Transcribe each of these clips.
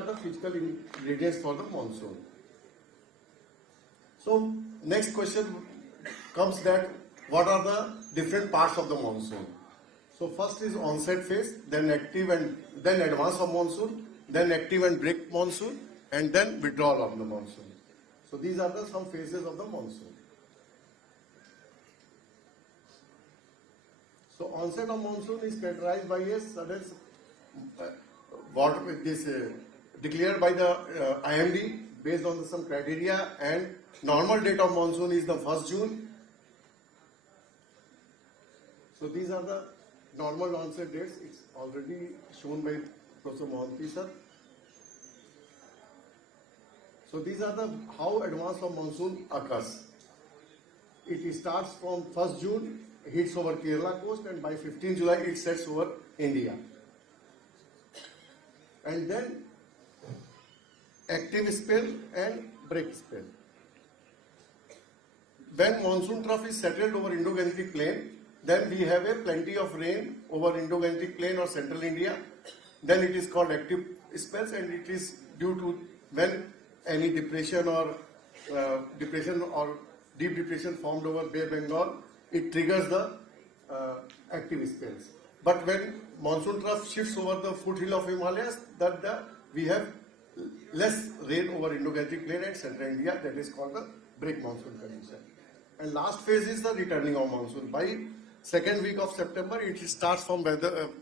are the physical ingredients for the monsoon. So next question comes that what are the different parts of the monsoon? So first is onset phase, then active and then advance of monsoon, then active and break monsoon, and then withdrawal of the monsoon. So these are the some phases of the monsoon. So onset of monsoon is characterized by a sudden declared by the IMD based on some criteria, and normal date of monsoon is the 1st June. So these are the normal onset dates. It's already shown by Professor Mohanty sir. So these are the how advance of monsoon occurs. It starts from 1st June, hits over Kerala coast, and by 15 July it sets over India. And then active spell and break spell. When monsoon trough is settled over Indo-Gangetic plain, then we have a plenty of rain over Indo-Gangetic plain or central India. Then it is called active spells, and it is due to when any depression or deep depression formed over Bay Bengal, it triggers the active spells. But when monsoon trough shifts over the foothill of Himalayas, we have less rain over Indo-Gangetic plain and central India. That is called the break monsoon condition. And last phase is the returning of monsoon. By second week of September, it starts from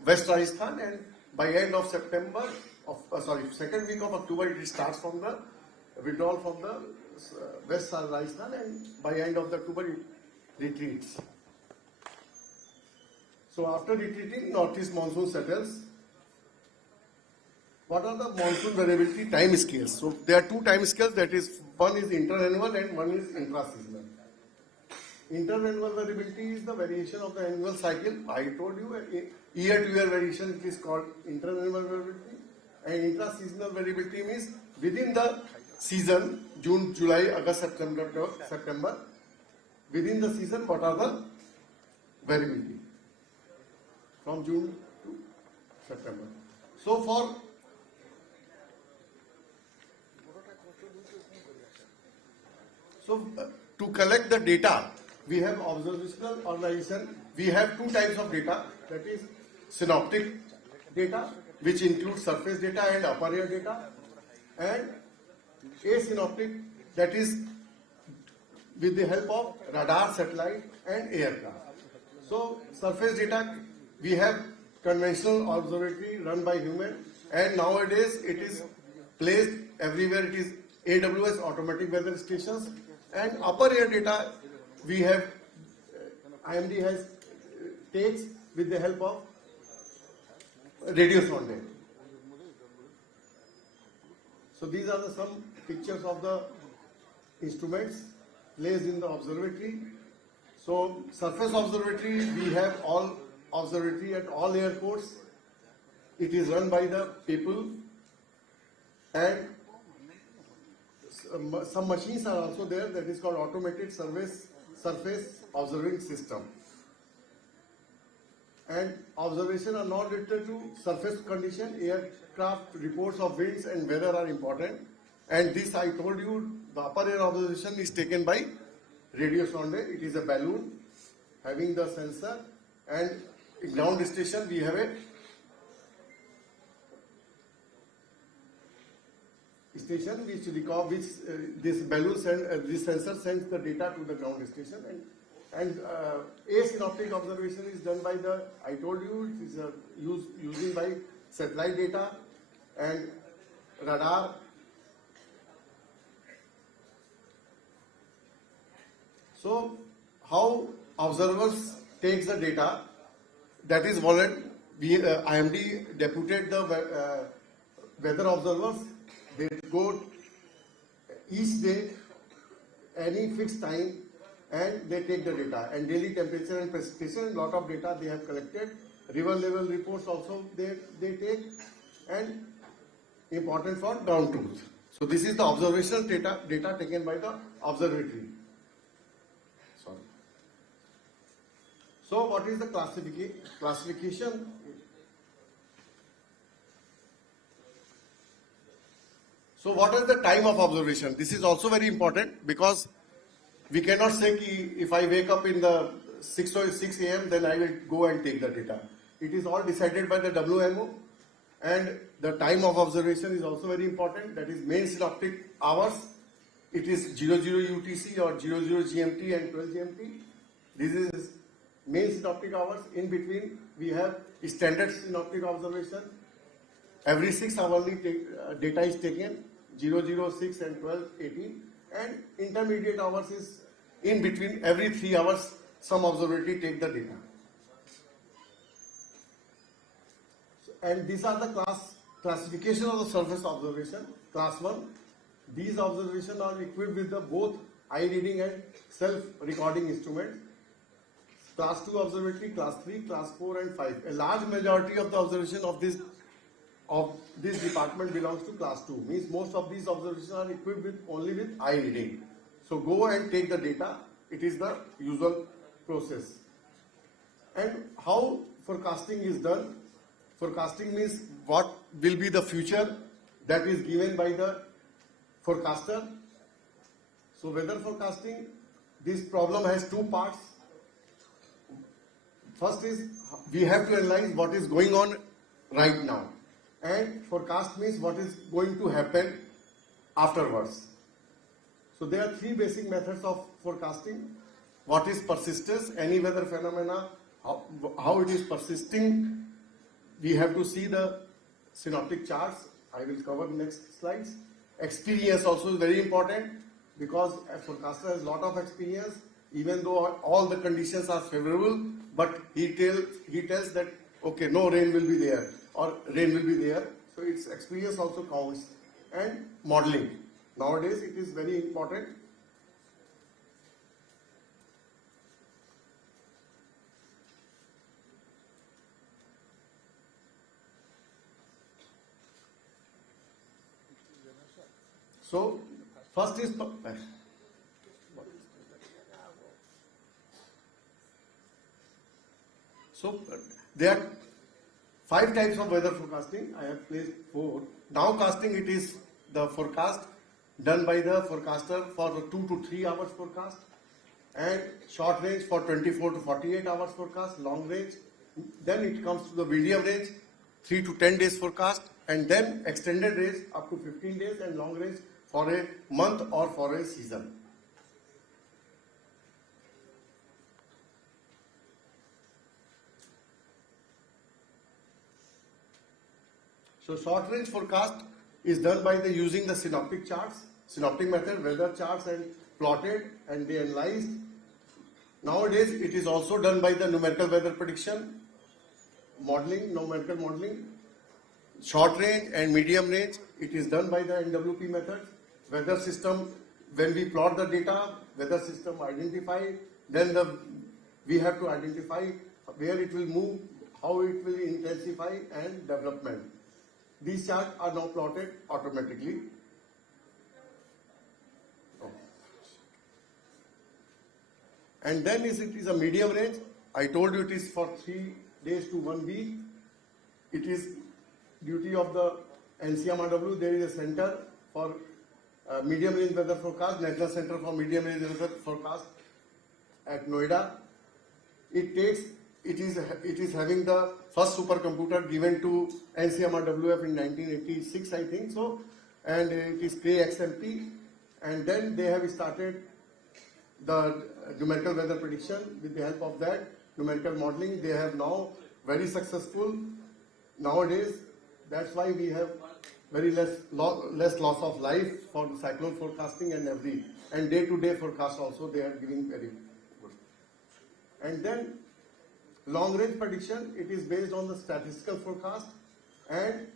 West Rajasthan, and by end of September, second week of October, it starts from the withdrawal from the West Rajasthan, and by end of October, it retreats. So after retreating, northeast monsoon settles. What are the monsoon variability time scales? So there are two time scales, that is, one is interannual and one is intra-seasonal. Interannual variability is the variation of the annual cycle. I told you year-to-year variation, it is called interannual variability. And intra-seasonal variability means within the season, June, July, August, September, within the season, what are the variability from June to September. So for to collect the data, we have observational organization. We have two types of data, that is synoptic data, which includes surface data and upper air data, and asynoptic, that is with the help of radar, satellite and aircraft. So surface data, we have conventional observatory run by human, and nowadays it is placed everywhere. It is AWS, automatic weather stations. And upper air data, we have IMD takes with the help of radio sonde. So these are some pictures of the instruments placed in the observatory. So surface observatory, we have all observatory at all airports. It is run by the people, and some machines are also there, that is called automated surface observing system. And observation are not limited to surface condition. Aircraft reports of winds and weather are important. And this, I told you, the upper air observation is taken by radio sonde. It is a balloon having the sensor, and in ground station we have a station which this balloon this sensor sends the data to the ground station, and asynoptic observation is done by the, I told you, it is using by satellite data and radar. So how observers takes the data, that is IMD deputed the weather observers. They go each day, any fixed time, and they take the data, and daily temperature and precipitation, lot of data they have collected. River level reports also they take, and important for ground truth. So this is the observational data taken by the observatory. Sorry. So what is the classification? So what is the time of observation? This is also very important because we cannot say ki if I wake up in the 6 or 6 a.m. then I will go and take the data. It is all decided by the WMO, and the time of observation is also very important. That is main synoptic hours. It is 00 UTC or 00 GMT and 12 GMT. This is main synoptic hours. In between we have standard synoptic observation. Every 6 hourly data is taken, 00, 6 and 12, 18. And intermediate hours is in between. Every 3 hours some observatory take the data. And these are the classification of the surface observation. Class 1. These observations are equipped with the both eye reading and self-recording instruments. Class 2 observatory, Class 3, Class 4 and 5. A large majority of the observation of this department belongs to Class 2. Means most of these observations are equipped with only with eye reading. So go and take the data. It is the usual process. And how forecasting is done? Forecasting means what will be the future that is given by the forecaster. So weather forecasting, this problem has two parts. First is we have to analyze what is going on right now, and forecast means what is going to happen afterwards. So there are three basic methods of forecasting. What is persistence, any weather phenomena, how it is persisting. We have to see the synoptic charts. I will cover next slides. Experience also is very important because a forecaster has a lot of experience. Even though all the conditions are favorable, but he tells that okay, no rain will be there or rain will be there. So its experience also counts. And modeling. Nowadays it is very important. So first is there are 5 types of weather forecasting. I have placed 4. Nowcasting, it is the forecast done by the forecaster for the 2 to 3 hours forecast, and short range for 24 to 48 hours forecast, long range. Then it comes to the medium range, 3 to 10 days forecast, and then extended range up to 15 days, and long range for a month or for a season. So short range forecast is done by using the synoptic charts, synoptic method, weather charts and plotted and they analyzed. Nowadays it is also done by the numerical weather prediction, modeling, numerical modeling. Short range and medium range, it is done by the NWP method. Weather system, when we plot the data, weather system identify, then we have to identify where it will move, how it will intensify and development. These charts are now plotted automatically. And then it is a medium range. I told you it is for 3 days to 1 week. It is duty of the NCMRW. There is a center for medium range weather forecast, National Center for Medium Range Weather Forecast at Noida. It is having the first supercomputer given to NCMRWF in 1986, I think so, and it is KXMP. And then they have started the numerical weather prediction with the help of that numerical modeling. They have now very successful nowadays. That's why we have very less loss of life for the cyclone forecasting and day-to-day forecast also they are giving very good. And then long range prediction, it is based on the statistical forecast, and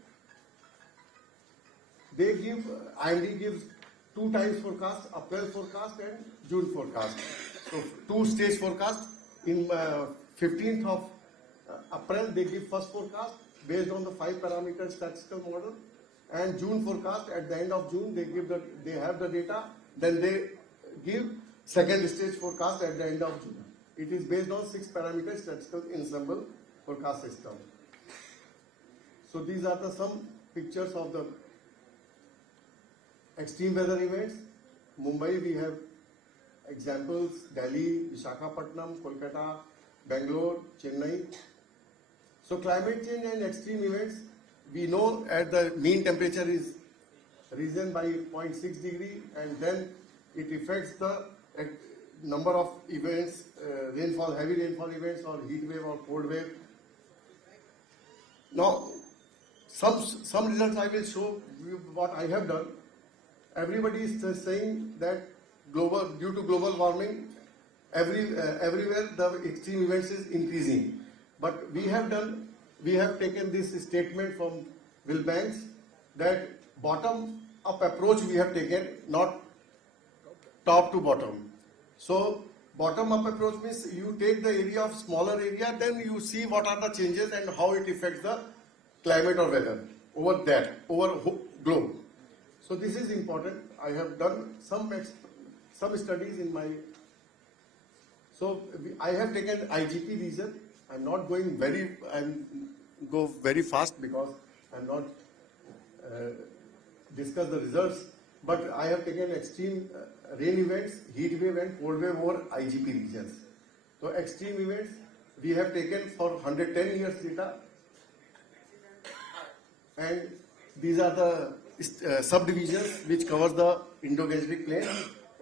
they give, IMD gives 2 times forecast, April forecast and June forecast. So 2-stage forecast. In 15th of April they give first forecast based on the 5-parameter statistical model, and June forecast at the end of June they have the data, then they give second stage forecast at the end of June. It is based on 6-parameter statistical ensemble forecast system. So these are some pictures of the extreme weather events. Mumbai, we have examples: Delhi, Visakhapatnam, Kolkata, Bangalore, Chennai. So climate change and extreme events, we know at the mean temperature is risen by 0.6 degree, and then it affects the number of events, rainfall, heavy rainfall events, or heat wave or cold wave. Now, some results I will show you what I have done. Everybody is saying that due to global warming, everywhere the extreme events is increasing. But we have taken this statement from Will Banks that bottom-up approach we have taken, not top to bottom. So bottom-up approach means you take the area of smaller area, then you see what are the changes and how it affects the climate or weather over globe. So this is important. I have done some studies in my. So I have taken IGP region. I'm not going go very fast because I'm not discuss the results. But I have taken extreme rain events, heat wave and cold wave over IGP regions. So extreme events we have taken for 110 years data, and these are the subdivisions which covers the Indo-Gangetic Plain,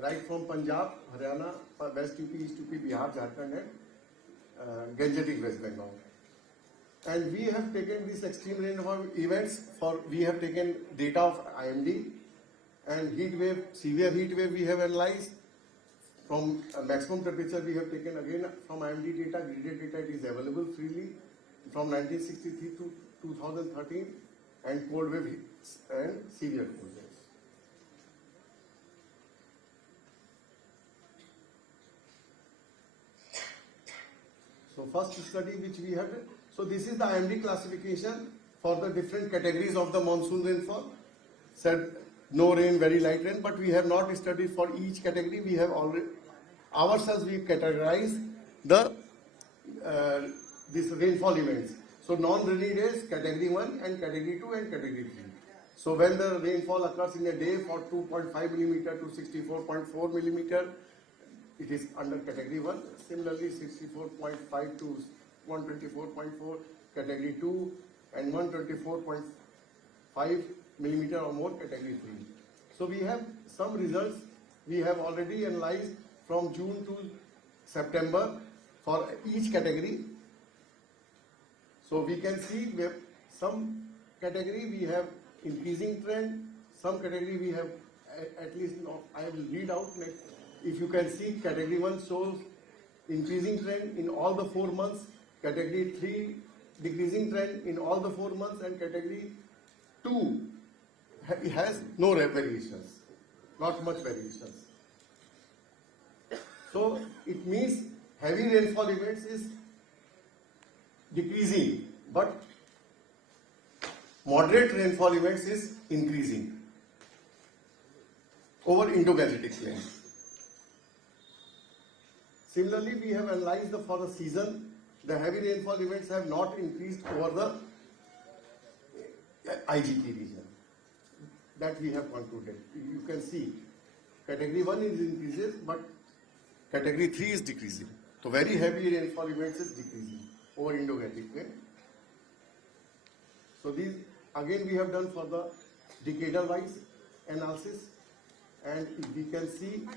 right from Punjab, Haryana, West UP, East UP, Bihar, Jharkhand, and Gangetic West Bengal. And we have taken these extreme rainfall events we have taken data of IMD, and heat wave, severe heat wave we have analyzed. From maximum temperature we have taken again from IMD data, graded data, it is available freely from 1963 to 2013, and cold wave and severe cold waves. So first study which we had, so this is the IMD classification for the different categories of the monsoon rainfall. Said no rain, very light rain, but we have not studied for each category. We have already ourselves we categorize the these rainfall events. So non-rainy days, category 1 and category 2 and category 3. So when the rainfall occurs in a day for 2.5 millimeter to 64.4 millimeter, it is under category 1. Similarly, 64.5 to 124.4, category 2, and 124.5 millimeter or more, category 3. So we have some results we have already analyzed from June to September for each category. So we can see where some category we have increasing trend, some category we have at least, I will read out next. If you can see, category 1 shows increasing trend in all the 4 months, category 3 decreasing trend in all the 4 months, and category 2 has no variations, not much variations. So it means heavy rainfall events is decreasing, but moderate rainfall events is increasing over Indo-Gangetic Plain. Similarly, we have analyzed for the season, the heavy rainfall events have not increased over the IGP region. That we have concluded. You can see category 1 is increases, but category 3 is decreasing. So very heavy rainfall events is decreasing over Indo-Gangetic Plain. So these again we have done for the decadal wise analysis, and we can see.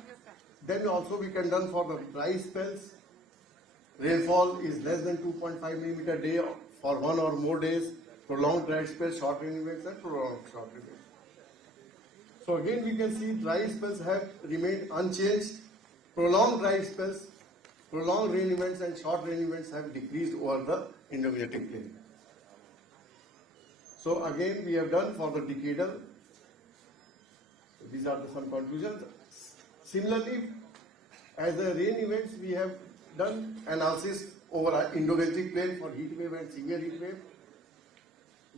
Then also we can done for the dry spells. Rainfall is less than 2.5 millimeter day for 1 or more days. Prolonged dry spells, short rain events, and prolonged short rain events. So again we can see dry spells have remained unchanged. Prolonged dry spells, prolonged rain events, and short rain events have decreased over the Indo-Gangetic Plain. So again we have done for the decadal. So these are some conclusions. Similarly, as the rain events, we have done analysis over Indo-Gangetic Plain for heat wave and severe heat wave.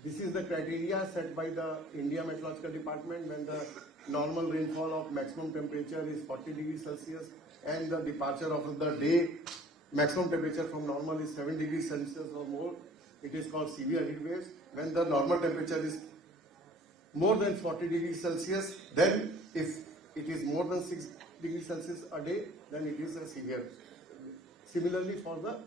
This is the criteria set by the India Meteorological Department when the normal rainfall of maximum temperature is 40 degrees Celsius and the departure of the day maximum temperature from normal is 7 degrees Celsius or more. It is called severe heat waves. When the normal temperature is more than 40 degrees Celsius, then if it is more than 6 degrees Celsius a day, then it is a severe. Similarly for the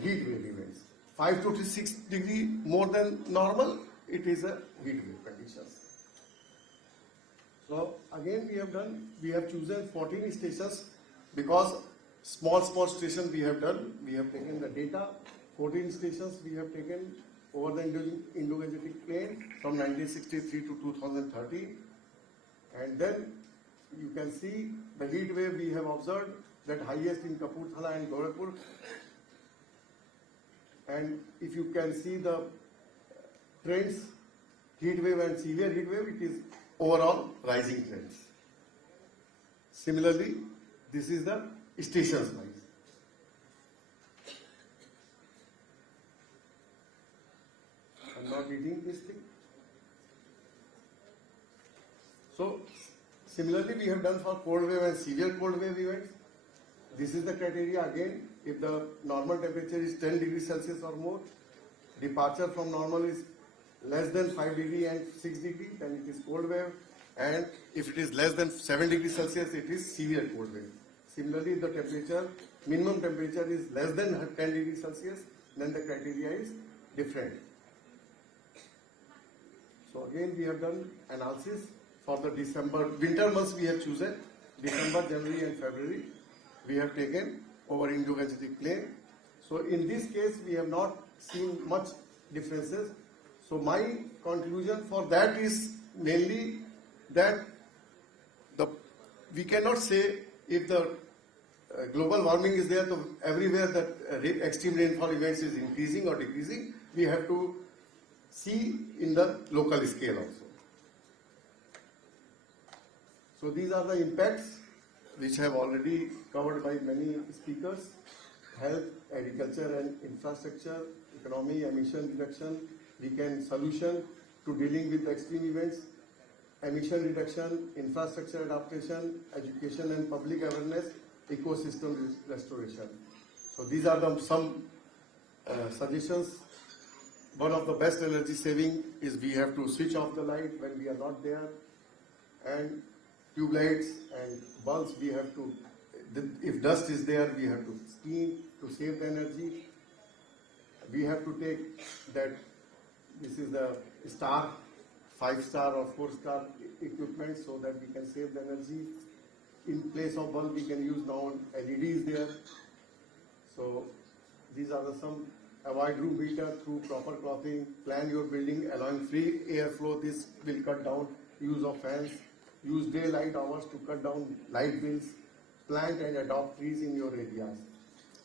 heat wave events. 5 to 6 degree more than normal, it is a heat wave conditions. So again we have chosen 14 stations because small stations we have done. We have taken the data, 14 stations we have taken over the Indo-Gangetic Plain from 1963 to 2013. And then you can see the heat wave we have observed, that highest in Kapurthala and Gorakhpur. And if you can see the trends, heat wave and severe heat wave, it is overall rising trends. Similarly, this is the stations wise. I'm not reading this thing. So, similarly, we have done for cold wave and severe cold wave events. This is the criteria again. If the normal temperature is 10 degrees Celsius or more, departure from normal is less than 5 degree and 6 degree, then it is cold wave. And if it is less than 7 degrees Celsius, it is severe cold wave. Similarly, if the temperature, minimum temperature is less than 10 degrees Celsius, then the criteria is different. So again, we have done analysis for the December, winter months we have chosen, December, January and February. We have taken over Indo-Gangetic Plain. So in this case, we have not seen much differences. So my conclusion for that is mainly that we cannot say if the global warming is there, so everywhere that extreme rainfall events is increasing or decreasing. We have to see in the local scale also. So these are the impacts which have already covered by many speakers: health, agriculture and infrastructure, economy, emission reduction, weekend solution to dealing with extreme events, emission reduction, infrastructure adaptation, education and public awareness, ecosystem restoration. So these are some suggestions. One of the best energy saving is we have to switch off the light when we are not there, and tube lights and bulbs we have to, if dust is there, we have to steam to save the energy. We have to take that, this is the star, 5-star or 4-star equipment so that we can save the energy. In place of bulb, we can use now LEDs there. So these are some. Avoid room heater through proper clothing. Plan your building allowing free airflow. This will cut down use of fans. Use daylight hours to cut down light bills. Plant and adopt trees in your areas.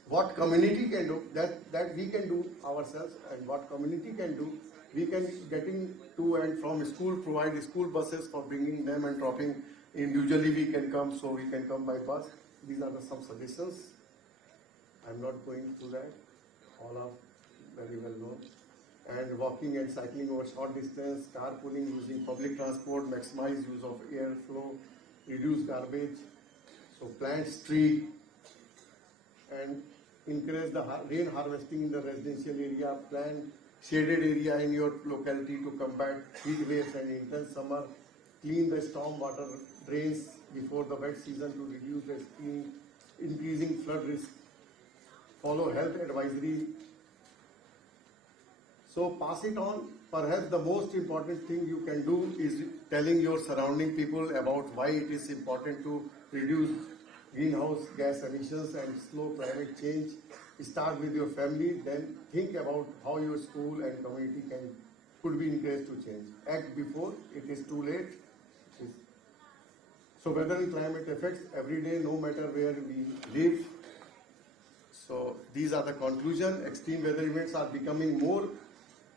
What community can do, that we can do ourselves, and what community can do, we can getting to and from school, provide school buses for bringing them and dropping. Individually we can come, so we can come by bus. These are some suggestions. I'm not going through that. All are very well known. And walking and cycling over short distance, carpooling, using public transport, maximize use of airflow, reduce garbage. So plant tree and encourage the rain harvesting in the residential area. Plant shaded area in your locality to combat heat waves and intense summer. Clean the storm water drains before the wet season to reduce the increasing flood risk. Follow health advisory. So pass it on. Perhaps the most important thing you can do is telling your surrounding people about why it is important to reduce greenhouse gas emissions and slow climate change. Start with your family, then think about how your school and community could be encouraged to change. Act before it is too late. So weather and climate affects every day, no matter where we live. So these are the conclusion. Extreme weather events are becoming more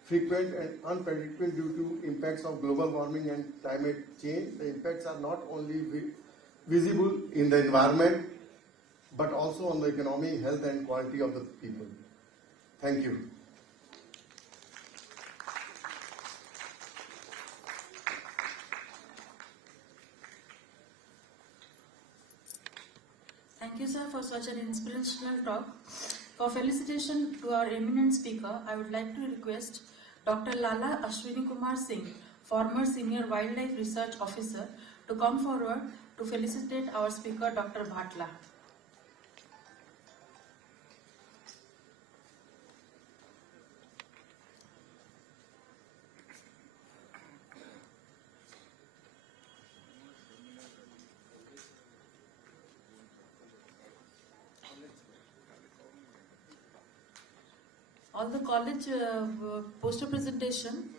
frequent and unpredictable due to impacts of global warming and climate change. The impacts are not only visible in the environment, but also on the economy, health and quality of the people. Thank you. Thank you, sir, for such an inspirational talk. For felicitation to our eminent speaker, I would like to request Dr. Lala Ashwini Kumar Singh, former Senior Wildlife Research Officer, to come forward to felicitate our speaker, Dr. Bhatla. All the college poster presentation,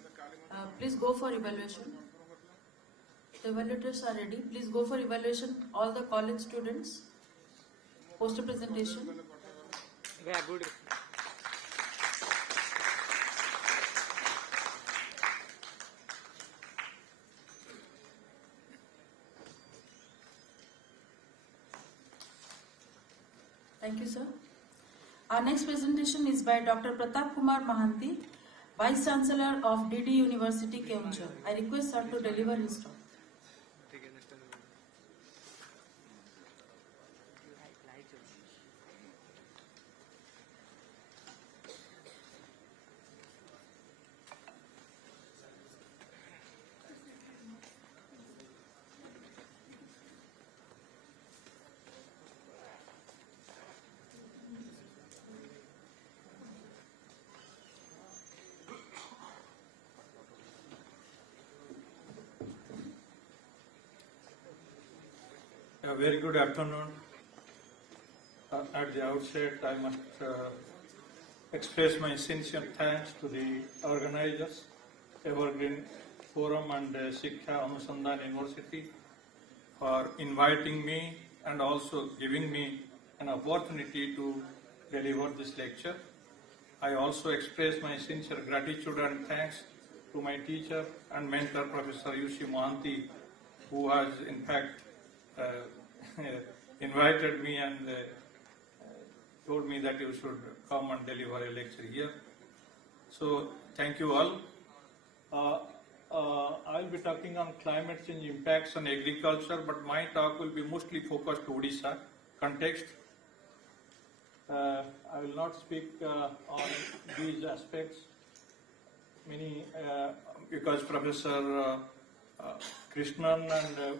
please go for evaluation. The evaluators are ready. Please go for evaluation. All the college students, poster presentation. Yeah, good. Thank you, sir. Our next presentation is by Dr. Pratap Kumar Mahanti, Vice Chancellor of DD University, Keonjhar. I request sir to deliver his talk. A very good afternoon. At the outset, I must express my sincere thanks to the organizers, Evergreen Forum and Shiksha Anusandhan University, for inviting me and also giving me an opportunity to deliver this lecture. I also express my sincere gratitude and thanks to my teacher and mentor, Professor U.C. Mohanty, who has in fact invited me and told me that you should come and deliver a lecture here. So thank you all. I'll be talking on climate change impacts on agriculture, but my talk will be mostly focused to Odisha context. I will not speak on these aspects because Professor Krishnan and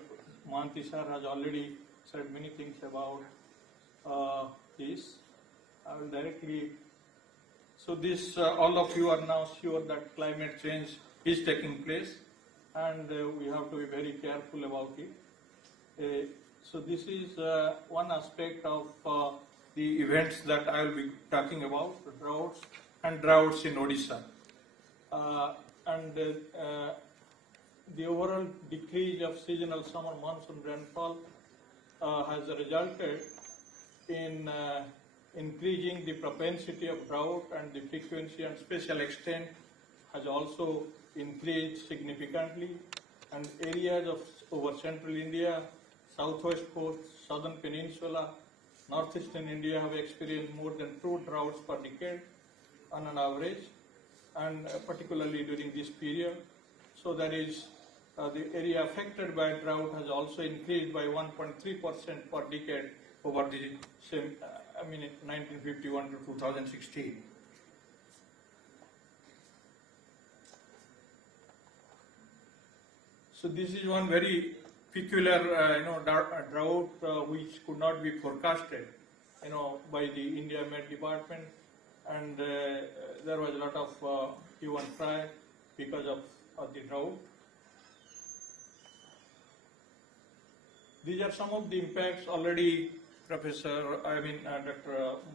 Mohanty sir has already said many things about this. I will directly. So this, all of you are now sure that climate change is taking place, and we have to be very careful about it. So this is one aspect of the events that I will be talking about: droughts in Odisha, the overall decrease of seasonal summer monsoon rainfall has resulted in increasing the propensity of drought, and the frequency and spatial extent has also increased significantly. And areas of over central India, southwest coast, southern peninsula, northeastern India have experienced more than 2 droughts per decade on an average, and particularly during this period. So that is, the area affected by drought has also increased by 1.3% per decade over the same, 1951 to 2016. So this is one very peculiar, drought which could not be forecasted, by the India Met Department, and there was a lot of hue and cry because of the drought. These are some of the impacts already. Dr.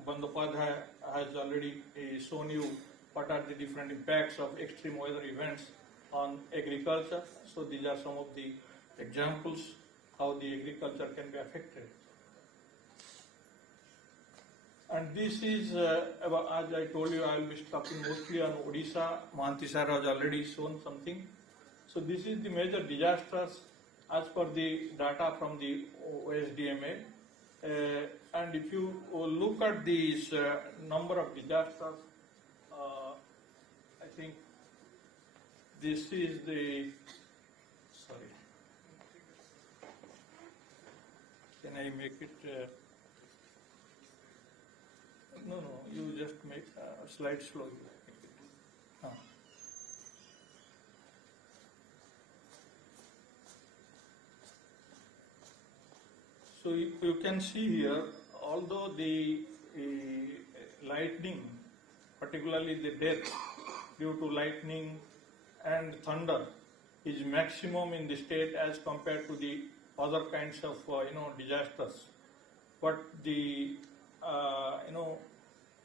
Bandyopadhyay has already shown you what are the different impacts of extreme weather events on agriculture. So these are some of the examples how the agriculture can be affected. And this is, as I told you, I will be talking mostly on Odisha. Mohanty sir has already shown something. So this is the major disasters as per the data from the OSDMA. And if you look at these number of disasters, I think this is the, sorry, can I make it, no, you just make a slide slow. So you can see here, although the lightning, particularly the death due to lightning and thunder, is maximum in the state as compared to the other kinds of disasters. But the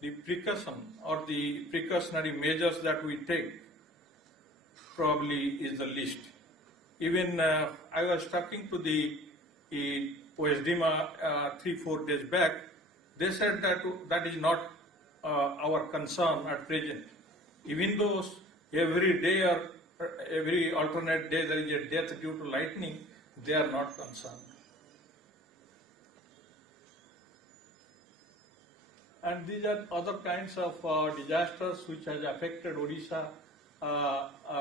the precaution or the precautionary measures that we take probably is the least. Even I was talking to the OSDMA 3-4 days back. They said that that is not our concern at present. Even though every day or every alternate day there is a death due to lightning, they are not concerned. And these are other kinds of disasters which has affected Odisha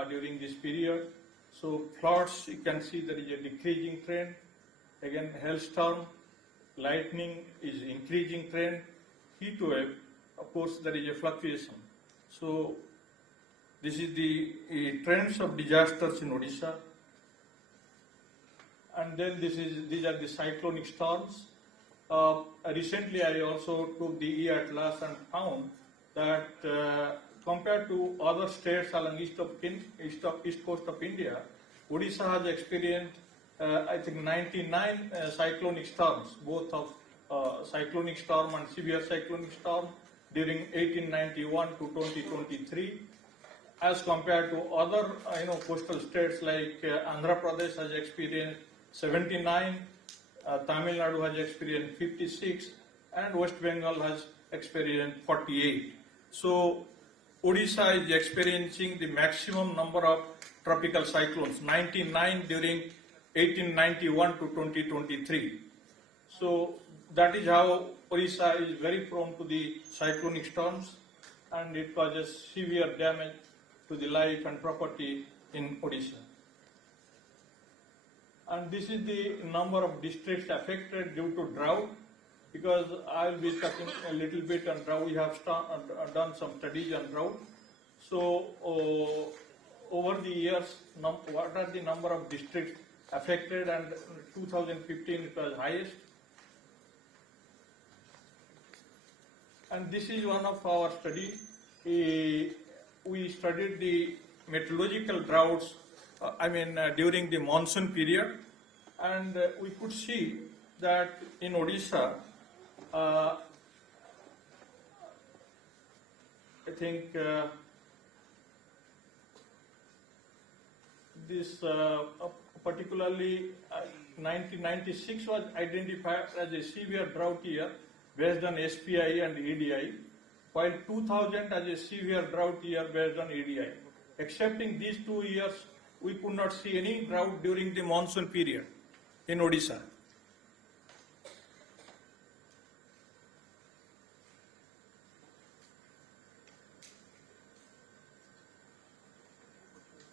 during this period. So floods, you can see there is a decreasing trend. Again, hailstorm, lightning is increasing trend. Heat wave, of course, there is a fluctuation. So this is the trends of disasters in Odisha. And then these are the cyclonic storms. Recently, I also took the E-Atlas and found that compared to other states along east coast of India, Odisha has experienced, I think, 99 cyclonic storms, both of cyclonic storm and severe cyclonic storm during 1891 to 2023, as compared to other coastal states like Andhra Pradesh has experienced 79. Tamil Nadu has experienced 56 and West Bengal has experienced 48. So Odisha is experiencing the maximum number of tropical cyclones, 99 during 1891 to 2023. So that is how Odisha is very prone to the cyclonic storms, and it causes severe damage to the life and property in Odisha. And this is the number of districts affected due to drought, because I will be talking a little bit on drought. We have done some studies on drought. So over the years, what are the number of districts affected, and 2015 it was highest. And this is one of our study. We studied the meteorological droughts during the monsoon period, and we could see that in Odisha, I think this particularly 1996 was identified as a severe drought year based on SPI and EDI, while 2000 as a severe drought year based on EDI. Excepting these 2 years, we could not see any drought during the monsoon period in Odisha.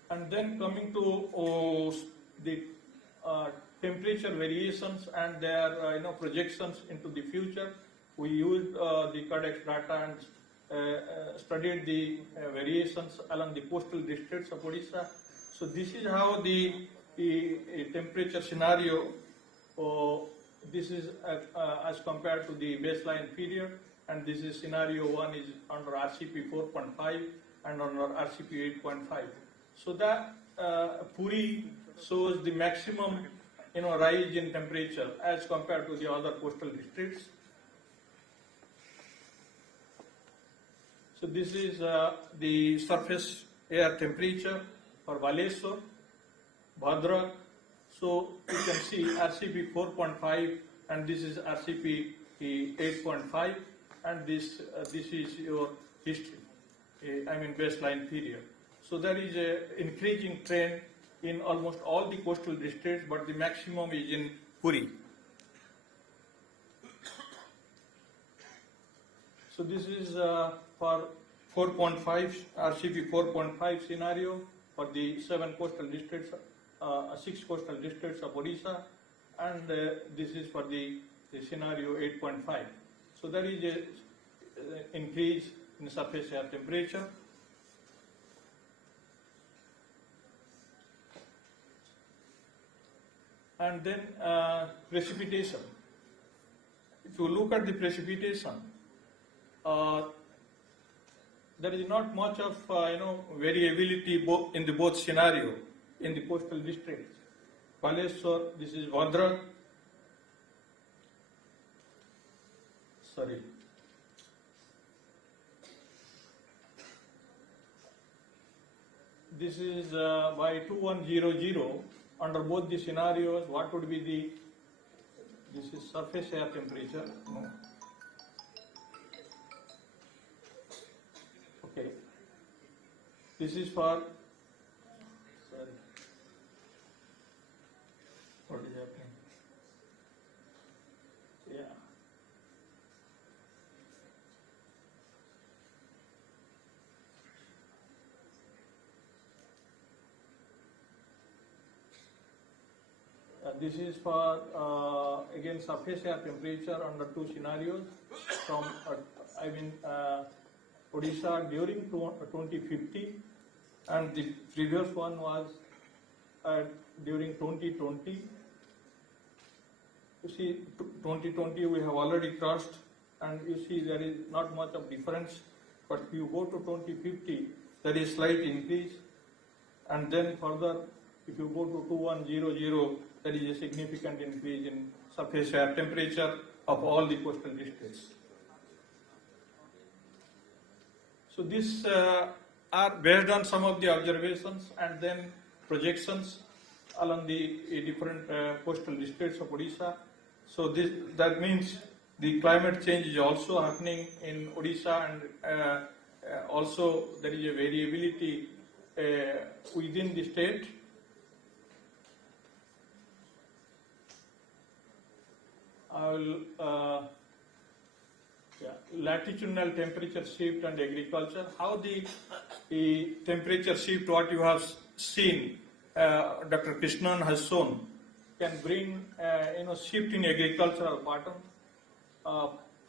And then coming to the temperature variations and their projections into the future, we used the CADEX data and studied the variations along the coastal districts of Odisha. So this is how the temperature scenario, this is as compared to the baseline period, and this is scenario 1 is under RCP 4.5 and under RCP 8.5. So that Puri shows the maximum rise in temperature as compared to the other coastal districts. So this is the surface air temperature for Baleshwar, Bhadrak. So you can see RCP 4.5 and this is RCP 8.5, and this is your history, baseline period. So there is a increasing trend in almost all the coastal districts, but the maximum is in Puri. So this is for 4.5 RCP 4.5 scenario for the 7 coastal districts, 6 coastal districts of Odisha, and this is for the scenario 8.5. So there is a increase in surface air temperature. And then precipitation. if you look at the precipitation, there is not much of variability in the both scenario in the coastal districts. Paleswar, this is Vadra. Sorry. This is by 2100 under both the scenarios. What would be the? This is surface air temperature. No. Okay. This is for. Sorry. What is happening? Yeah. This is for again surface air temperature under two scenarios from Odisha during 2050, and the previous one was during 2020. You see, 2020 we have already crossed, and you see there is not much of difference. But if you go to 2050, there is slight increase, and then further, if you go to 2100, there is a significant increase in surface air temperature of all the coastal districts. So these are based on some of the observations and then projections along the different coastal districts of Odisha. So that means the climate change is also happening in Odisha, and also there is a variability within the state. I will latitudinal temperature shift and agriculture. How the temperature shift, what you have seen, Dr. Krishnan has shown, can bring shift in agricultural pattern.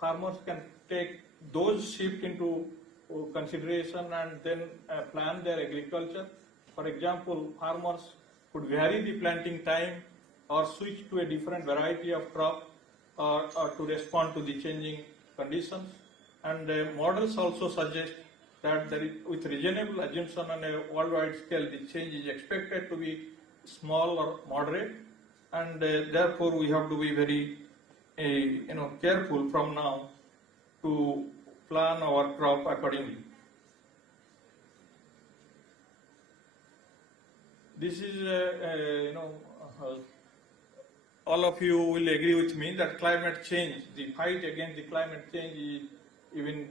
Farmers can take those shift into consideration and then plan their agriculture. For example, farmers could vary the planting time or switch to a different variety of crop or to respond to the changing conditions. And models also suggest that there is, with reasonable assumption on a worldwide scale, the change is expected to be small or moderate, and therefore we have to be very careful from now to plan our crop accordingly. This is all of you will agree with me that climate change, the fight against the climate change is even,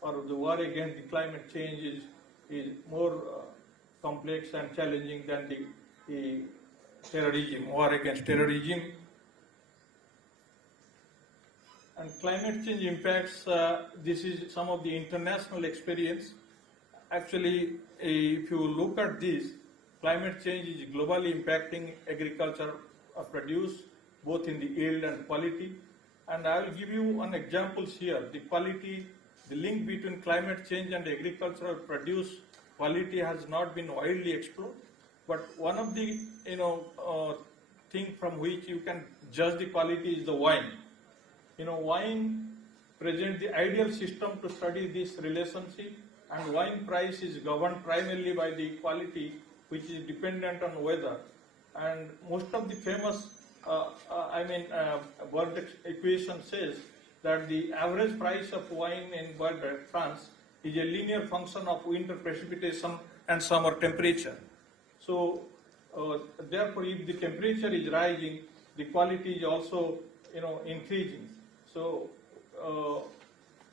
or the war against the climate change is more complex and challenging than the terrorism, war against terrorism. And climate change impacts, this is some of the international experience. Actually, if you look at this, climate change is globally impacting agriculture produce, both in the yield and quality. And I will give you one example here. The quality, the link between climate change and agricultural produce quality has not been widely explored. But one of the thing from which you can judge the quality is the wine. Wine presents the ideal system to study this relationship, and wine price is governed primarily by the quality, which is dependent on weather. And most of the famous, Bordeaux equation says that the average price of wine in Bordeaux, France, is a linear function of winter precipitation and summer temperature. So, therefore, if the temperature is rising, the quality is also, increasing. So,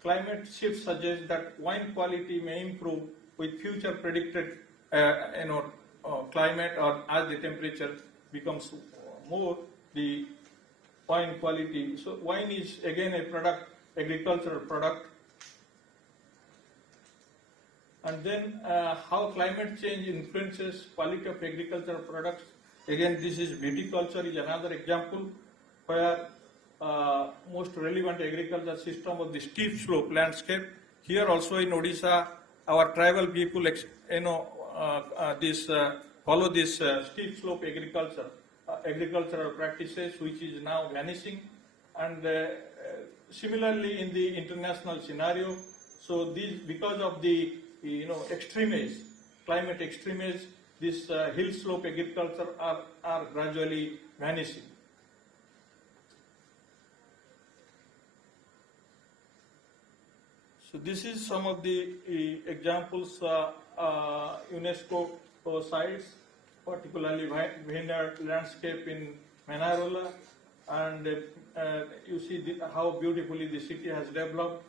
climate shift suggests that wine quality may improve with future predicted, climate, or as the temperature becomes more, the wine quality. So wine is again a product, agricultural product. And then how climate change influences quality of agricultural products. Again, this is viticulture is another example where most relevant agricultural system of the steep slope landscape. Here also in Odisha, our tribal people, follow this steep slope agricultural practices, which is now vanishing, And similarly in the international scenario, so these, because of the extremes, climate extremes, this hill slope agriculture are gradually vanishing. So this is some of the examples, UNESCO sites, particularly vineyard landscape in Manarola, and you see how beautifully the city has developed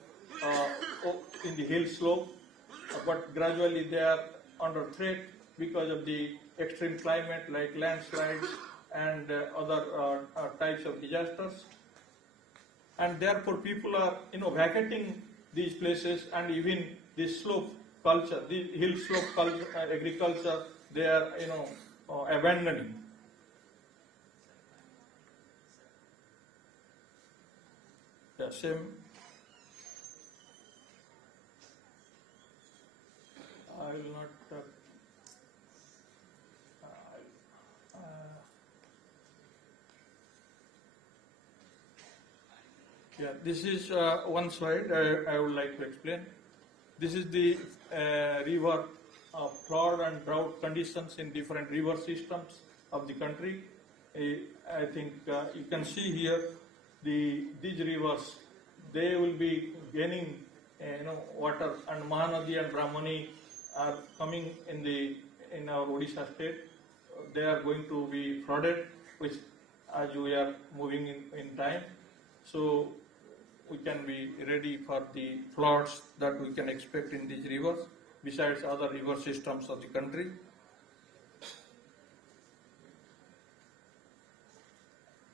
in the hill slope, but gradually they are under threat because of the extreme climate like landslides and other types of disasters. And therefore people are vacating these places, and even this slope culture, the hill slope culture, agriculture, they are abandoning. Yeah, same. I will not. Yeah, this is one slide I would like to explain. This is the river flood and drought conditions in different river systems of the country. I think you can see here these rivers, they will be gaining water, and Mahanadi and Brahmani are coming in our Odisha state. They are going to be flooded, which as we are moving in time. So we can be ready for the floods that we can expect in these rivers, besides other river systems of the country.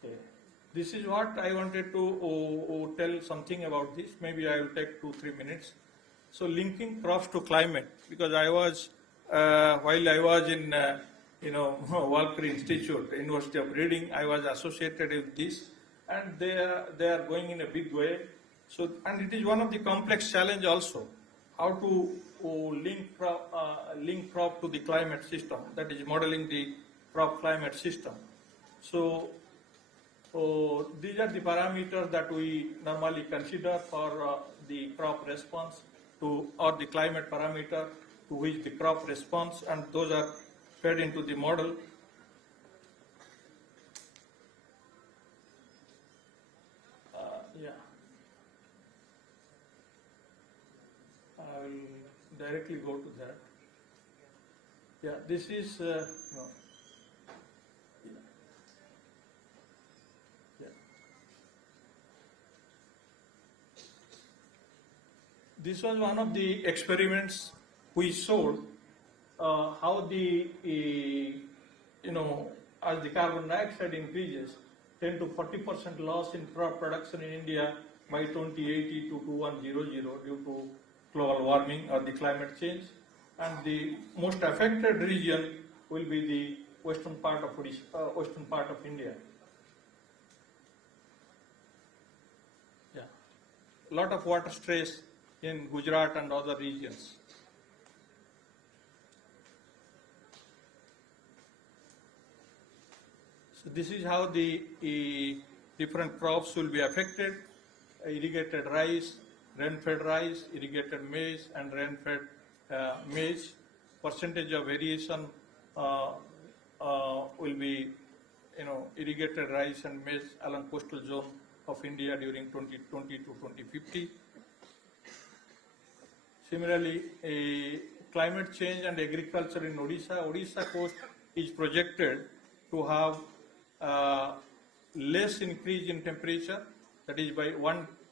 Okay. This is what I wanted to tell something about this. Maybe I will take 2-3 minutes. So linking crops to climate, because I was, while I was in Walker Institute, University of Reading, I was associated with this, and they are going in a big way. So, and it is one of the complex challenge also, how to link crop to the climate system, that is modeling the crop climate system. So these are the parameters that we normally consider for the crop response to, or the climate parameter to which the crop responds, and those are fed into the model. Yeah. I will directly go to that. Yeah, this is no. Yeah. This was one of the experiments we showed how the as the carbon dioxide increases, 10 to 40% loss in crop production in India by 2080 to 2100 due to global warming or the climate change, and the most affected region will be the western part of India. Yeah, a lot of water stress in Gujarat and other regions. So this is how the different crops will be affected: irrigated rice, rain-fed rice, irrigated maize, and rain-fed maize. Percentage of variation will be, irrigated rice and maize along coastal zone of India during 2020 to 2050. Similarly, climate change and agriculture in Odisha. Odisha coast is projected to have less increase in temperature, that is by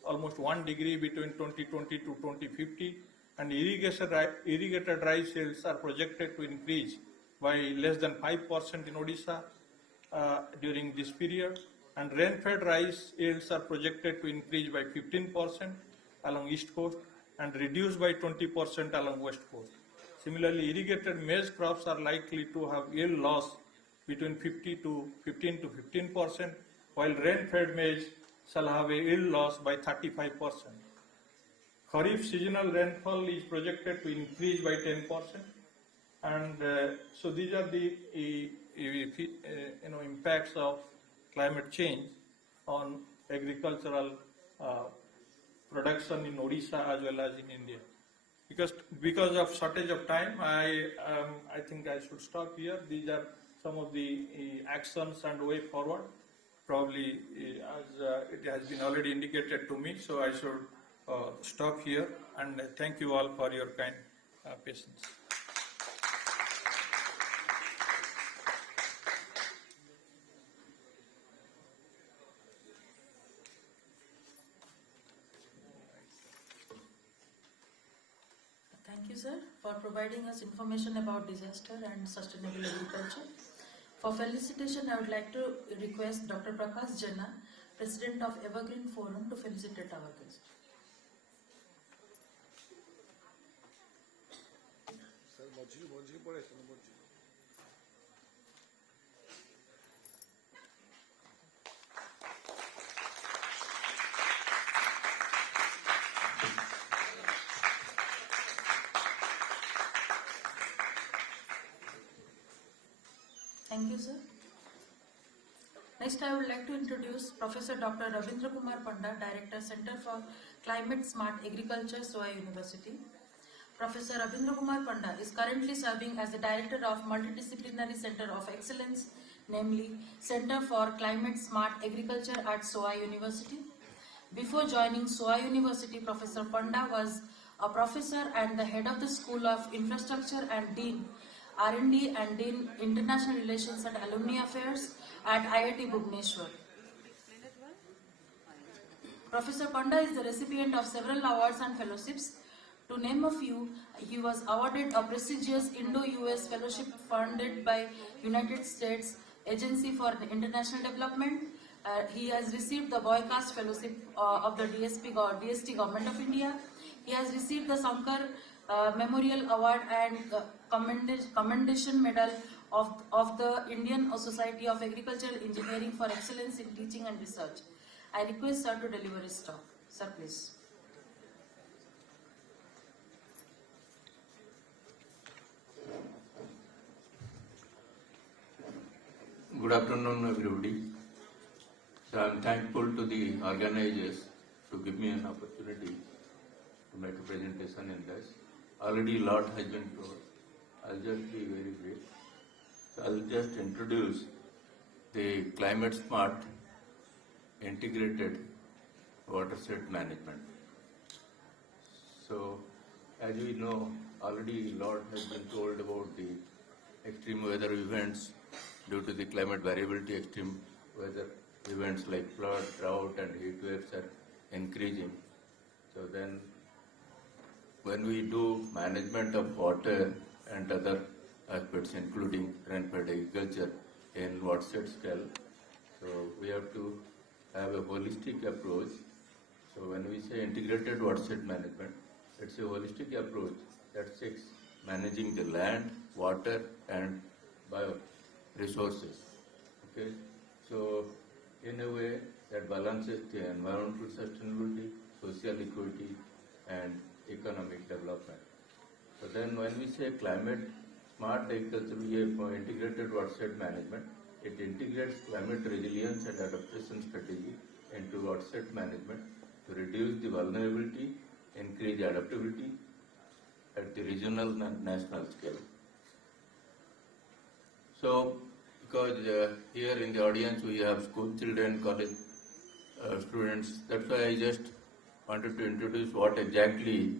almost 1 degree between 2020 to 2050, and irrigated rice yields are projected to increase by less than 5% in Odisha during this period, and rain-fed rice yields are projected to increase by 15% along east coast and reduce by 20% along west coast. Similarly, irrigated maize crops are likely to have yield loss between 15 to 15%, while rain-fed maize shall have a yield loss by 35%. Kharif seasonal rainfall is projected to increase by 10%, and so these are the impacts of climate change on agricultural production in Odisha as well as in India. Because of shortage of time, I think I should stop here. These are some of the actions and way forward. Probably as it has been already indicated to me, so I should stop here and thank you all for your kind patience. Thank you, sir, for providing us information about disaster and sustainable agriculture. For felicitation, I would like to request Dr. Prakash Jana, President of Evergreen Forum, to felicitate our guest. Thank you, sir. Next, I would like to introduce Professor Dr. Ravindra Kumar Panda, Director, Center for Climate Smart Agriculture, SOA University. Professor Ravindra Kumar Panda is currently serving as the Director of Multidisciplinary Center of Excellence, namely Center for Climate Smart Agriculture at SOA University. Before joining SOA University, Professor Panda was a professor and the head of the School of Infrastructure and Dean R&D and Dean International Relations and Alumni Affairs at IIT Bhubaneswar. Professor Panda is the recipient of several awards and fellowships. To name a few, he was awarded a prestigious Indo-US Fellowship funded by United States Agency for International Development. He has received the Boycast Fellowship of the DST Government of India. He has received the Sankar Memorial Award and Commendation Medal of the Indian Society of Agricultural Engineering for excellence in teaching and research. I request sir to deliver his talk. Sir, please. Good afternoon, everybody. So I'm thankful to the organizers to give me an opportunity to make a presentation in this. Already a lot has been told. I'll just be very brief. So I'll just introduce the climate smart integrated watershed management. So as we know, already a lot has been told about the extreme weather events due to the climate variability. Extreme weather events like flood, drought and heat waves are increasing. So then when we do management of water and other aspects including rainfed agriculture in watershed scale, so we have to have a holistic approach. So when we say integrated watershed management, it's a holistic approach that seeks managing the land, water and bio resources. Okay, so in a way that balances the environmental sustainability, social equity and economic development. So then when we say climate smart agriculture, we have integrated watershed management. It integrates climate resilience and adaptation strategy into watershed management to reduce the vulnerability, increase adaptability at the regional and national scale. So, because here in the audience we have school children, college students, that's why I just wanted to introduce what exactly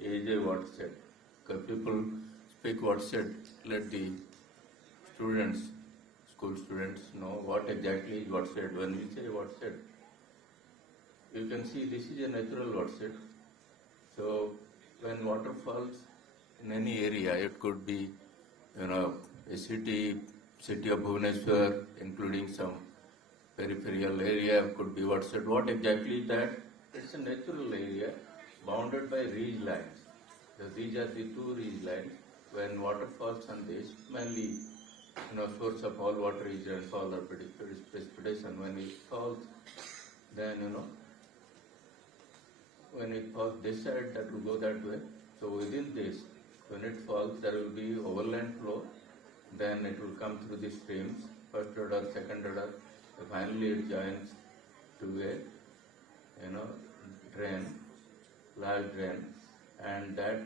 is a watershed. Because people speak watershed, let the students, school students know what exactly is watershed. When we say watershed, you can see this is a natural watershed. So when water falls in any area, it could be, a city of Bhubaneswar, including some peripheral area, could be watershed. What exactly is that? It's a natural area bounded by ridge lines. So these are the two ridge lines. When water falls on this, mainly, source of all water is rainfall or precipitation. When it falls, then, when it falls this side, that will go that way. So within this, when it falls, there will be overland flow. Then it will come through the streams, first order, second order. So finally it joins to a drain, large drain, and that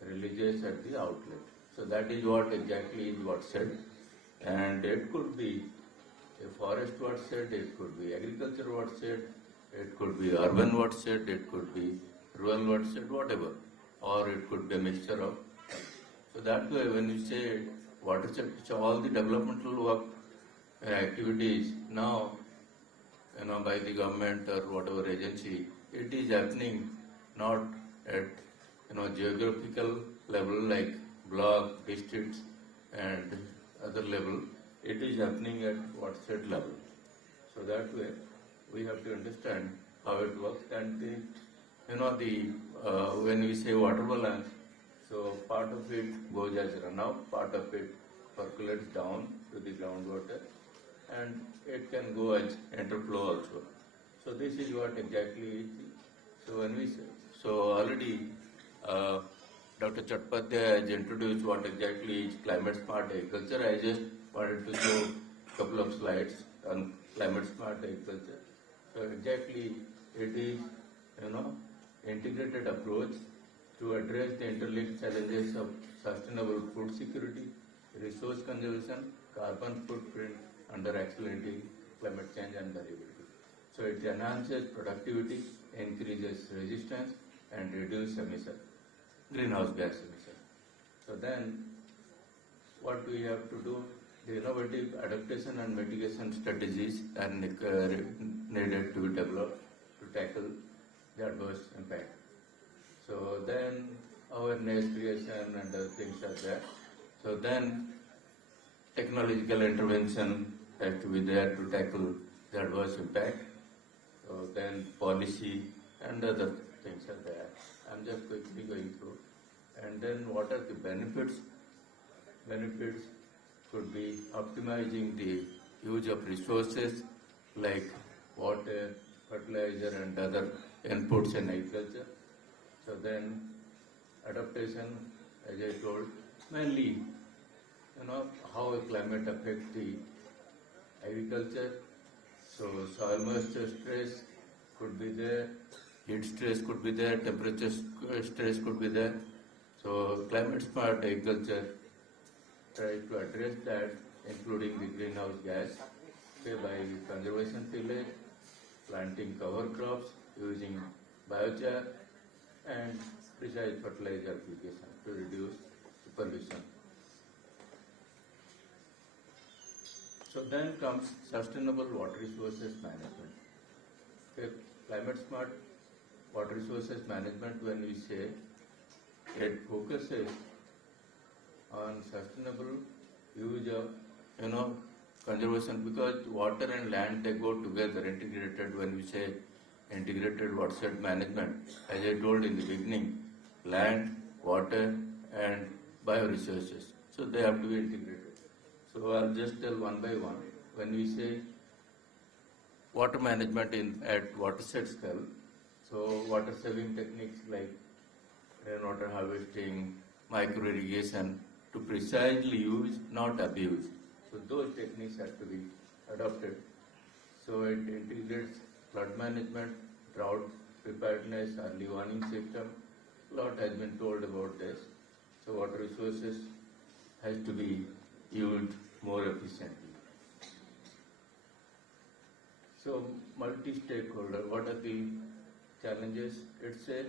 releases at the outlet. So that is what exactly is watershed, and it could be a forest watershed, it could be agriculture watershed, it could be urban watershed, it could be rural watershed, whatever, or it could be a mixture of. So that way, when you say watershed, so all the developmental work activities now, by the government or whatever agency, it is happening not at geographical level like block, districts, and other level. It is happening at watershed level. So that way, we have to understand how it works. And when we say water balance, so part of it goes as runoff, part of it percolates down to the groundwater, and it can go as interflow also. So this is what exactly is. So when we say, so already Dr. Chattopadhyay has introduced what exactly is climate smart agriculture. I just wanted to show a couple of slides on climate smart agriculture. So exactly it is, integrated approach to address the interlinked challenges of sustainable food security, resource conservation, carbon footprint under accelerating climate change and variability. So it enhances productivity, increases resistance, and reduces emission, greenhouse gas emission. So then, what we have to do, the innovative adaptation and mitigation strategies are needed to be developed to tackle the adverse impact. So then awareness creation and other things are there. So then technological intervention has to be there to tackle the adverse impact. So then policy and other things are there. I'm just quickly going through. And then what are the benefits? Benefits could be optimizing the use of resources like water, fertilizer and other inputs in agriculture. So then adaptation, as I told, mainly how climate affects the agriculture. So soil moisture stress could be there, heat stress could be there, temperature stress could be there. So climate smart agriculture tries to address that, including the greenhouse gas, say by conservation tillage, planting cover crops, using biochar, and precise fertilizer application to reduce pollution. So then comes sustainable water resources management. Okay, climate smart water resources management, when we say, it focuses on sustainable use of conservation, because water and land, they go together, integrated. When we say integrated watershed management, as I told in the beginning, land, water and bioresources, so they have to be integrated. So I'll just tell one by one. When we say water management at watershed scale, so water saving techniques like rainwater harvesting, micro irrigation, to precisely use, not abuse. So those techniques have to be adopted. So it integrates flood management, drought preparedness, early warning system. A lot has been told about this. So water resources has to be used more efficiently. So multi-stakeholder, what are the challenges? It's a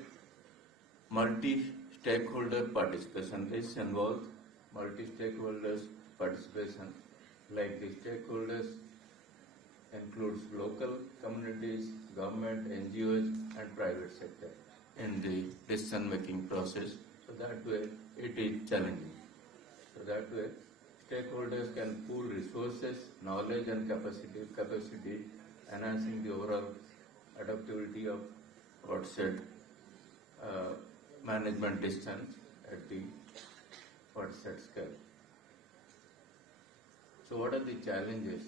multi-stakeholder participation. This involves multi-stakeholders participation, like the stakeholders includes local communities, government, NGOs and private sector in the decision-making process. So that way it is challenging. So that way stakeholders can pool resources, knowledge and capacity, enhancing the overall adaptability of watershed management distance at the watershed scale. So what are the challenges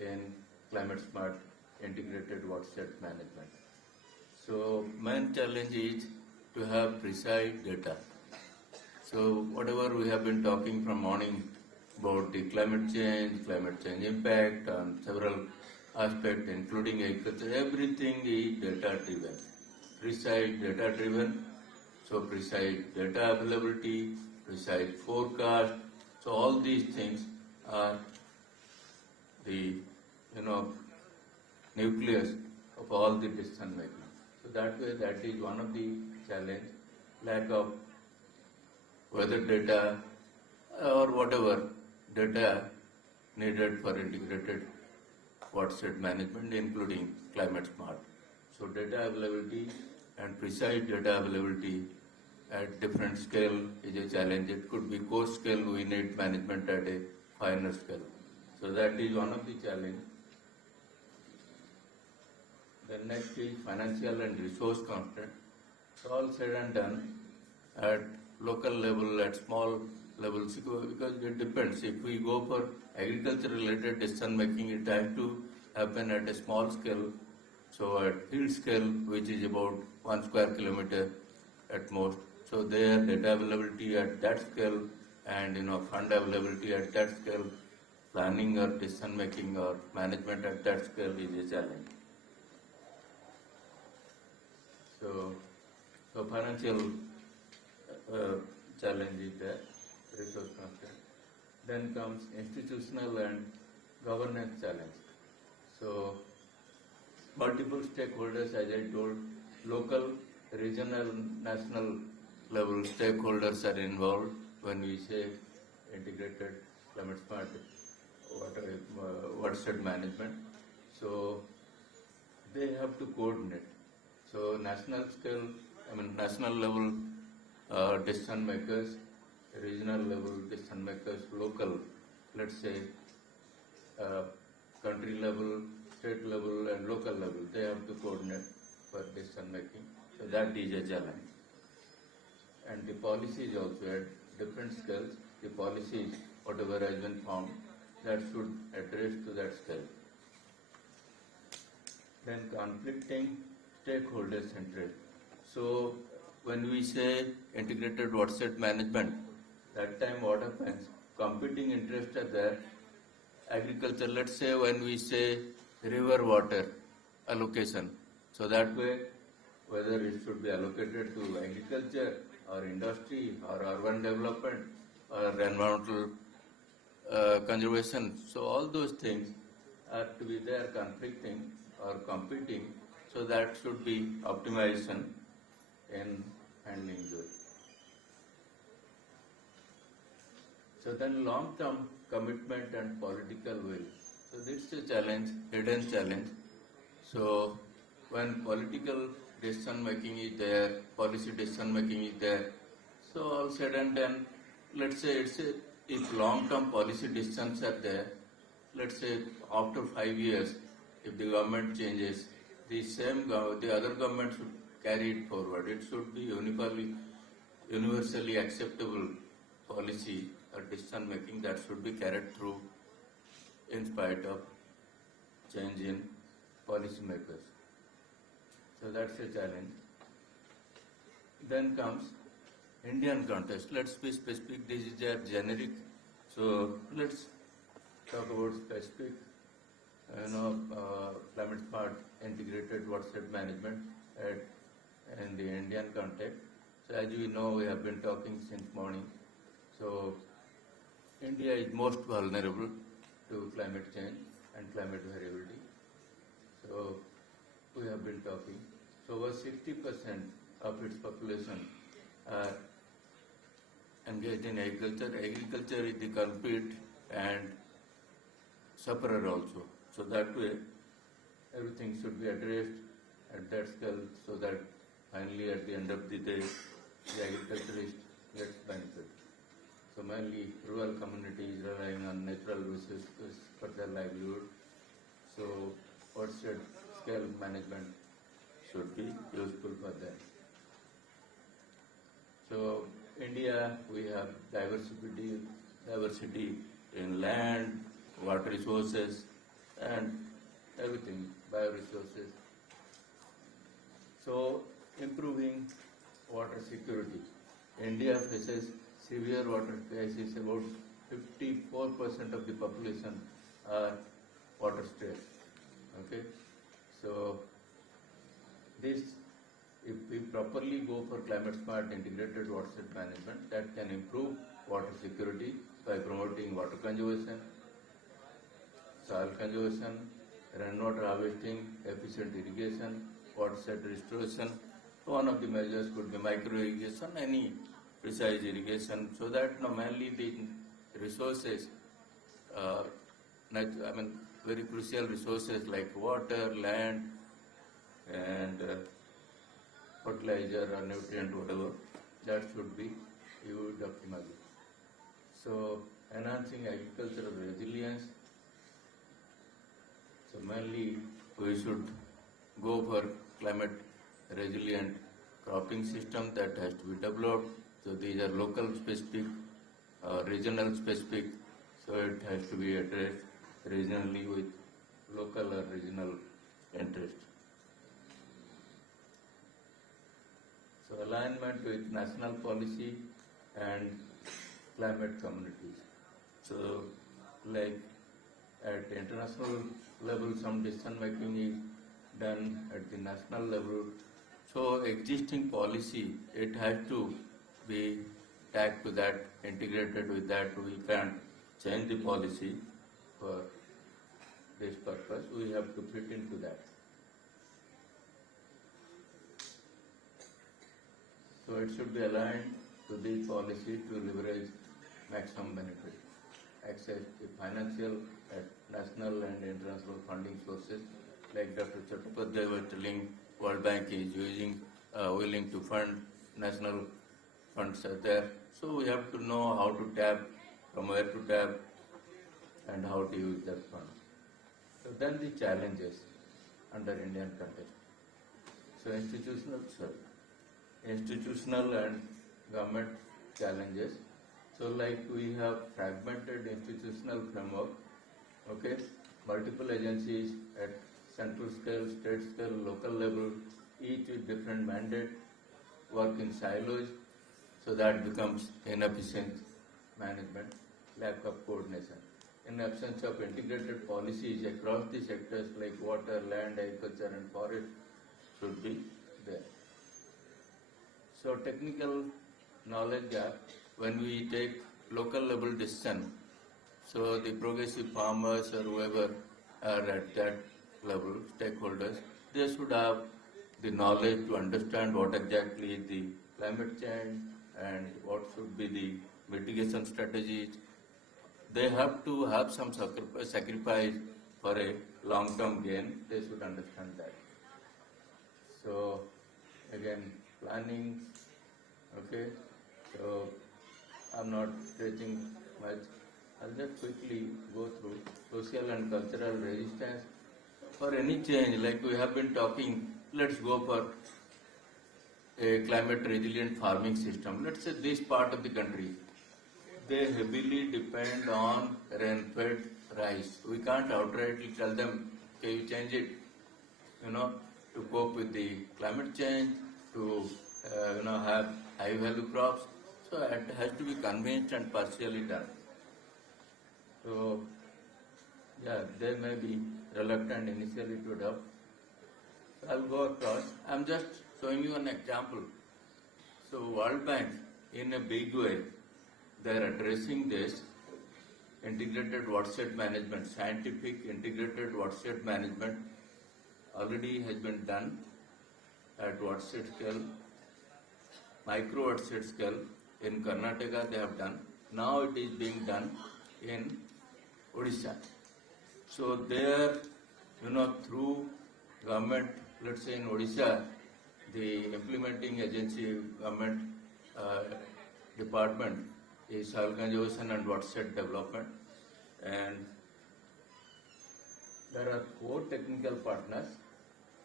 in climate smart integrated watershed management? So main challenge is to have precise data. So whatever we have been talking from morning about the climate change impact on several aspect, including agriculture, everything is data driven. Precise data driven, so precise data availability, precise forecast. So all these things are the nucleus of all the decision making. So that way, that is one of the challenge, lack of weather data or whatever data needed for integrated watershed management, including climate smart. So data availability and precise data availability at different scale is a challenge. It could be coast scale, we need management at a finer scale. So that is one of the challenge. The next is financial and resource constraint. So all said and done at local level, at small levels, because it depends. If we go for agriculture related decision making, it has to happen at a small scale. So at field scale, which is about 1 square kilometer at most. So there data availability at that scale and fund availability at that scale, planning or decision making or management at that scale is a challenge. So financial challenge is there, resource constraint. Then comes institutional and governance challenge. So multiple stakeholders, as I told, local, regional, national level stakeholders are involved when we say integrated climate smart watershed management. So they have to coordinate. So national scale, national level decision makers, regional level decision makers, local, let's say country level, state level and local level, they have to coordinate for decision making. So that is a challenge. And the policies also at different scales, the policies, whatever has been found, that should address to that scale. Then conflicting stakeholders interest. So when we say integrated watershed management, that time what happens? Competing interests are there. Agriculture, let's say when we say river water allocation, so that way whether it should be allocated to agriculture or industry or urban development or environmental conservation. So all those things are to be there conflicting or competing. So that should be optimization in handling those. So then long-term commitment and political will. So this is a challenge, hidden challenge. So when political decision making is there, policy decision making is there, so all said and done, let's say if long-term policy decisions are there, let's say after 5 years, if the government changes, the other government should carry it forward. It should be universally acceptable policy or decision making that should be carried through in spite of change in policy makers. So that's a challenge. Then comes Indian context. Let's be specific. This is a generic. So let's talk about specific, climate smart integrated watershed management in the Indian context. So as you know, we have been talking since morning. So India is most vulnerable to climate change and climate variability. So we have been talking. So over 60% of its population are engaged in agriculture. Agriculture is the culprit and sufferer also. So that way, everything should be addressed at that scale so that finally at the end of the day, the agriculturist gets benefit. So mainly rural communities relying on natural resources for their livelihood. So watershed scale management should be useful for them. So India, we have diversity in land, water resources, and everything, bioresources. So improving water security. India faces severe water crisis. About 54% of the population are water stressed. this, if we properly go for climate smart integrated watershed management, that can improve water security by promoting water conservation, soil conservation, rainwater harvesting, efficient irrigation, watershed restoration. One of the measures could be micro irrigation, any precise irrigation, so that mainly the resources, very crucial resources like water, land, and fertilizer or nutrient, whatever, that should be used optimally. So, enhancing agricultural resilience. So, mainly we should go for climate resilient cropping system that has to be developed. So, these are local specific, regional specific. So, it has to be addressed regionally with local or regional interest. So, alignment with national policy and climate communities. So, like at international level, some decision making is done at the national level. So, existing policy, it has to be tagged to that, integrated with that. We can't change the policy for this purpose. We have to fit into that. So it should be aligned to the policy to leverage maximum benefit. Access to financial, national and international funding sources, like Dr. Chattopadhyay was telling, World Bank is willing to fund, national funds are there. So we have to know how to tap, from where to tap, and how to use that fund. So then the challenges under Indian context. So institutional and government challenges. So like we have fragmented institutional framework, okay, multiple agencies at central scale, state scale, local level, each with different mandate, work in silos, so that becomes inefficient management, lack of coordination. In absence of integrated policies across the sectors like water, land, agriculture and forest should be there. So technical knowledge gap, when we take local level decision, so the progressive farmers or whoever are at that level, stakeholders, they should have the knowledge to understand what exactly is the climate change and what should be the mitigation strategies. They have to have some sacrifice for a long-term gain. They should understand that. So again, planning, okay, so I'm not stretching much. I'll just quickly go through social and cultural resistance for any change. Like we have been talking, let's go for a climate resilient farming system. Let's say this part of the country, they heavily depend on rain-fed rice. We can't outrightly tell them, okay, you change it, to cope with the climate change, to have high value crops. So it has to be convinced and partially done. So yeah, they may be reluctant initially to adopt. So I'll go across. I'm just showing you an example. So World Bank, in a big way, they're addressing this integrated watershed management, scientific integrated watershed management already has been done at watershed scale, micro watershed scale. In Karnataka they have done. Now it is being done in Odisha. So there, through government, let's say in Odisha, the implementing agency, government department is soil conservation and watershed development, and there are 4 technical partners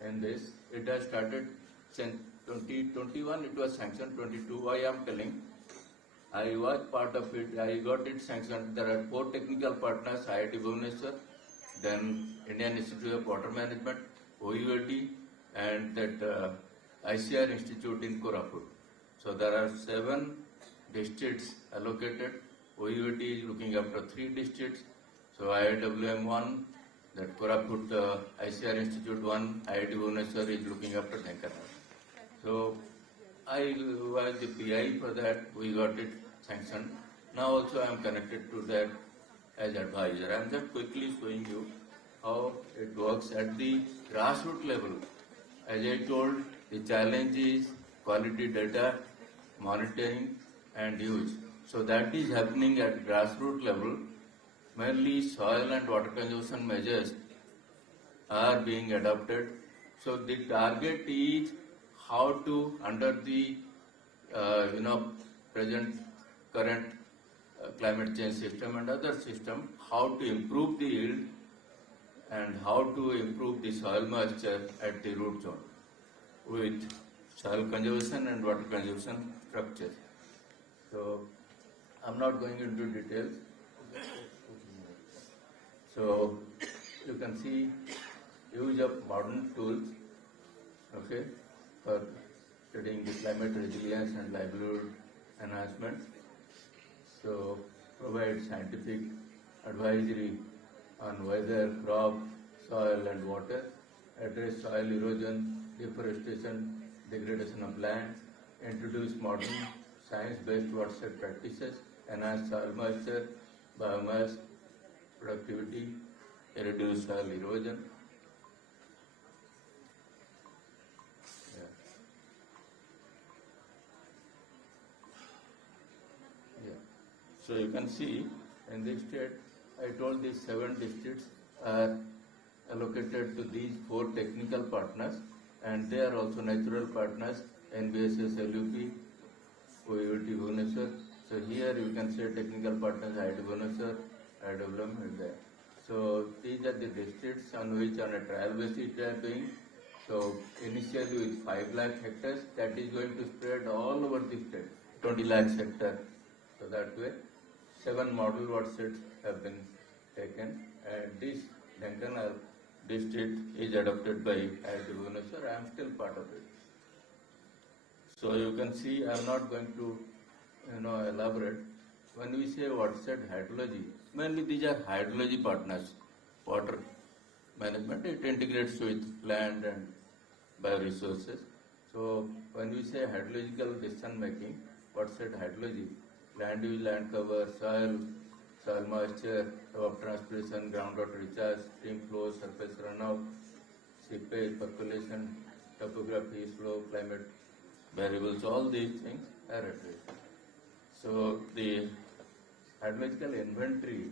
in this. It has started since 2021, it was sanctioned 22. Why I am telling? I was part of it, I got it sanctioned. There are 4 technical partners, IIT Bhubaneswar, then Indian Institute of Water Management, OUAT, and that ICR Institute in Koraput. So there are 7 districts allocated. OUAT is looking after 3 districts. So IIWM 1, That Koraput ICR Institute 1, IIT Bhubaneswar is looking after Dhenkanal. So I was the PI for that. We got it sanctioned. Now also I am connected to that as advisor. I am just quickly showing you how it works at the grassroots level. As I told, the challenge is quality data, monitoring and use. So that is happening at grassroots level. Mainly soil and water conservation measures are being adopted. So the target is how to, under the present current climate change system and other system, how to improve the yield and how to improve the soil moisture at the root zone with soil conservation and water conservation structures. So I'm not going into details. So you can see use of modern tools, okay, for studying the climate resilience and livelihood enhancement. So provide scientific advisory on weather, crop, soil and water, address soil erosion, deforestation, degradation of land, introduce modern science-based watershed practices, enhance soil moisture, biomass productivity, reduce soil erosion. Yeah. So you can see in this state, I told these 7 districts are allocated to these 4 technical partners, and they are also natural partners, NBSS, LUP, OUT Bhubaneswar. So here you can say technical partners, IIT Bhubaneswar, IWM is there. So these are the districts on which on a trial basis they are doing. So initially with 5 lakh hectares, that is going to spread all over the state, 20 lakh hectares. So that way, 7 model watersheds have been taken, and this Dhenkanal district is adopted by IIT Bhubaneswar. I am still part of it. So you can see I am not going to elaborate. When we say watershed hydrology, mainly these are hydrology partners, water management. It integrates with land and bioresources. So when we say hydrological decision making, watershed hydrology, land use, land cover, soil moisture, evapotranspiration, groundwater recharge, stream flow, surface runoff, seepage, percolation, topography, slope, climate variables, all these things are addressed. So the hydrological inventory,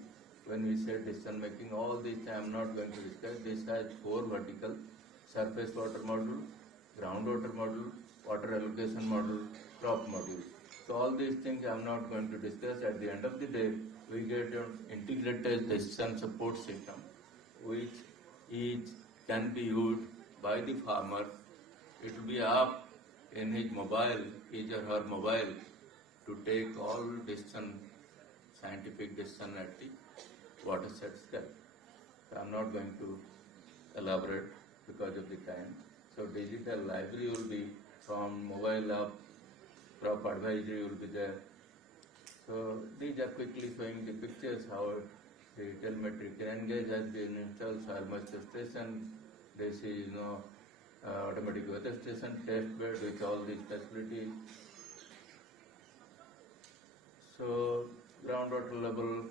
when we say decision making, all these I am not going to discuss. This has 4 verticals: surface water model, groundwater model, water allocation model, crop model. So all these things I am not going to discuss. At the end of the day, we get an integrated decision support system, which can be used by the farmer. It will be up in his or her mobile, to take all scientific decision at the watershed scale. So I am not going to elaborate because of the time. So digital library will be from mobile app, crop advisory will be there. So these are quickly showing the pictures how the telemetric rain gauge has been installed, soil moisture station. This is automatic weather station, test bed with all these facilities. So groundwater level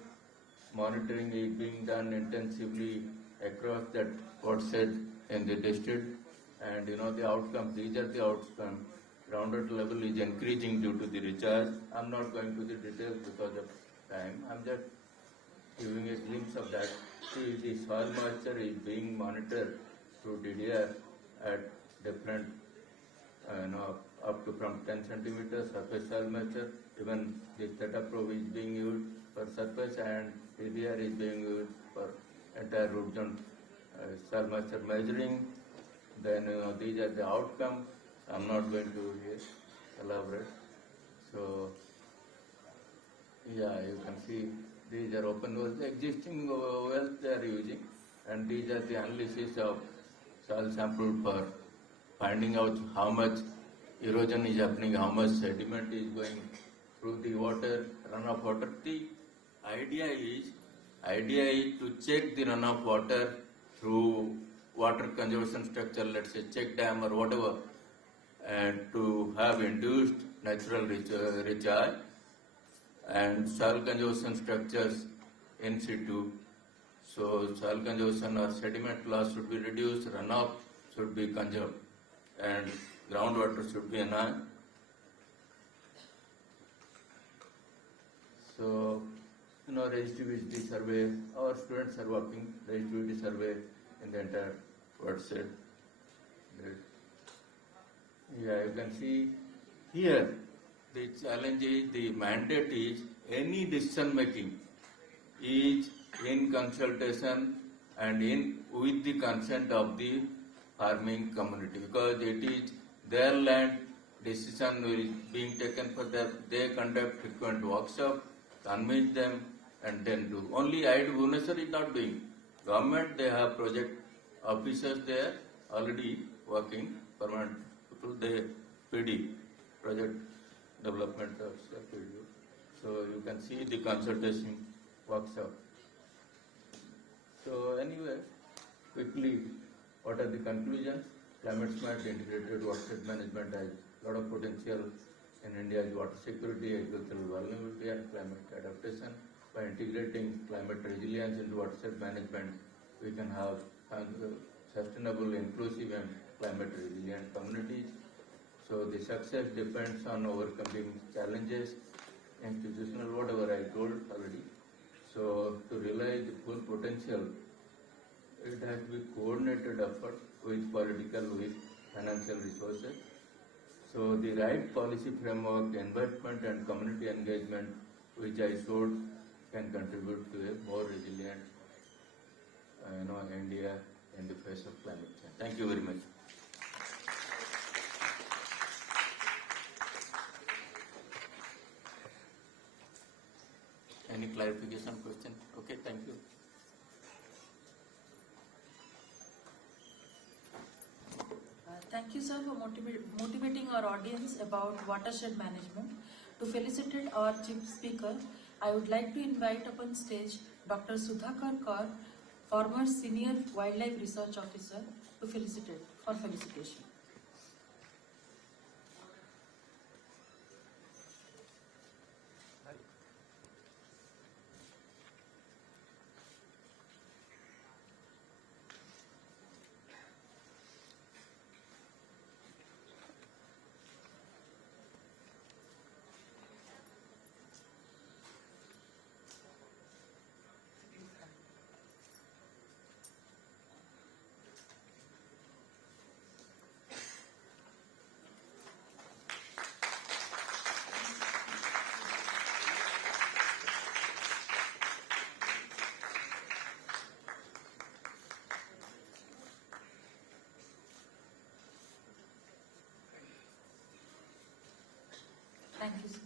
monitoring is being done intensively across that watershed in the district, and the outcomes. These are the outcomes. Groundwater level is increasing due to the recharge. I'm not going to the details because of time. I'm just giving a glimpse of that. See, the soil moisture is being monitored through DDR at different, up to from 10 centimeters surface soil moisture. Even the setup probe is being used for surface, and DDR is being used for entire root zone soil moisture measuring. Then these are the outcomes. I'm not going to elaborate. So yeah, you can see these are open wells, existing wells they are using, and these are the analysis of soil sample for finding out how much erosion is happening, how much sediment is going through the water, runoff water. The idea is to check the runoff water water conservation structure, let's say check dam or whatever, and to have induced natural recharge and soil conservation structures in situ. So soil conservation or sediment loss should be reduced, runoff should be conserved, and groundwater should be enhanced. So, resistivity survey, our students are working resistivity survey in the entire watershed. Yeah, you can see here the challenge is, the mandate is any decision making is in consultation and with the consent of the farming community, because it is their land, decision is being taken for them. They conduct frequent workshops, convince them, and then do. Only IIT Bhubaneswar is not doing. Government, they have project officers there already working, permanent people, they PD, project development officer, PD. So you can see the consultation workshop. So anyway, quickly, what are the conclusions? Climate smart integrated watershed management has a lot of potential in India's water security, agricultural vulnerability, and climate adaptation. By integrating climate resilience into watershed management, we can have sustainable, inclusive, and climate resilient communities. So the success depends on overcoming challenges, institutional, whatever I told already. So to realize the full potential, it has to be coordinated effort with political, with financial resources. So the right policy framework, investment and community engagement, which I showed, can contribute to a more resilient India in the face of climate change. Thank you very much. Any clarification question? Okay, thank you. Thank you, sir, for motivating our audience about watershed management. To felicitate our chief speaker, I would like to invite up on stage Dr. Sudhakar Kaur, former Senior Wildlife Research Officer, to felicitation. Thank you, sir.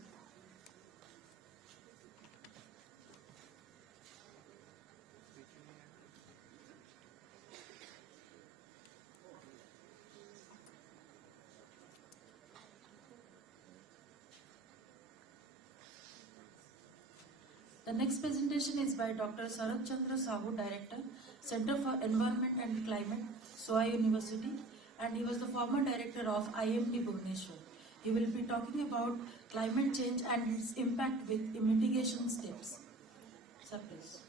The next presentation is by Dr. Sarat Chandra Sahu, Director, Center for Environment and Climate, SOA University, and he was the former director of IMT Bhubaneswar. He will be talking about climate change and its impact with mitigation steps. Sir, please.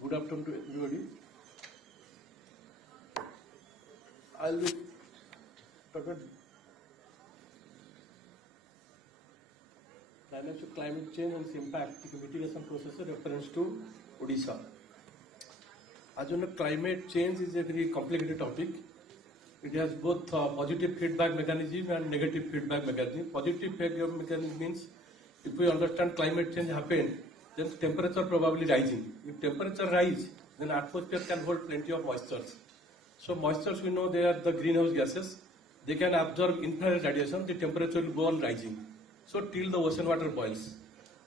Good afternoon to everybody. I'll be talking climate change and its impact in mitigation process reference to Odisha. As you know, climate change is a very complicated topic. It has both positive feedback mechanism and negative feedback mechanism. Positive feedback mechanism means if we understand climate change happened, then temperature probably rising. If temperature rise, then atmosphere can hold plenty of moistures. So moistures, we know they are the greenhouse gases. they can absorb infrared radiation, the temperature will go on rising. So till the ocean water boils.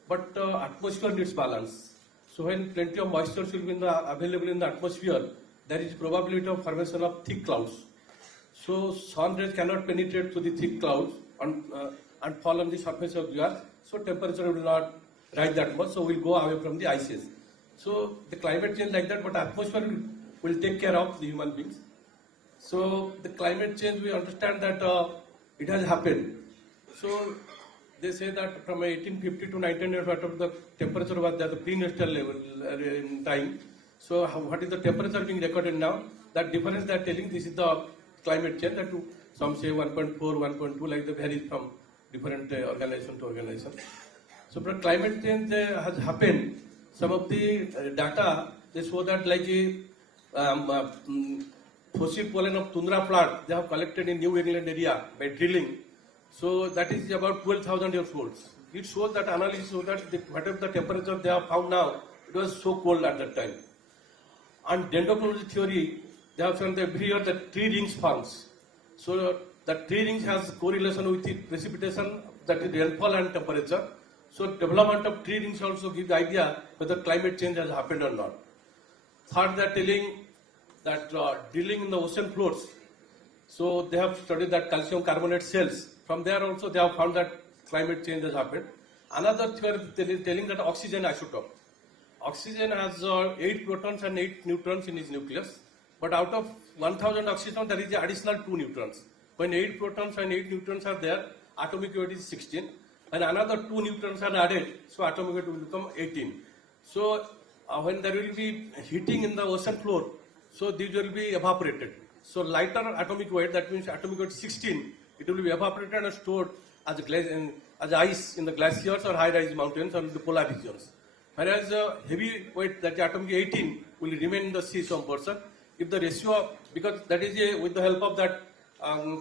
But atmosphere needs balance. So when plenty of moisture will be available in the atmosphere, there is probability of formation of thick clouds. So sun rays cannot penetrate through the thick clouds and fall on the surface of the earth. So temperature will not rise that much. So we'll go away from the ices. So the climate change like that, but atmosphere will take care of the human beings. So the climate change, we understand that it has happened. So they say that from 1850 to 1900, what the temperature was at the pre-industrial level in time. So what is the temperature being recorded now? That difference they are telling, this is the climate change. That some say 1.4, 1.2, like the varies from different organization to organization. So but climate change has happened. Some of the data, they show that like fossil pollen of tundra plant, they have collected in New England area by drilling. So that is about 12,000 years old. It shows that analysis shows that whatever the temperature they have found now, it was so cold at that time. And dendrochronology theory, they have shown that every year the tree rings forms. So the tree rings has correlation with the precipitation, that is rainfall and temperature. So development of tree rings also gives the idea whether climate change has happened or not. Third, they are telling that drilling in the ocean floors. So they have studied that calcium carbonate cells. From there also they have found that climate change has happened. Another theory is telling that oxygen isotope. Oxygen has 8 protons and 8 neutrons in its nucleus. But out of 1000 oxygen, there is an additional 2 neutrons. When 8 protons and 8 neutrons are there, atomic weight is 16. And another 2 neutrons are added, so atomic weight will become 18. So when there will be heating in the ocean floor, so these will be evaporated. So lighter atomic weight, that means atomic weight 16, it will be evaporated and stored as ice in the glaciers or high-rise mountains or the polar regions. Whereas heavy weight, that atomic 18, will remain in the sea some portion. If the ratio, because that is with the help of that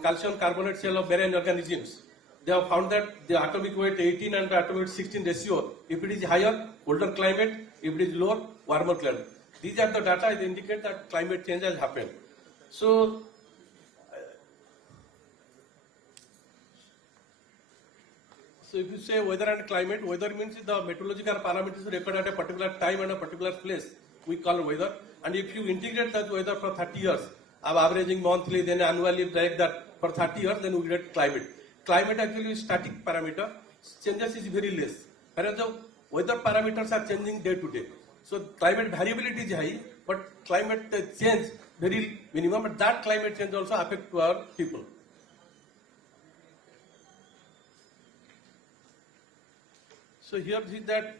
calcium carbonate cell of marine organisms, they have found that the atomic weight 18 and the atomic weight 16 ratio, if it is higher, colder climate, if it is lower, warmer climate. These are the data that indicate that climate change has happened. So if you say weather and climate, weather means the meteorological parameters recorded at a particular time and a particular place, we call weather. And if you integrate that weather for 30 years, averaging monthly, then annually like that for 30 years, then we get climate. Climate actually is static parameter, changes is very less. Whereas the weather parameters are changing day to day. So climate variability is high, but climate change very minimum, but that climate change also affect to our people. So here is that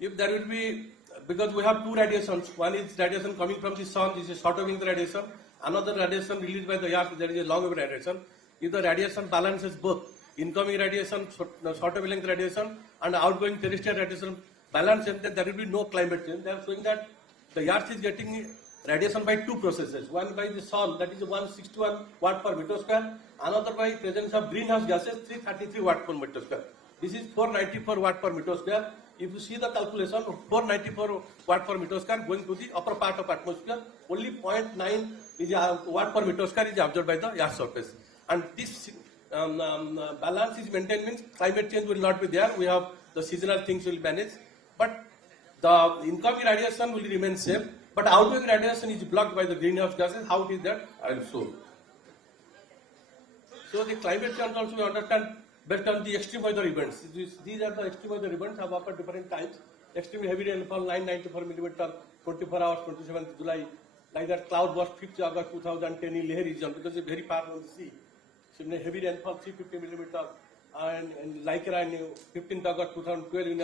if there will be, because we have two radiations, one is radiation coming from the sun, this is short wave radiation, another radiation released by the earth, there is a long wave radiation. If the radiation balances both, incoming radiation, short wavelength radiation, and outgoing terrestrial radiation balance, then there will be no climate change. They are showing that the earth is getting radiation by two processes. One by the sun, that is 161 watt per meter square. Another by presence of greenhouse gases, 333 watt per meter square. This is 494 watt per meter square. If you see the calculation, 494 watt per meter square going to the upper part of atmosphere, only 0.9 is watt per meter square is absorbed by the earth's surface. And this balance is maintained, means climate change will not be there. We have the seasonal things will manage, but the incoming radiation will remain same. But outgoing radiation is blocked by the greenhouse gases. How it is that? I will show. So the climate change also we understand based on the extreme weather events. These are the extreme weather events have occurred different times. Extremely heavy rainfall, 994 millimeter, 24 hours, 27th July. Like that cloud burst 5th August 2010 in Leh region because it's very far from the sea. So heavy rainfall 350 millimeter and Laikara in 15th August 2012 in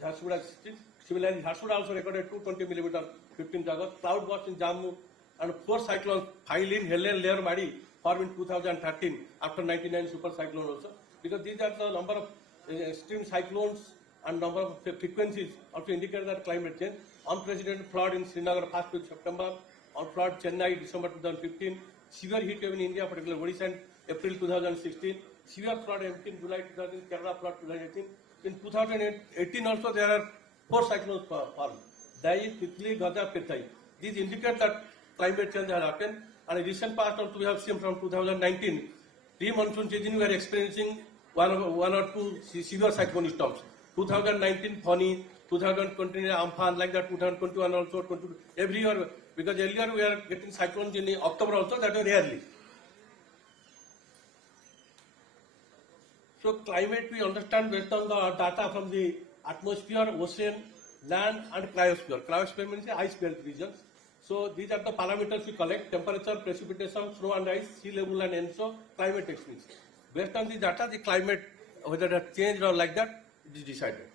Jharsuguda district. Similarly, Jharsuguda also recorded 220 millimeter 15th August. Cloud burst in Jammu and 4 cyclones, Phylline, Helen, Lair, Madi formed in 2013 after 99 super cyclone also. Because these are the number of extreme cyclones and number of frequencies also indicate that climate change. Unprecedented flood in Srinagar first week September, or flood Chennai December 2015, severe heat wave in India, particularly Odisha in April 2016, severe flood in July 2000, Kerala flood 2018. In 2018 also there are 4 cyclones formed. Dai, Titli, Gaja, Pethai. These indicate that climate change has happened. And in recent past also we have seen from 2019, pre-monsoon season we are experiencing one or two severe cyclone storms. 2019 Fani, 2020 Amphan, like that 2021 also, 22, every year, because earlier we are getting cyclones in October also, that was rarely. So climate we understand based on the data from the atmosphere, ocean, land and cryosphere. Cryosphere means the ice belt regions. So these are the parameters we collect: temperature, precipitation, snow and ice, sea level and ENSO, climate extremes. Based on the data, the climate, whether it has changed or like that, it is decided.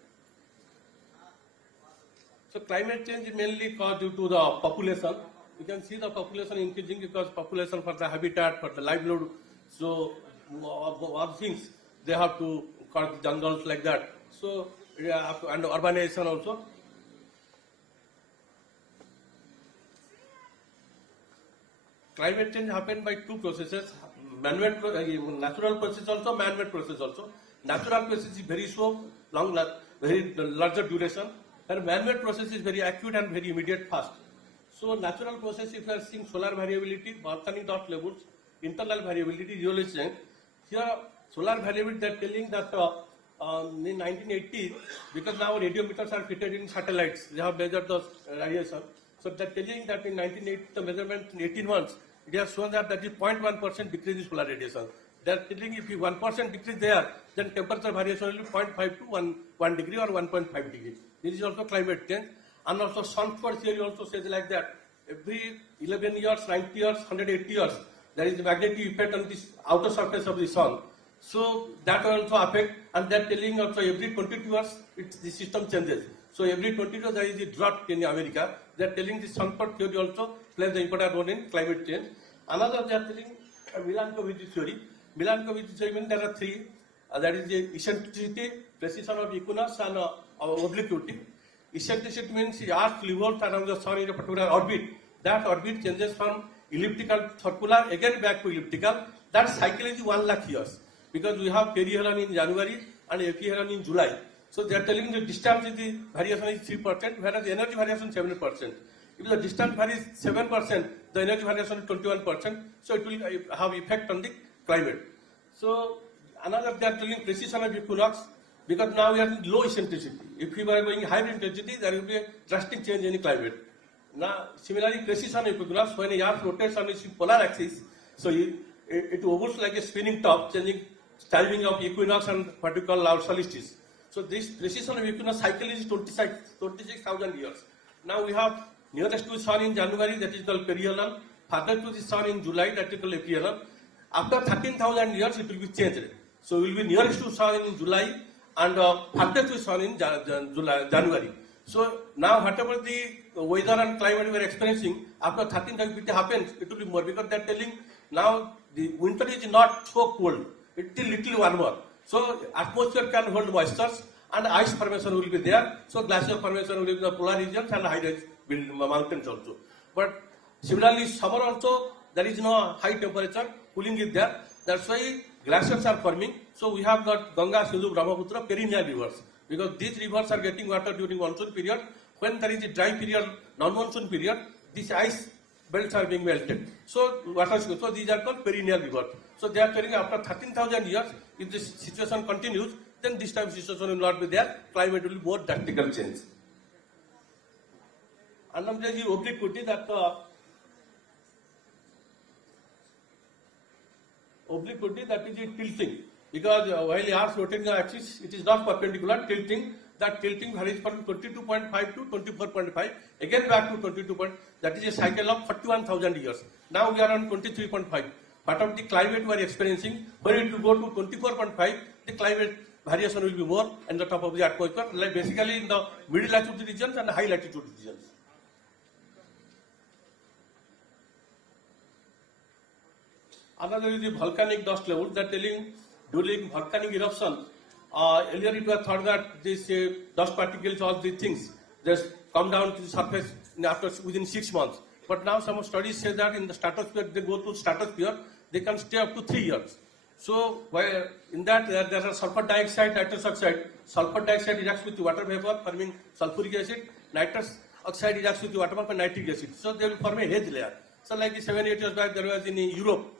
So climate change is mainly caused due to the population. You can see the population increasing because population for the habitat, for the livelihood. So all things, they have to cut the jungles like that. So and urbanization also. Climate change happened by two processes: man-made, natural process also, man-made process also. Natural process is very slow, very larger duration, and man-made process is very acute and very immediate, fast. So natural process, if you are seeing solar variability, volcanic dust levels, internal variability, geology, here solar variability, they are telling that in 1980, because now radiometers are fitted in satellites, they have measured the radiation. So they are telling that in 1980, the measurement in 18 months, it has shown that is 0.1% decrease in solar radiation. They are telling if you 1% decrease there, then temperature variation will be 0.5 to 1 degree or 1.5 degree. This is also climate change. And also sunspot theory also says like that. Every 11 years, 90 years, 180 years, there is a magnetic effect on this outer surface of the sun. So that will also affect, and they are telling also every 22 years, the system changes. So every 22 years there is a drought in America. They are telling the sunspot theory also plays the important role in climate change. Another, they are telling Milankovitch theory. Milankovitch theory means there are three. That is the eccentricity, precision of equinox, and obliquity. Eccentricity means the Earth revolves around the sun in a particular orbit. That orbit changes from elliptical circular again back to elliptical. That cycle is 1 lakh years. Because we have perihelion in January and epihelon in July. So they are telling the distance is the variation is 3%, whereas the energy variation is 7%. If the distance varies 7%, the energy variation is 21%. So it will have effect on the climate. So another, they are telling precision of equinox, because now we are in low eccentricity. If we were going higher intensity, there will be a drastic change in the climate. Now, similarly, precision of equinox, when the Earth rotates on its polar axis, so it ovals like a spinning top, changing timing of equinox and what we call our solstice. So this precision of equinox cycle is 26,000 years. Now we have nearest to the sun in January, that is called perihelion. Farther to the sun in July, that is called epihelon. After 13,000 years, it will be changed. So we will be nearest to sun in July and farther to the sun in January. So now whatever the weather and climate we are experiencing, after 13,000 it happens, it will be more, because they are telling now the winter is not so cold, it is little warmer. So atmosphere can hold moistures and ice formation will be there. So glacial formation will be in the polar regions and high-rise mountains also. But similarly, summer also there is no high temperature, cooling is there. That's why glaciers are forming. So we have got Ganga, Sindhu, Brahmaputra, perennial rivers. Because these rivers are getting water during monsoon period. When there is a dry period, non-monsoon period, these ice belts are being melted. So these are called perennial rivers. So they are telling after 13,000 years, if this situation continues, then this type of situation will not be there. Climate will be more drastically change. And then there is obliquity, that is a tilting. Because while the Earth rotating the axis, it is not perpendicular, tilting. That tilting varies from 22.5 to 24.5, again back to 22. That is a cycle of 41,000 years. Now we are on 23.5. Part of the climate we are experiencing, when it will go to 24.5, the climate variation will be more on the top of the atmosphere, like basically in the middle latitude regions and high latitude regions. Another is the volcanic dust level. They are telling during volcanic eruption, earlier it was thought that this dust particles, all these things, just come down to the surface within 6 months. But now some studies say that in the stratosphere, they go to stratosphere, they can stay up to 3 years. So where in that there are sulfur dioxide, nitrous oxide. Sulfur dioxide reacts with water vapor, forming sulfuric acid. Nitrous oxide reacts with water vapor, nitric acid. So they will form a haze layer. So like 7-8 years back, there was in Europe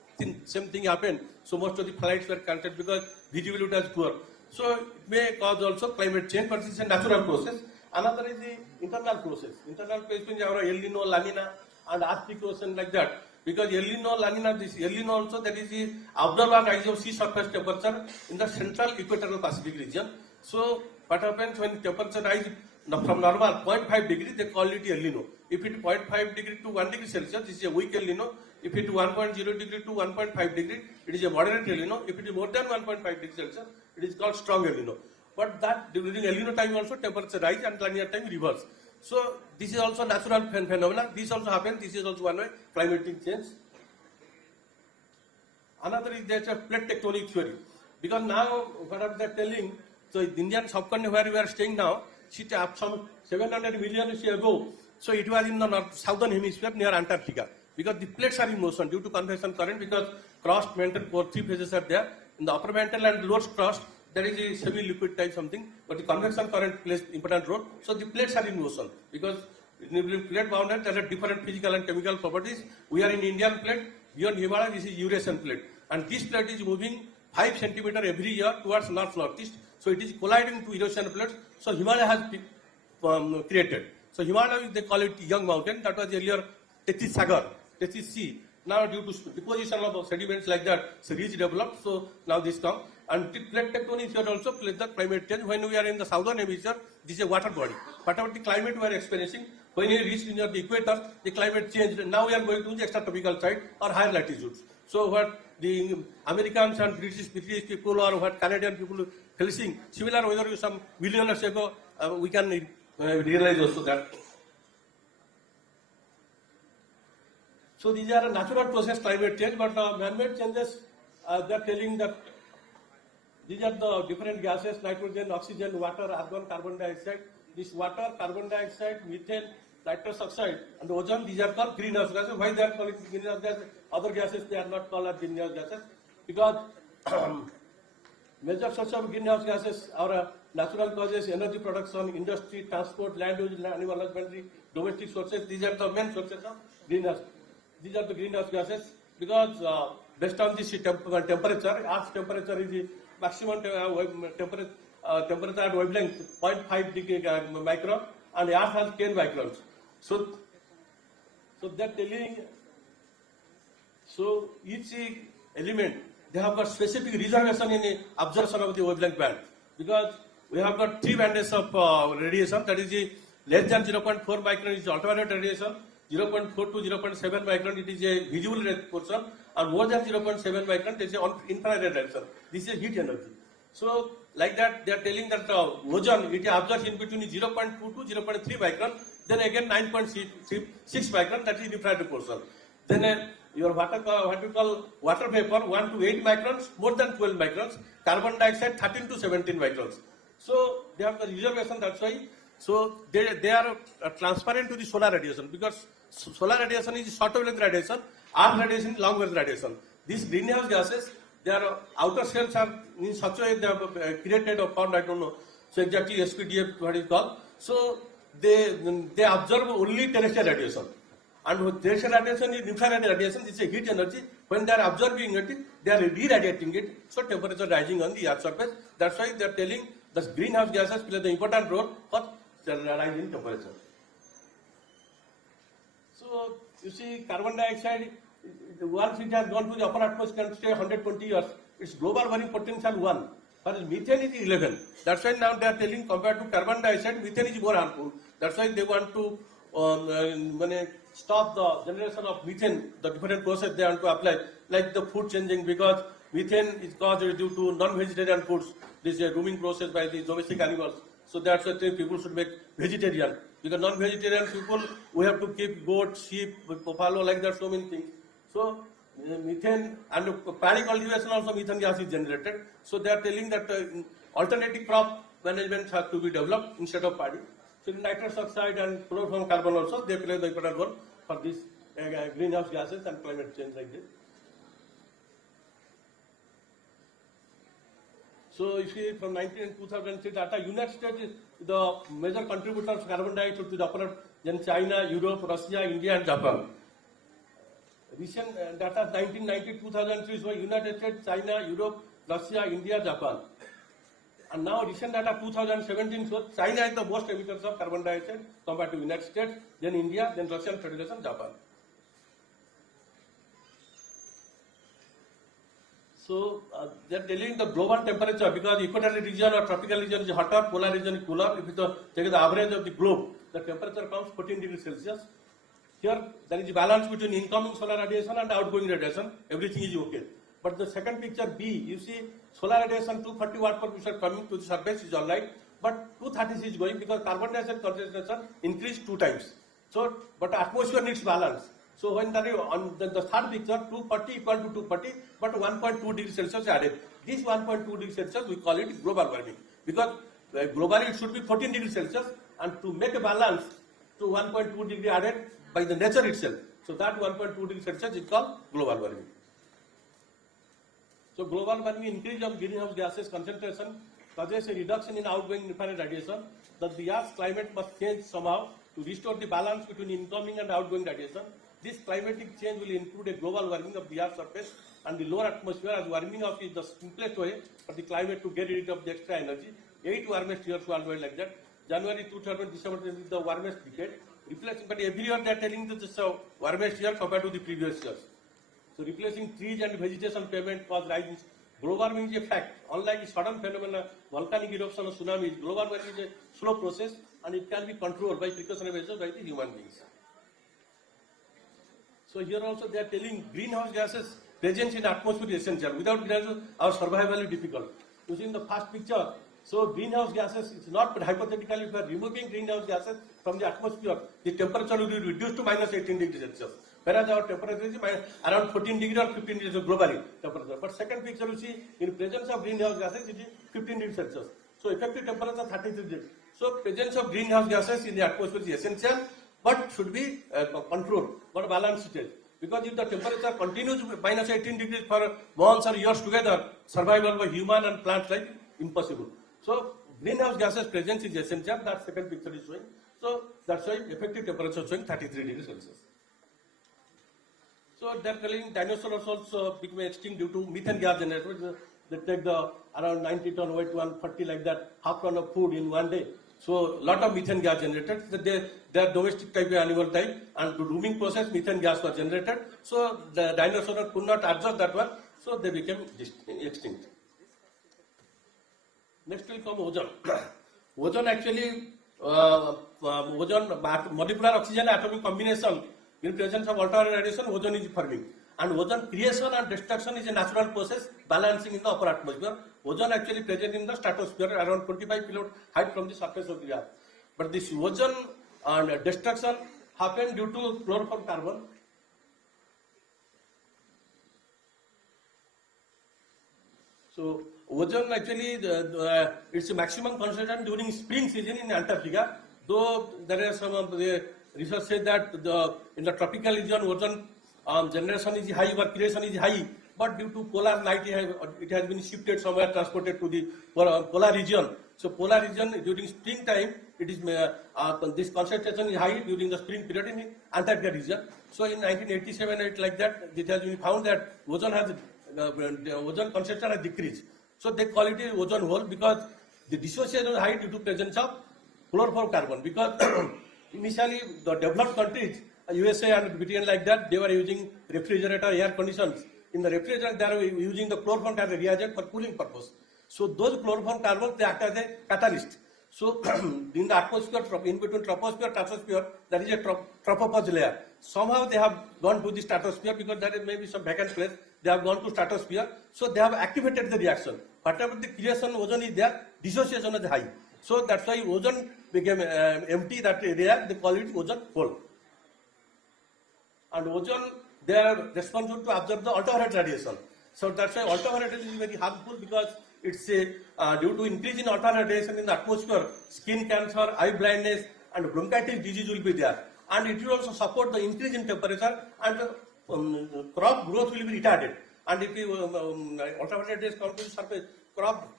same thing happened. So most of the flights were cancelled because visibility was poor. So it may cause also climate change, but it's a natural process. Another is the internal process. Internal process means our El Nino, La Nina, and Arctic ocean like that. Because El Nino, La Nina, this El Nino also, that is the abnormal rise of sea surface temperature in the central equatorial Pacific region. So what happens when temperature rise from normal 0.5 degree, they call it El Nino. If it 0.5 degree to 1 degree Celsius, this is a weak El Nino. If it 1.0 degree to 1.5 degree, it is a moderate El Nino. If it is more than 1.5 degree Celsius, it is called strong El Nino. But that during El Nino time also temperature rise and La Nina time reverse. So this is also natural phenomena. This also happens. This is also one way climatic change. Another is there's a plate tectonic theory. Because now what they are telling, so the Indian subcontinent where we are staying now, some 700 million years ago, so it was in the southern hemisphere near Antarctica. Because the plates are in motion due to convection current, because crust, mantle, core, three phases are there. In the upper mantle and lower crust, there is a semi-liquid type something, but the convection current plays important role. So the plates are in motion because in the plate boundary there are different physical and chemical properties. We are in Indian plate, beyond Himalaya this is Eurasian plate, and this plate is moving 5 centimeter every year towards northeast. So it is colliding to Eurasian plates. So Himalaya has been created. So Himalaya, they call it young mountain. That was earlier Tethys Sagar, Tethys Sea. Now due to deposition of sediments like that, so ridge developed. So now this comes. And the plate tectonics here also plays the climate change. When we are in the southern hemisphere, this is a water body. Whatever the climate we are experiencing, when we reach near the equator, the climate changed. Now we are going to the extratropical side or higher latitudes. So what the Americans and British people or what Canadian people facing similar weather some million years ago, we can realize also that. So these are natural process climate change, but man-made changes, they are telling that these are the different gases: nitrogen, oxygen, water, argon, carbon dioxide. This water, carbon dioxide, methane, nitrous oxide, and ozone, these are called greenhouse gases. Why they are called greenhouse gases? Other gases, they are not called as greenhouse gases. Because major source of greenhouse gases are natural causes, energy production, industry, transport, land use, animal husbandry, domestic sources. These are the main sources of greenhouse. These are the greenhouse gases because based on this temperature, Earth's temperature is the maximum temperature at wavelength 0.5 degree micron, and Earth has 10 microns. So they're telling, so each element, they have got specific reservation in absorption of the wavelength band, because we have got 3 bands of radiation, that is the less than 0.4 micron is ultraviolet radiation, 0.4 to 0.7 micron it is a visible portion, and more than 0.7 micron it is infrared radiation. This is heat energy. So like that they are telling that ozone it absorbs in between 0.2 to 0.3 micron, then again 9.6 micron, that is infrared portion. Then your water, what we call water vapor, 1 to 8 microns, more than 12 microns, carbon dioxide 13 to 17 microns. So they have the reservation, that's why. So they are transparent to the solar radiation, because solar radiation is short wavelength radiation, Earth radiation is long wavelength radiation. These greenhouse gases, their outer shells are in such a way they are created or formed, I don't know. So exactly SPDF what is called. So they absorb only terrestrial radiation. And terrestrial radiation is infrared radiation, this is a heat energy. When they are absorbing it, they are re-radiating it, so temperature rising on the Earth surface. That's why they are telling the greenhouse gases play the important role for rising temperature. So you see, carbon dioxide, once it has gone to the upper atmosphere, can stay 120 years. Its global warming potential 1. Whereas methane is 11. That's why now they are telling, compared to carbon dioxide, methane is more harmful. That's why they want to stop the generation of methane, the different process they want to apply, like the food changing, because methane is caused due to non-vegetarian foods. This is a grooming process by the domestic animals. So that's why people should make vegetarian. Because non-vegetarian people, we have to keep goat, sheep, buffalo, like that, so many things. So methane and paddy cultivation also methane gas is generated. So they are telling that alternative crop management has to be developed instead of paddy. So nitrous oxide and chlorofluorocarbon also, they play the important role for these greenhouse gases and climate change like this. So you see, from 2006 data, United States is the major contributors of carbon dioxide to the upper, then China, Europe, Russia, India and Japan. recent data 1990, 2003 were United States, China, Europe, Russia, India, Japan. And now recent data 2017 shows China is the most emitters of carbon dioxide compared to United States, then India, then Russian Federation, Japan. So they are telling the global temperature because equatorial region or tropical region is hotter, polar region is cooler. If you take the average of the globe, the temperature comes 14 degrees Celsius. Here there is a balance between incoming solar radiation and outgoing radiation. Everything is okay. But the second picture B, you see solar radiation 240 watt per meter coming to the surface is alright, but 230 is going because carbon dioxide concentration increased 2 times. So, but atmosphere needs balance. So when on the third picture, 240 equal to 240, but 1.2 degrees Celsius added. This 1.2 degrees Celsius we call it global warming because globally it should be 14 degrees Celsius, and to make a balance to 1.2 degree added by the nature itself. So that 1.2 degrees Celsius is called global warming. So global warming increase of greenhouse gases concentration causes a reduction in outgoing infrared radiation. That the Earth's climate must change somehow to restore the balance between incoming and outgoing radiation. This climatic change will include a global warming of the Earth's surface and the lower atmosphere, as warming up is the simplest way for the climate to get rid of the extra energy. 8 warmest years worldwide like that. January 2000, December is the warmest decade. Replacing, but every year they are telling that this is the warmest year compared to the previous years. So replacing trees and vegetation pavement cause rise in global warming is a fact. Unlike the sudden phenomena, volcanic eruption or tsunamis, global warming is a slow process and it can be controlled by precautionary measures by the human beings. So here also they are telling greenhouse gases presence in atmosphere is essential. Without greenhouse, our survival is difficult. You see in the first picture, so greenhouse gases, it's not, but hypothetically if we are removing greenhouse gases from the atmosphere, the temperature will be reduced to minus 18 degrees Celsius. Whereas our temperature is around 14 degrees or 15 degrees globally temperature. But second picture you see, in presence of greenhouse gases, it is 15 degrees Celsius. So effective temperature 33 degrees. So presence of greenhouse gases in the atmosphere is essential, but should be controlled, but balanced state. Because if the temperature continues minus 18 degrees for months or years together, survival by human and plant life impossible. So greenhouse gases presence is essential. That second picture is showing. So that's why effective temperature showing 33 degrees Celsius. So they are telling dinosaurs also became extinct due to methane gas generation. They take the around 90 ton weight, 140 like that, half ton of food in one day. So lot of methane gas generated. They are domestic type animal type, and to rooming process methane gas was generated. So the dinosaurs could not adjust that one, so they became extinct. Next will come ozone. Ozone actually, ozone molecular oxygen atomic combination in presence of ultraviolet radiation, ozone is forming. And ozone creation and destruction is a natural process balancing in the upper atmosphere. Ozone actually present in the stratosphere around 25 kilometers height from the surface of the earth. But this ozone and destruction happen due to chlorofluorocarbon. So ozone actually it's a maximum concentration during spring season in Antarctica. Though there are some of the research says that in the tropical region ozone generation is high or creation is high, but due to polar light it has been shifted somewhere, transported to the polar region. So polar region during spring time it is this concentration is high during the spring period in Antarctica region. So in 1987 it like that it has been found that ozone concentration has decreased. So they call it ozone hole because the dissociation is high due to presence of chlorofluorocarbon. Because initially the developed countries, USA and Britain like that, they were using refrigerator, air conditions. In the refrigerator, they are using the chloroform as a reagent for cooling purpose. So those chlorofluorocarbons, they act as a catalyst. So in the atmosphere, in between troposphere, stratosphere, there is a tropopause layer. Somehow they have gone to the stratosphere because there is maybe some vacant place. They have gone to stratosphere. So they have activated the reaction. Whatever the creation ozone is there, dissociation is high. So that's why ozone became empty, that area, they call it ozone hole. And ozone, they are responsible to absorb the ultraviolet radiation. So that's why ultraviolet is very harmful because it's due to increase in ultraviolet radiation in the atmosphere, skin cancer, eye blindness, and bronchitis disease will be there. And it will also support the increase in temperature, and crop growth will be retarded. And if ultraviolet radiation comes to the surface, crop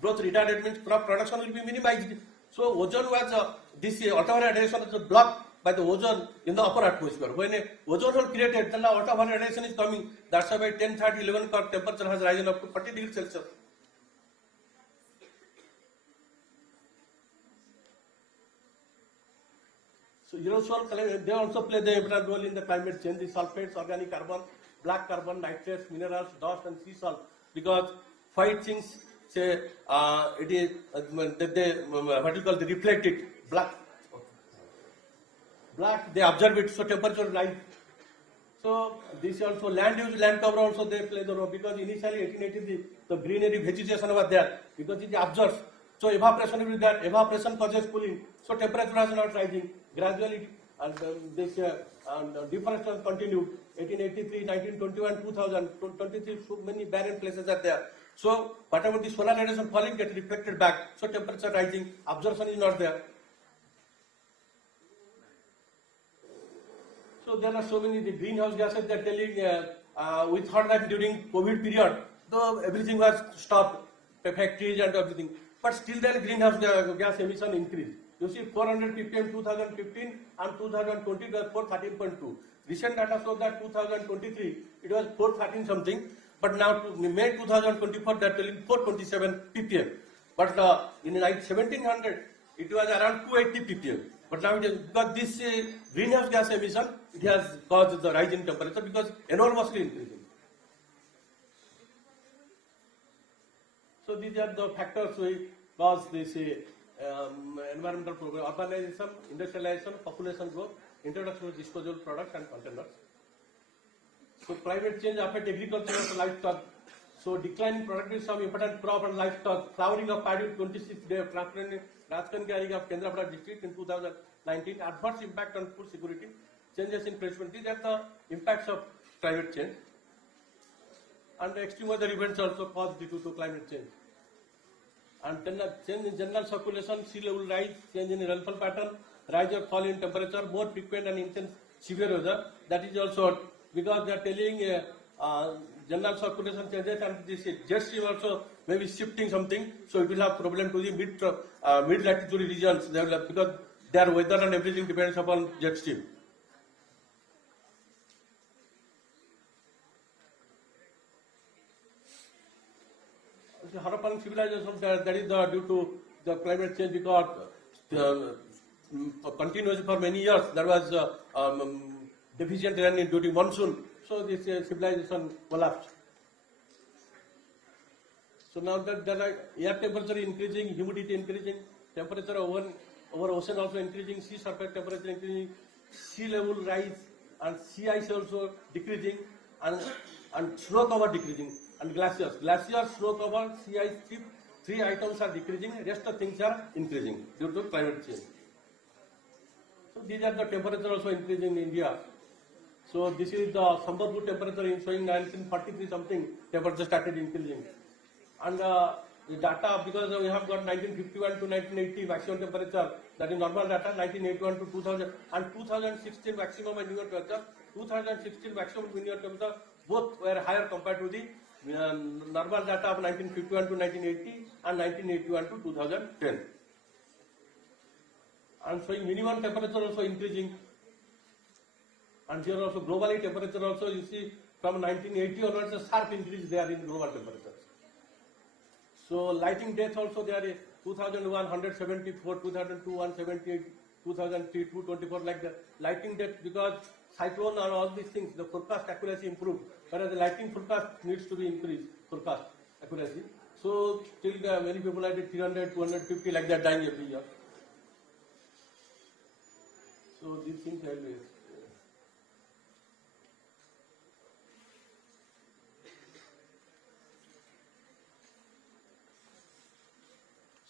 growth retarded means crop production will be minimized. So ozone was this ultraviolet radiation is a block by the ozone in the upper atmosphere. When a ozone hole created, then the ultraviolet radiation is coming. That's why by 10, 30, 11 o'clock temperature has risen up to 40 degrees Celsius. So aerosol, they also play the important role in the climate change. The sulfates, organic carbon, black carbon, nitrates, minerals, dust, and sea salt. Because white things, say, it is what you call the reflect it, black, they absorb it, so temperature rise. So this also land use, land cover also they play the role, because initially 1880 the greenery vegetation was there, because it absorbs. So evaporation will be there, evaporation causes cooling, so temperature is not rising. Gradually this deforestation continued, 1883, 1921, 2023, so many barren places are there. So whatever the solar radiation falling gets reflected back, so temperature rising, absorption is not there. So there are so many the greenhouse gases that telling we thought that during COVID period, though everything was stopped, the factories and everything, but still then greenhouse gas emission increased. You see 400 ppm 2015 and 2020 it was 413.2. Recent data shows that 2023 it was 413 something, but now to May 2024 they are telling 427 ppm. But in 1700 it was around 280 ppm. But now it is, because this greenhouse gas emission, it has caused the rise in temperature because enormously increasing. So these are the factors which cause this environmental program: urbanization, industrialization, population growth, introduction of disposable products and containers. So climate change affects agriculture and livestock. So declining productivity of important crop and livestock, flowering of paddy 26 day Rajkanki area of Kendrapada district in 2019, adverse impact on food security, changes in placement. These are the impacts of climate change. And the extreme weather events also caused due to climate change. And then change in general circulation, sea level rise, change in rainfall pattern, rise or fall in temperature, more frequent and intense severe weather. That is also because they are telling general circulation changes, and this jet stream also may be shifting something, so it will have problem to the mid latitude regions. They will have, because their weather and everything depends upon jet stream. The Harappan civilization, that is due to the climate change, because continuously for many years there was deficient rain during monsoon, so this civilization collapsed. So now that there are air temperature increasing, humidity increasing, temperature over ocean also increasing, sea surface temperature increasing, sea level rise, and sea ice also decreasing, and snow cover decreasing, and glaciers, snow cover, sea ice, three items are decreasing, rest of things are increasing due to climate change. So these are the temperature also increasing in India. So this is the Sambalpur temperature showing 1943 something, temperature started increasing. And the data, because we have got 1951 to 1980 maximum temperature, that is normal data, 1981 to 2000, and 2016 maximum and minimum temperature, 2016 maximum and minimum temperature, both were higher compared to the normal data of 1951 to 1980 and 1981 to 2010. And showing minimum temperature also increasing. And here also globally temperature also, you see from 1980 onwards a sharp increase there in global temperatures. So lighting dates also there is 2001 174, 2002 178, 2003 224, like that. Lighting dates, because cyclone and all these things, the forecast accuracy improved, whereas the lighting forecast needs to be increased, forecast accuracy. So still many people are at 300, 250 like that dying every year. So these things always.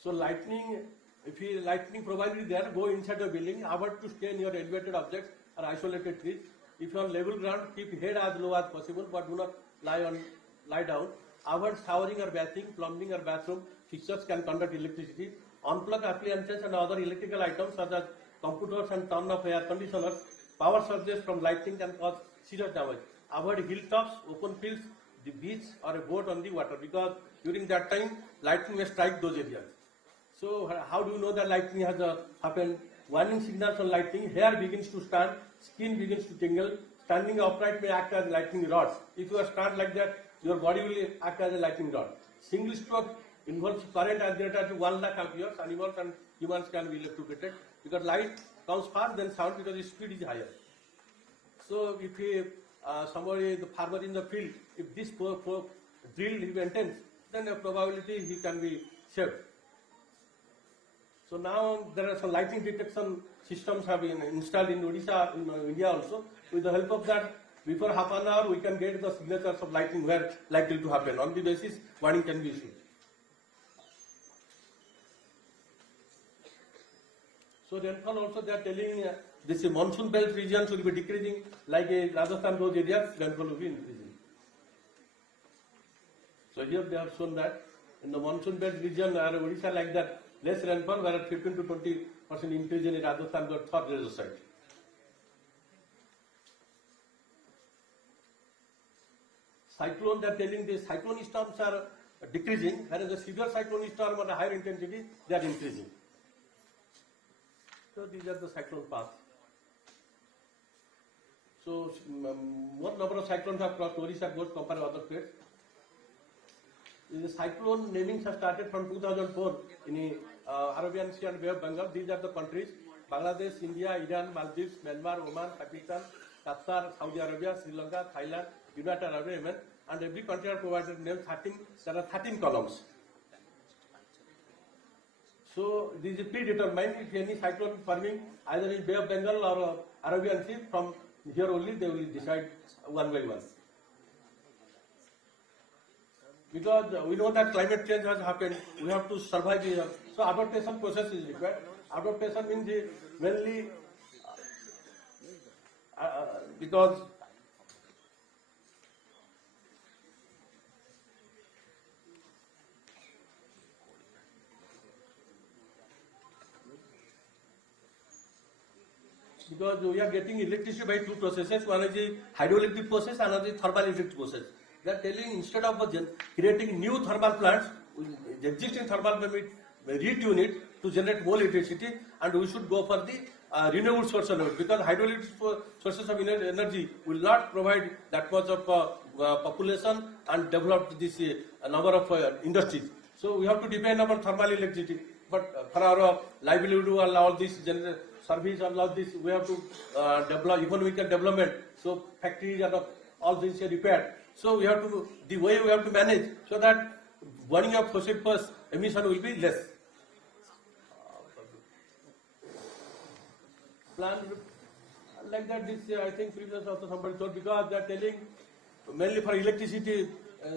So lightning, if lightning provided there, go inside the building, avoid to stay near elevated objects or isolated trees. If you are on level ground, keep head as low as possible, but do not lie down. Avoid showering or bathing, plumbing or bathroom fixtures can conduct electricity. Unplug appliances and other electrical items such as computers and turn off air conditioners. Power surges from lightning can cause serious damage. Avoid hilltops, open fields, the beach or a boat on the water, because during that time lightning may strike those areas. So how do you know that lightning has happened? warning signals on lightning, hair begins to stand, skin begins to tingle, standing upright may act as lightning rods. If you are stand like that, your body will act as a lightning rod. Single stroke involves current as greater to 1 lakh amperes. Animals and humans can be electrocuted because light comes fast than sound because its speed is higher. So if somebody, the farmer in the field, if this drill he maintains, then the probability he can be saved. So now there are some lightning detection systems have been installed in Odisha, in India also. With the help of that, before half an hour we can get the signatures of lightning where likely to happen. On the basis, warning can be issued. So rainfall also they are telling this monsoon belt regions will be decreasing, like Rajasthan those areas, rainfall will be increasing. So here they have shown that in the monsoon belt region, Odisha like that, less rainfall, whereas 15 to 20% increase in Rajasthan, the third desert site. Cyclone, they are telling the cyclone storms are decreasing, whereas the severe cyclone storm on a higher intensity, they are increasing. So these are the cyclone paths. So what number of cyclones have crossed Odisha coast compared to other states? The cyclone namings have started from 2004 in Arabian Sea and Bay of Bengal. These are the countries: Bangladesh, India, Iran, Maldives, Myanmar, Oman, Pakistan, Qatar, Saudi Arabia, Sri Lanka, Thailand, United Arab Emirates, and every country are provided name 13. There are 13 columns. So this is predetermined. If any cyclone forming either in Bay of Bengal or Arabian Sea, from here only they will decide one by one. Because we know that climate change has happened, we have to survive here. So adaptation process is required. Adaptation means mainly because we are getting electricity by two processes. One is the hydroelectric process, another is thermal electric process. They are telling instead of creating new thermal plants, the existing thermal plant, retune it to generate more electricity, and we should go for the renewable source of energy, because hydroelectric sources of energy will not provide that much of population and develop this number of industries. So we have to depend upon thermal electricity. But for our livelihood and all this service and all this, we have to develop economical development. So factories and all things are repaired. So we have to, the way we have to manage so that burning of fossil fuels emission will be less. Plan like that, this I think previous also somebody told, because they are telling mainly for electricity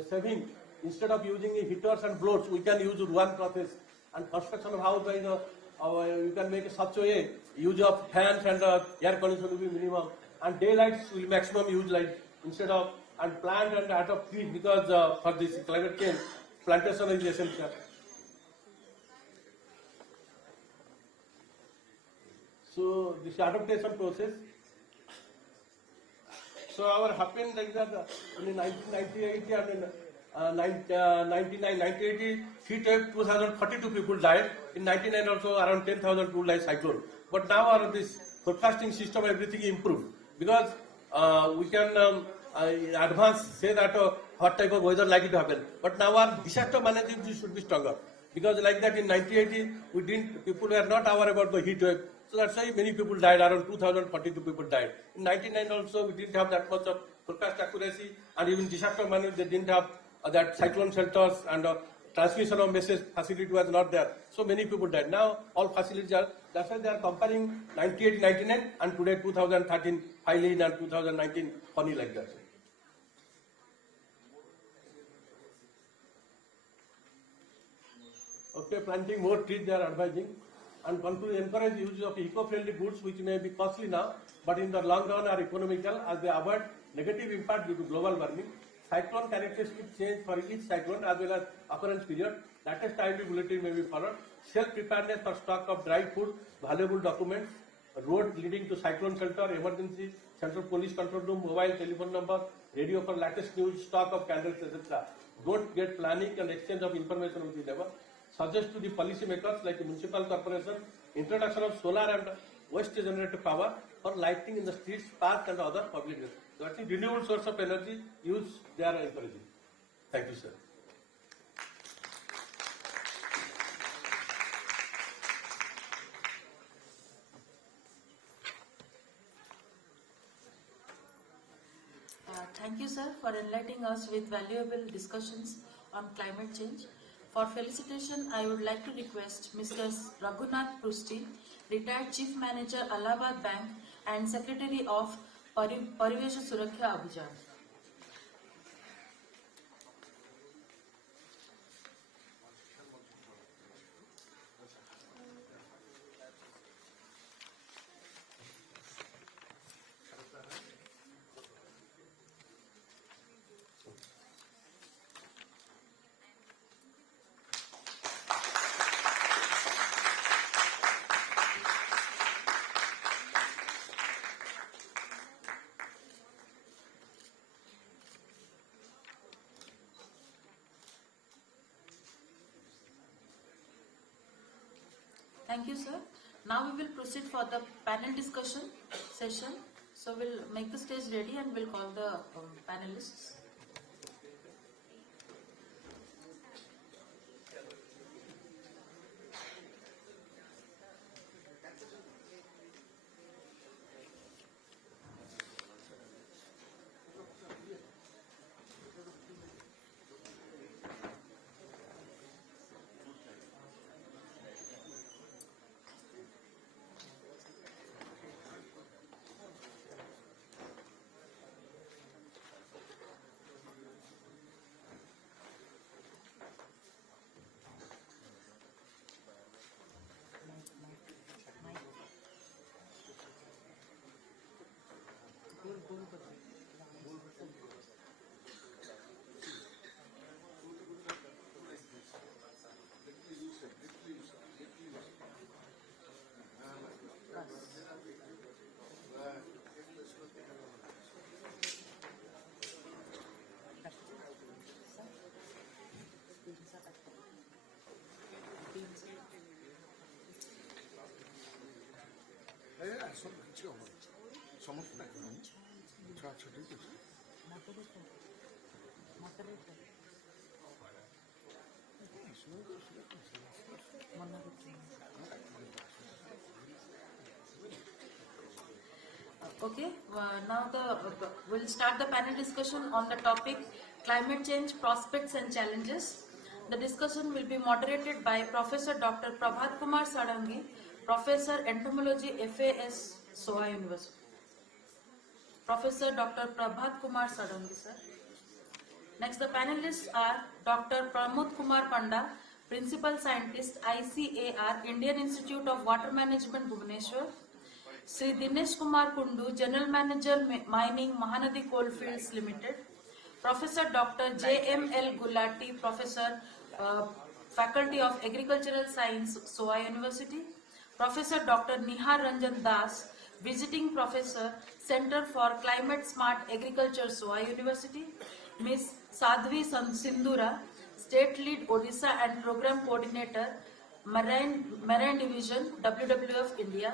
saving, instead of using heaters and blowers, we can use one process. And construction of house by you can make such a way, use of fans and air conditioner will be minimum, and daylights will maximum use light instead of, and plant and out of trees, because for this climate change, plantation is essential. So this adaptation process. So our happened like that in 1998 and in 1980, heat wave 2042 people died. In 99 also around 10,000 people died cyclone. But now our this forecasting system, everything improved, because we can advance say that what type of weather likely to happen. But now our disaster management should be stronger, because like that in 1980 people were not aware about the heat wave. So that's why many people died, around 2,042 people died. In 99 also we didn't have that much of forecast accuracy, and even disaster management they didn't have that cyclone shelters, and transmission of message facility was not there. So many people died. Now all facilities are, that's why they are comparing 98, 99 and today 2013 highly and 2019 funny like that. Okay, planting more trees they are advising, and conclude encourage use of eco-friendly goods which may be costly now, but in the long run are economical as they avoid negative impact due to global warming. Cyclone characteristic change for each cyclone as well as occurrence period. Latest timely bulletin may be followed. Self-preparedness for stock of dry food, valuable documents, road leading to cyclone shelter, emergency, central police control room, mobile telephone number, radio for latest news, stock of candles, etc. Don't get planning and exchange of information with the neighbor. Suggest to the policy makers like the municipal corporation introduction of solar and waste generated power for lighting in the streets, parks and other public areas. So I think renewable source of energy use they are encouraging. Thank you, sir. Thank you, sir, for enlightening us with valuable discussions on climate change. For felicitation, I would like to request Mr. Raghunath Prusti, retired Chief Manager, Allahabad Bank and Secretary of Parivesha Suraksha Abhijan. Thank you, sir. Now we will proceed for the panel discussion session. So we'll make the stage ready and we'll call the panelists. Okay, now we'll start the panel discussion on the topic climate change prospects and challenges. The discussion will be moderated by Professor Dr. Prabhat Kumar Sadangi, Professor Entomology, FAS, SOA University. Professor Dr. Prabhat Kumar Sadangi, sir. Next, the panelists are Dr. Pramod Kumar Panda, Principal Scientist, ICAR, Indian Institute of Water Management, Bhubaneswar. Sri Dinesh Kumar Kundu, General Manager, Mining, Mahanadi Coalfields Limited. Professor Dr. J.M.L. Gulati, Professor, Faculty of Agricultural Science, SOA University. Professor Dr. Nihar Ranjan Das, Visiting Professor, Center for Climate Smart Agriculture, SOA University. Ms. Sadhvi Sindura, State Lead Odisha and Program Coordinator, Marine Division, WWF India.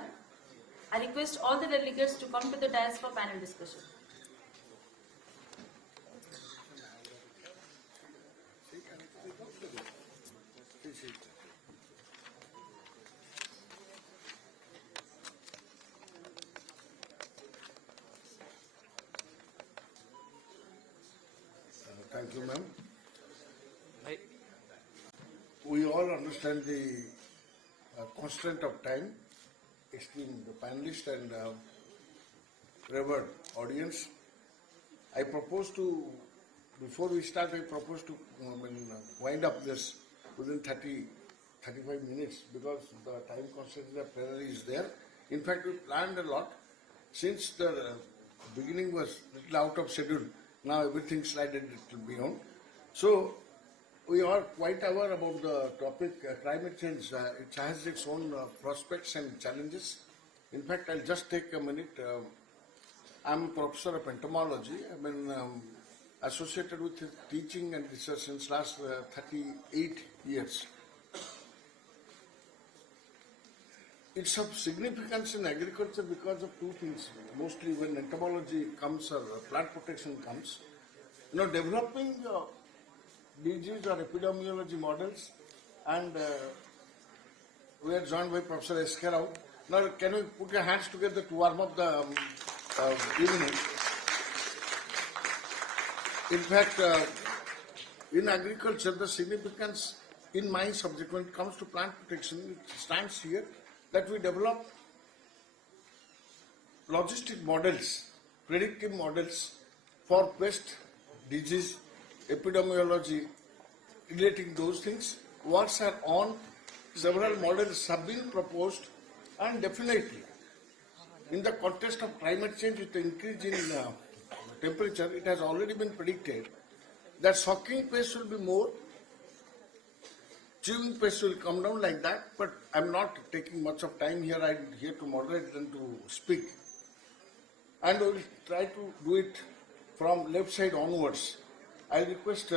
I request all the delegates to come to the dais for panel discussion. Thank you, ma'am. We all understand the constraint of time, esteemed the panelists and revered audience. I propose to, before we start, I propose to wind up this within 35 minutes because the time constraint of the plenary is there. In fact, we planned a lot. Since the beginning was little out of schedule, now everything slided little beyond. So we are quite aware about the topic climate change. It has its own prospects and challenges. In fact, I'll just take a minute. I'm a professor of entomology. I've been associated with teaching and research since last 38 years. It's of significance in agriculture because of two things. Mostly when entomology comes or plant protection comes, developing disease or epidemiology models, and we are joined by Professor S. K. Rao. Now, can you put your hands together to warm up the evening? In fact, in agriculture, the significance in my subject when it comes to plant protection, it stands here that we develop logistic models, predictive models for pest, disease, epidemiology, relating those things. Works are on, several models have been proposed, and definitely in the context of climate change with the increase in temperature, it has already been predicted that sucking pests will be more, chewing pests will come down like that, but I'm not taking much of time here. I'm here to moderate and to speak. And we will try to do it from left side onwards. I request,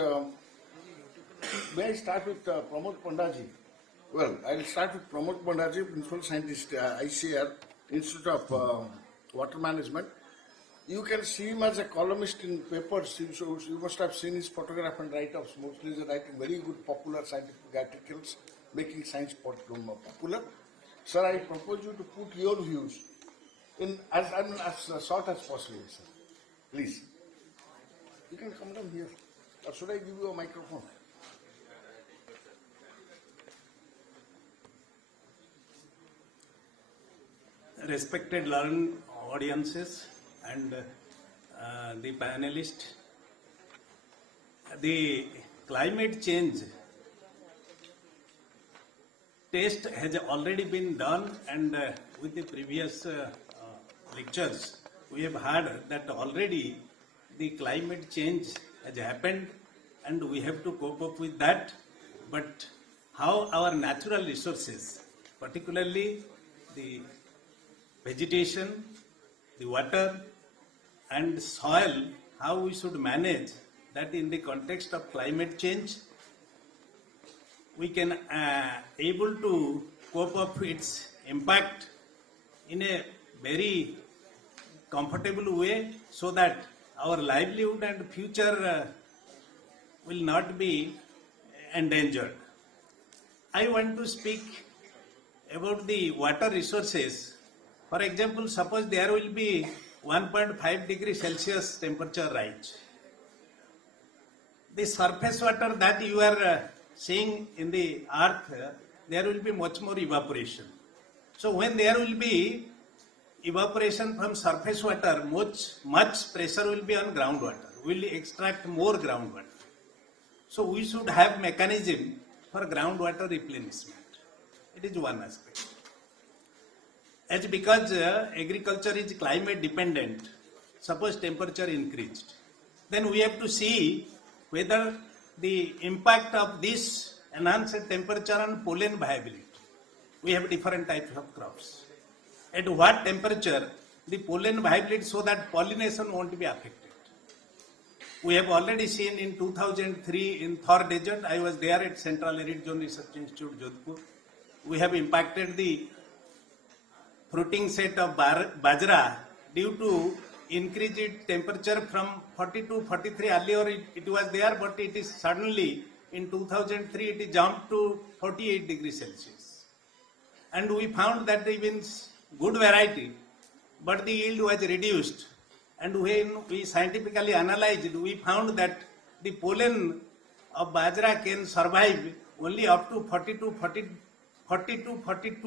may I start with Pramod Pandaji? Well, I will start with Pramod Pandaji, Principal Scientist, ICAR, Institute of Water Management. You can see him as a columnist in papers. You must have seen his photograph and write-ups. Mostly he's writing very good popular scientific articles, making science popular. Sir, I propose you to put your views in as short as possible, sir. Please. You can come down here. Or should I give you a microphone? Respected learned audiences and the panelists, the climate change test has already been done, and with the previous lectures we have heard that already the climate change has happened and we have to cope up with that. But how our natural resources, particularly the vegetation, the water and soil, how we should manage that in the context of climate change, we can able to cope up with its impact in a very comfortable way, so that our livelihood and future will not be endangered. I want to speak about the water resources. For example, suppose there will be 1.5 degrees Celsius temperature rise. The surface water that you are seeing in the earth, there will be much more evaporation. So when there will be evaporation from surface water, much pressure will be on groundwater. We will extract more groundwater. So we should have mechanism for groundwater replenishment. It is one aspect. As because agriculture is climate dependent, suppose temperature increased, then we have to see whether the impact of this enhanced temperature on pollen viability. We have different types of crops. At what temperature the pollen viability, so that pollination won't be affected. We have already seen in 2003 in Thar Desert, I was there at Central Arid Zone Research Institute, Jodhpur. We have impacted the fruiting set of bajra due to increased temperature from 42, 43. Earlier it was there, but it is suddenly in 2003 it jumped to 48 degrees Celsius. And we found that even good variety, but the yield was reduced. And when we scientifically analyzed, we found that the pollen of bajra can survive only up to 42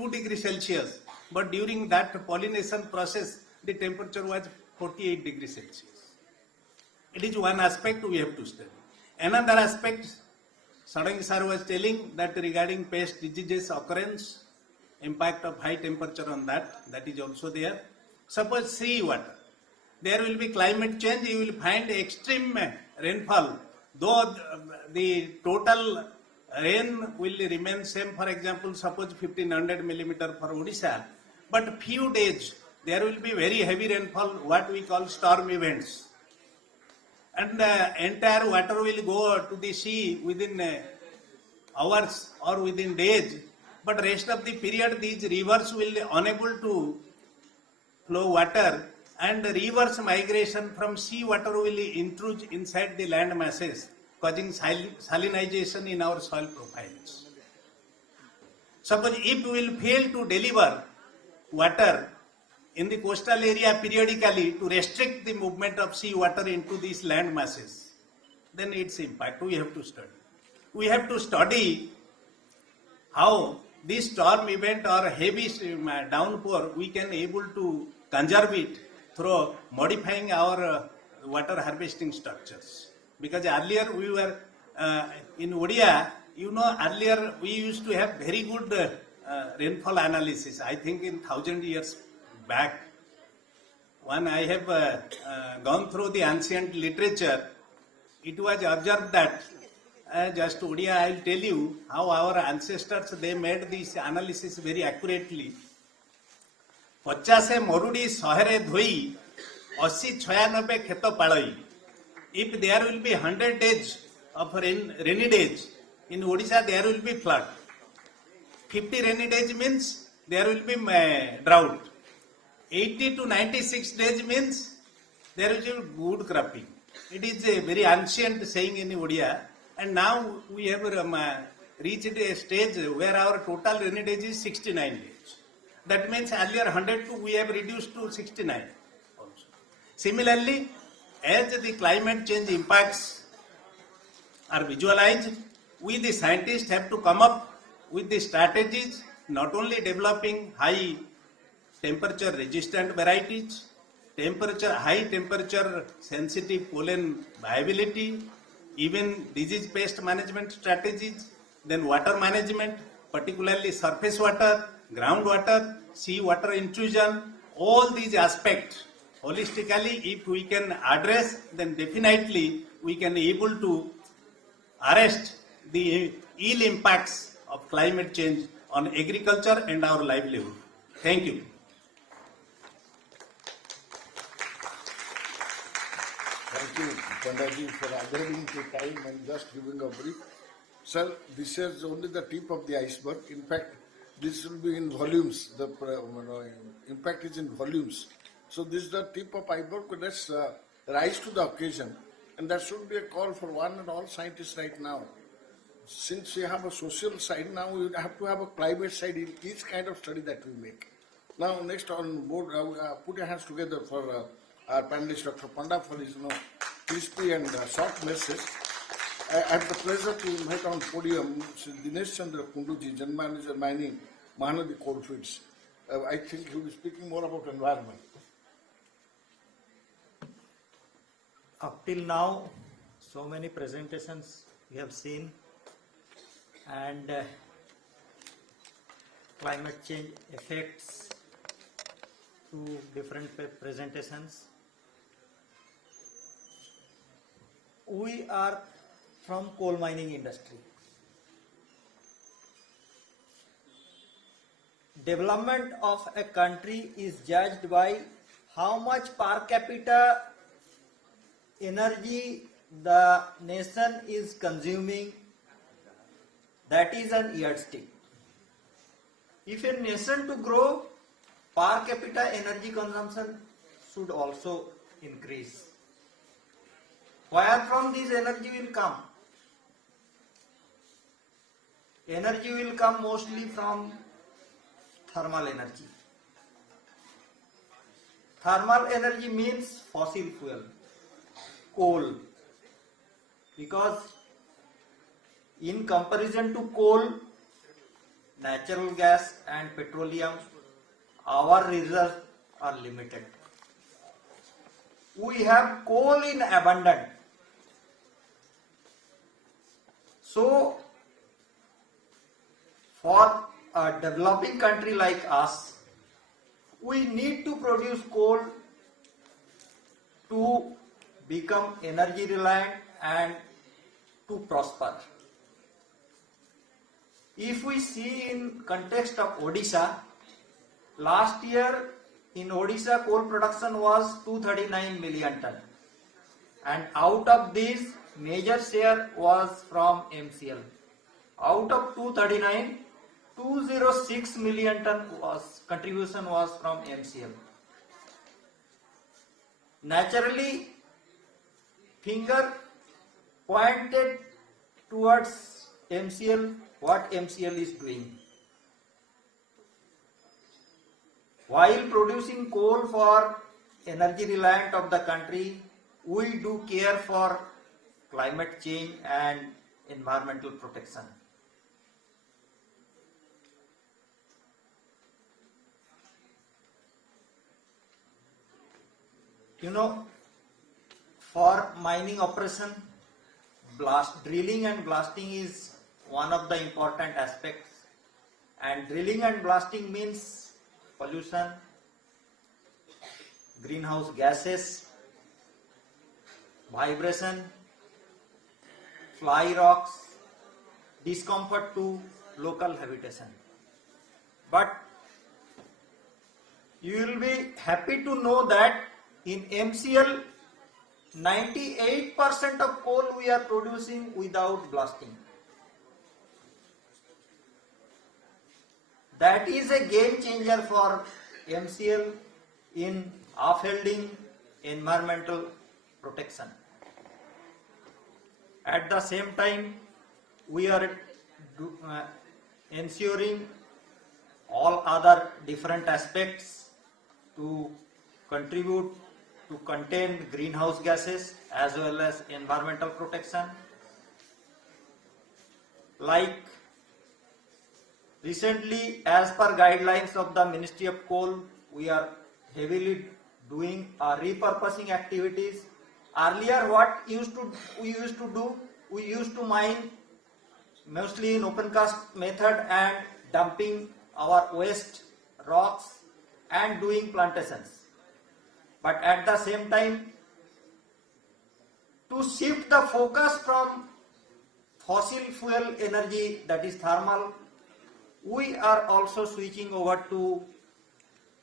degrees Celsius. But during that pollination process, the temperature was 48 degrees Celsius. It is one aspect we have to study. Another aspect, Sarang sir was telling that regarding pest diseases occurrence, impact of high temperature on that is also there. Suppose sea water. There will be climate change, you will find extreme rainfall. Though the total rain will remain same, for example, suppose 1500 millimeter for Odisha, but few days there will be very heavy rainfall, what we call storm events. And the entire water will go to the sea within hours or within days. but rest of the period these rivers will unable to flow water, and reverse migration from sea water will intrude inside the land masses, causing salinization in our soil profiles. Suppose if we will fail to deliver water in the coastal area periodically to restrict the movement of sea water into these land masses, then its impact we have to study. We have to study how this storm event or heavy downpour we can able to conserve it through modifying our water harvesting structures. Because earlier we were in Odia, earlier we used to have very good rainfall analysis. I think in 1,000 years back, when I have gone through the ancient literature, it was observed that just Odia, I will tell you how our ancestors they made this analysis very accurately. 50 ମରୁଡ଼ି 100 ଧୋଇ 80 96 କ୍ଷେତ ପାଳଇ. If there will be 100 days of rainy days in Odisha, there will be flood. 50 rainy days means there will be drought. 80 to 96 days means there will be good cropping. It is a very ancient saying in Odia, and now we have reached a stage where our total rainy days is 69 days. That means earlier 100 we have reduced to 69 also. Similarly, as the climate change impacts are visualized, we the scientists have to come up with the strategies, not only developing high temperature resistant varieties, high temperature sensitive pollen viability, even disease pest management strategies, then water management, particularly surface water, groundwater, sea water intrusion, all these aspects holistically if we can address, then definitely we can able to arrest the ill impacts of climate change on agriculture and our livelihood. Thank you. Thank you, Pandaji, for adhering to time and just giving a brief. Sir, this is only the tip of the iceberg. In fact, this will be in volumes. The impact is in volumes. So this is the tip of iceberg. Let's rise to the occasion. And that should be a call for one and all scientists right now. Since we have a social side, now we have to have a climate side in each kind of study that we make. Now, next on board, put your hands together for our panelist, Dr. Panda, for his crispy and short message. I have the pleasure to invite on podium Dinesh Chandra Kunduji, General Manager Mining, Mahanadi Coalfields. I think he will be speaking more about environment. Up till now, so many presentations we have seen, and climate change effects through different presentations. We are from coal mining industry. Development of a country is judged by how much per capita energy the nation is consuming. That is an yardstick. If a nation to grow, per capita energy consumption should also increase. Where from this energy will come? Energy will come mostly from thermal energy. Thermal energy means fossil fuel, coal. Because in comparison to coal, natural gas and petroleum, our reserves are limited. We have coal in abundance. So, for a developing country like us, we need to produce coal to become energy reliant and to prosper. If we see in context of Odisha, last year in Odisha coal production was 239 million ton, and out of these major share was from MCL. Out of 239, 206 million ton contribution was from MCL. Naturally, finger pointed towards MCL, what MCL is doing. While producing coal for energy reliant of the country, we do care for climate change and environmental protection. You know, for mining operation, drilling and blasting is one of the important aspects, and drilling and blasting means pollution, greenhouse gases, vibration, fly rocks, discomfort to local habitation. But you will be happy to know that in MCL, 98% of coal we are producing without blasting. That is a game changer for MCL in upholding environmental protection. At the same time, we are ensuring all other different aspects to contribute to contain greenhouse gases as well as environmental protection. Like recently, as per guidelines of the Ministry of Coal, we are heavily doing repurposing activities. Earlier, what we used to do, we used to mine mostly in open cast method and dumping our waste rocks and doing plantations. But at the same time, to shift the focus from fossil fuel energy, that is thermal, we are also switching over to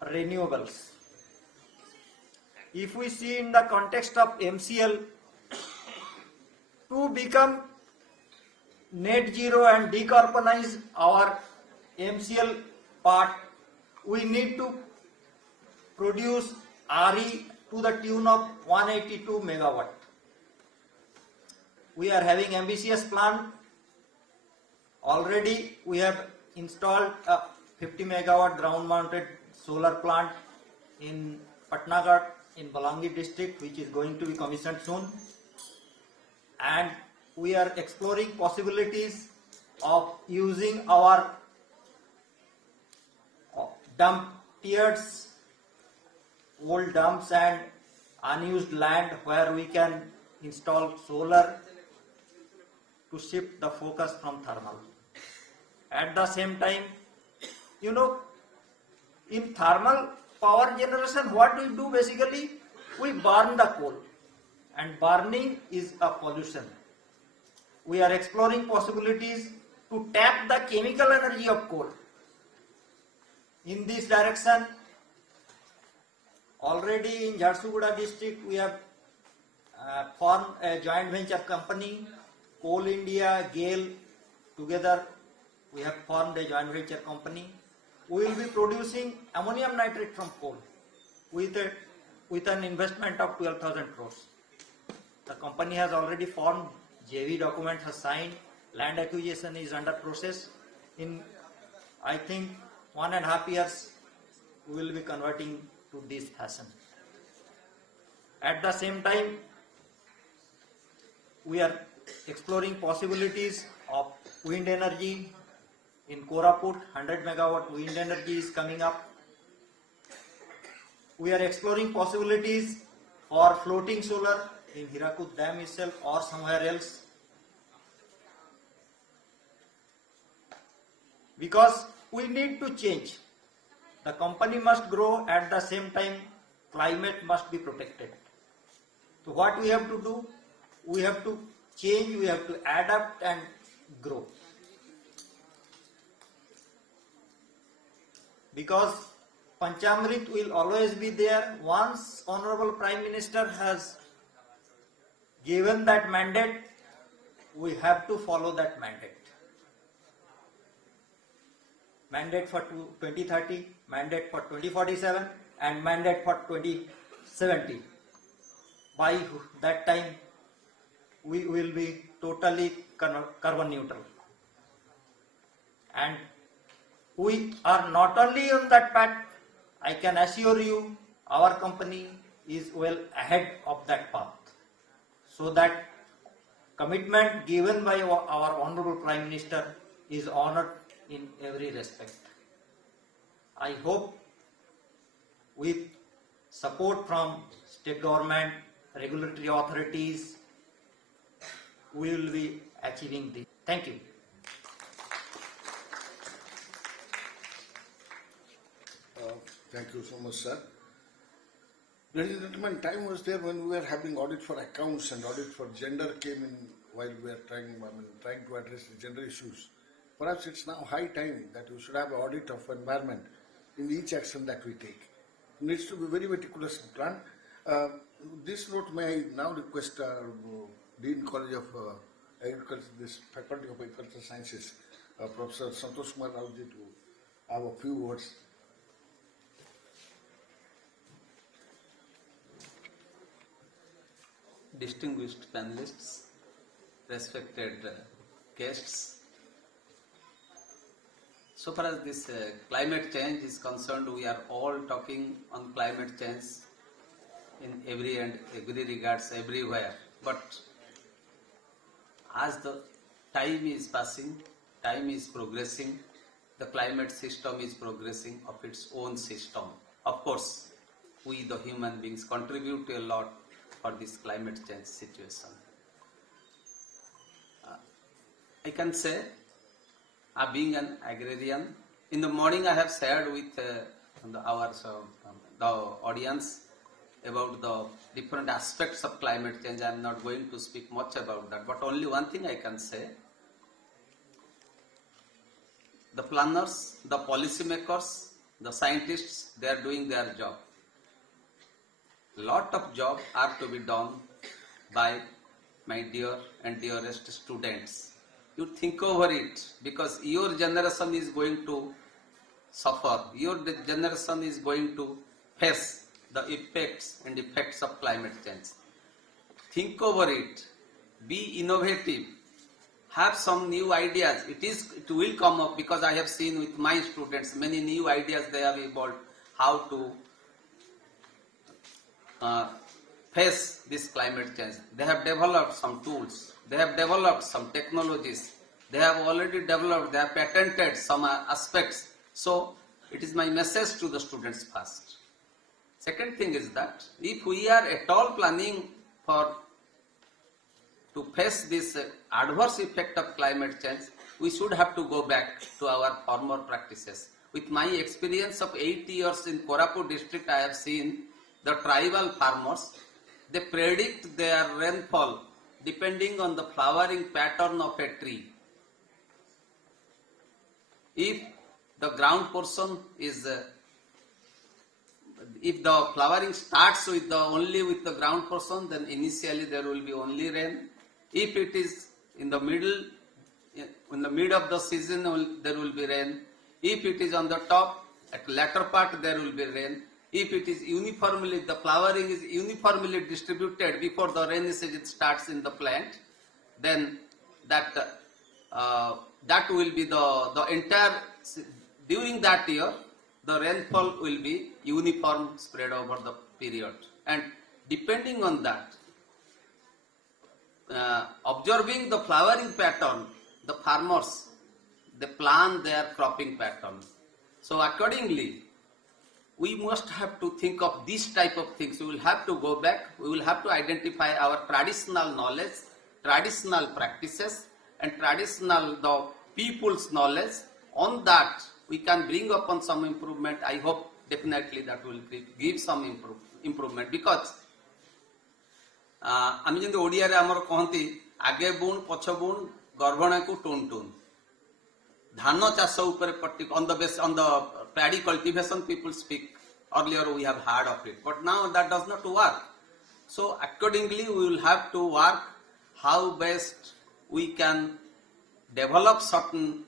renewables. If we see in the context of MCL, to become net zero and decarbonize our MCL part, we need to produce RE to the tune of 182 megawatt. We are having ambitious plan. Already we have installed a 50 megawatt ground mounted solar plant in Patnagarh in Balangir district, which is going to be commissioned soon. And we are exploring possibilities of using our dump yards, old dumps and unused land where we can install solar to shift the focus from thermal. At the same time, you know, in thermal power generation, what we do basically, we burn the coal, and burning is a pollution. We are exploring possibilities to tap the chemical energy of coal. In this direction, already in Jharsuguda district, we have formed a joint venture company, Coal India, GAIL, together we have formed a joint venture company. We will be producing ammonium nitrate from coal with an investment of 12,000 crores. The company has already formed, JV documents are signed, land acquisition is under process. In, I think, 1.5 years, we will be converting to this fashion. At the same time, we are exploring possibilities of wind energy. In Koraput, 100 megawatt wind energy is coming up. We are exploring possibilities for floating solar in Hirakud Dam itself or somewhere else. Because we need to change. The company must grow, at the same time climate must be protected. So what we have to do? We have to change, we have to adapt and grow. Because Panchamrit will always be there. Once Honorable Prime Minister has given that mandate, we have to follow that mandate. mandate for 2030, mandate for 2047, and mandate for 2070. By that time, we will be totally carbon neutral. And we are not only on that path, I can assure you our company is well ahead of that path. So that commitment given by our Honorable Prime Minister is honored in every respect. I hope with support from state government, regulatory authorities, we will be achieving this. Thank you. Thank you so much, sir. Ladies and gentlemen, time was there when we were having audit for accounts and audit for gender came in while we were trying to address the gender issues. Perhaps it's now high time that we should have an audit of environment in each action that we take. It needs to be very meticulous and planned. This note, may I now request Dean College of Agriculture, this Faculty of Agricultural Sciences, Professor Santosh Kumar Rauji, to have a few words. Distinguished panelists, respected guests. So far as this climate change is concerned, we are all talking on climate change in every regards, everywhere. But as the time is passing, time is progressing, the climate system is progressing of its own system. Of course, we the human beings contribute a lot for this climate change situation. I can say, being an agrarian, in the morning I have shared with the audience about the different aspects of climate change. I am not going to speak much about that, but only one thing I can say. The planners, the policymakers, the scientists, they are doing their job. Lot of job are to be done by my dear and dearest students. You think over it, because your generation is going to suffer. Your generation is going to face the effects and effects of climate change. Think over it. Be innovative. Have some new ideas. It will come up, because I have seen with my students many new ideas they have evolved how to face this climate change. They have developed some tools, they have developed some technologies, they have already developed, they have patented some aspects. So it is my message to the students first. Second thing is that if we are at all planning to face this adverse effect of climate change, we should have to go back to our former practices. With my experience of 8 years in Koraput district, I have seen the tribal farmers, they predict their rainfall depending on the flowering pattern of a tree. If the ground portion is, if the flowering starts only with the ground portion, then initially there will be only rain. If it is in the middle of the season, there will be rain. If it is on the top, at latter part, there will be rain. If it is uniformly, the flowering is uniformly distributed before the rainy season starts in the plant, then that will be the entire, during that year, the rainfall will be uniform spread over the period. And depending on that, observing the flowering pattern, the farmers, they plan their cropping pattern. So accordingly, we must have to think of these type of things. We will have to go back, we will have to identify our traditional knowledge, traditional practices, and the people's knowledge. On that, we can bring upon some improvement. I hope definitely that will give some improvement, because आम जमी ओडिया आमर कहती आगे बुण पछ बुण गर्भणा को टुन टुन धान चाष on the paddy cultivation people speak. Earlier we have heard of it, but now that does not work. So accordingly we will have to work how best we can develop certain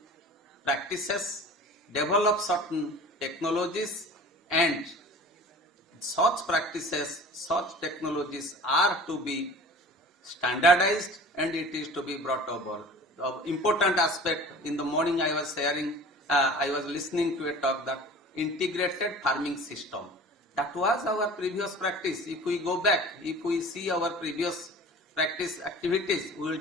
practices develop certain technologies, and such practices, such technologies are to be standardized and it is to be brought over. The important aspect in the morning I was listening to a talk that integrated farming system. That was our previous practice. If we go back, if we see our previous practice activities, we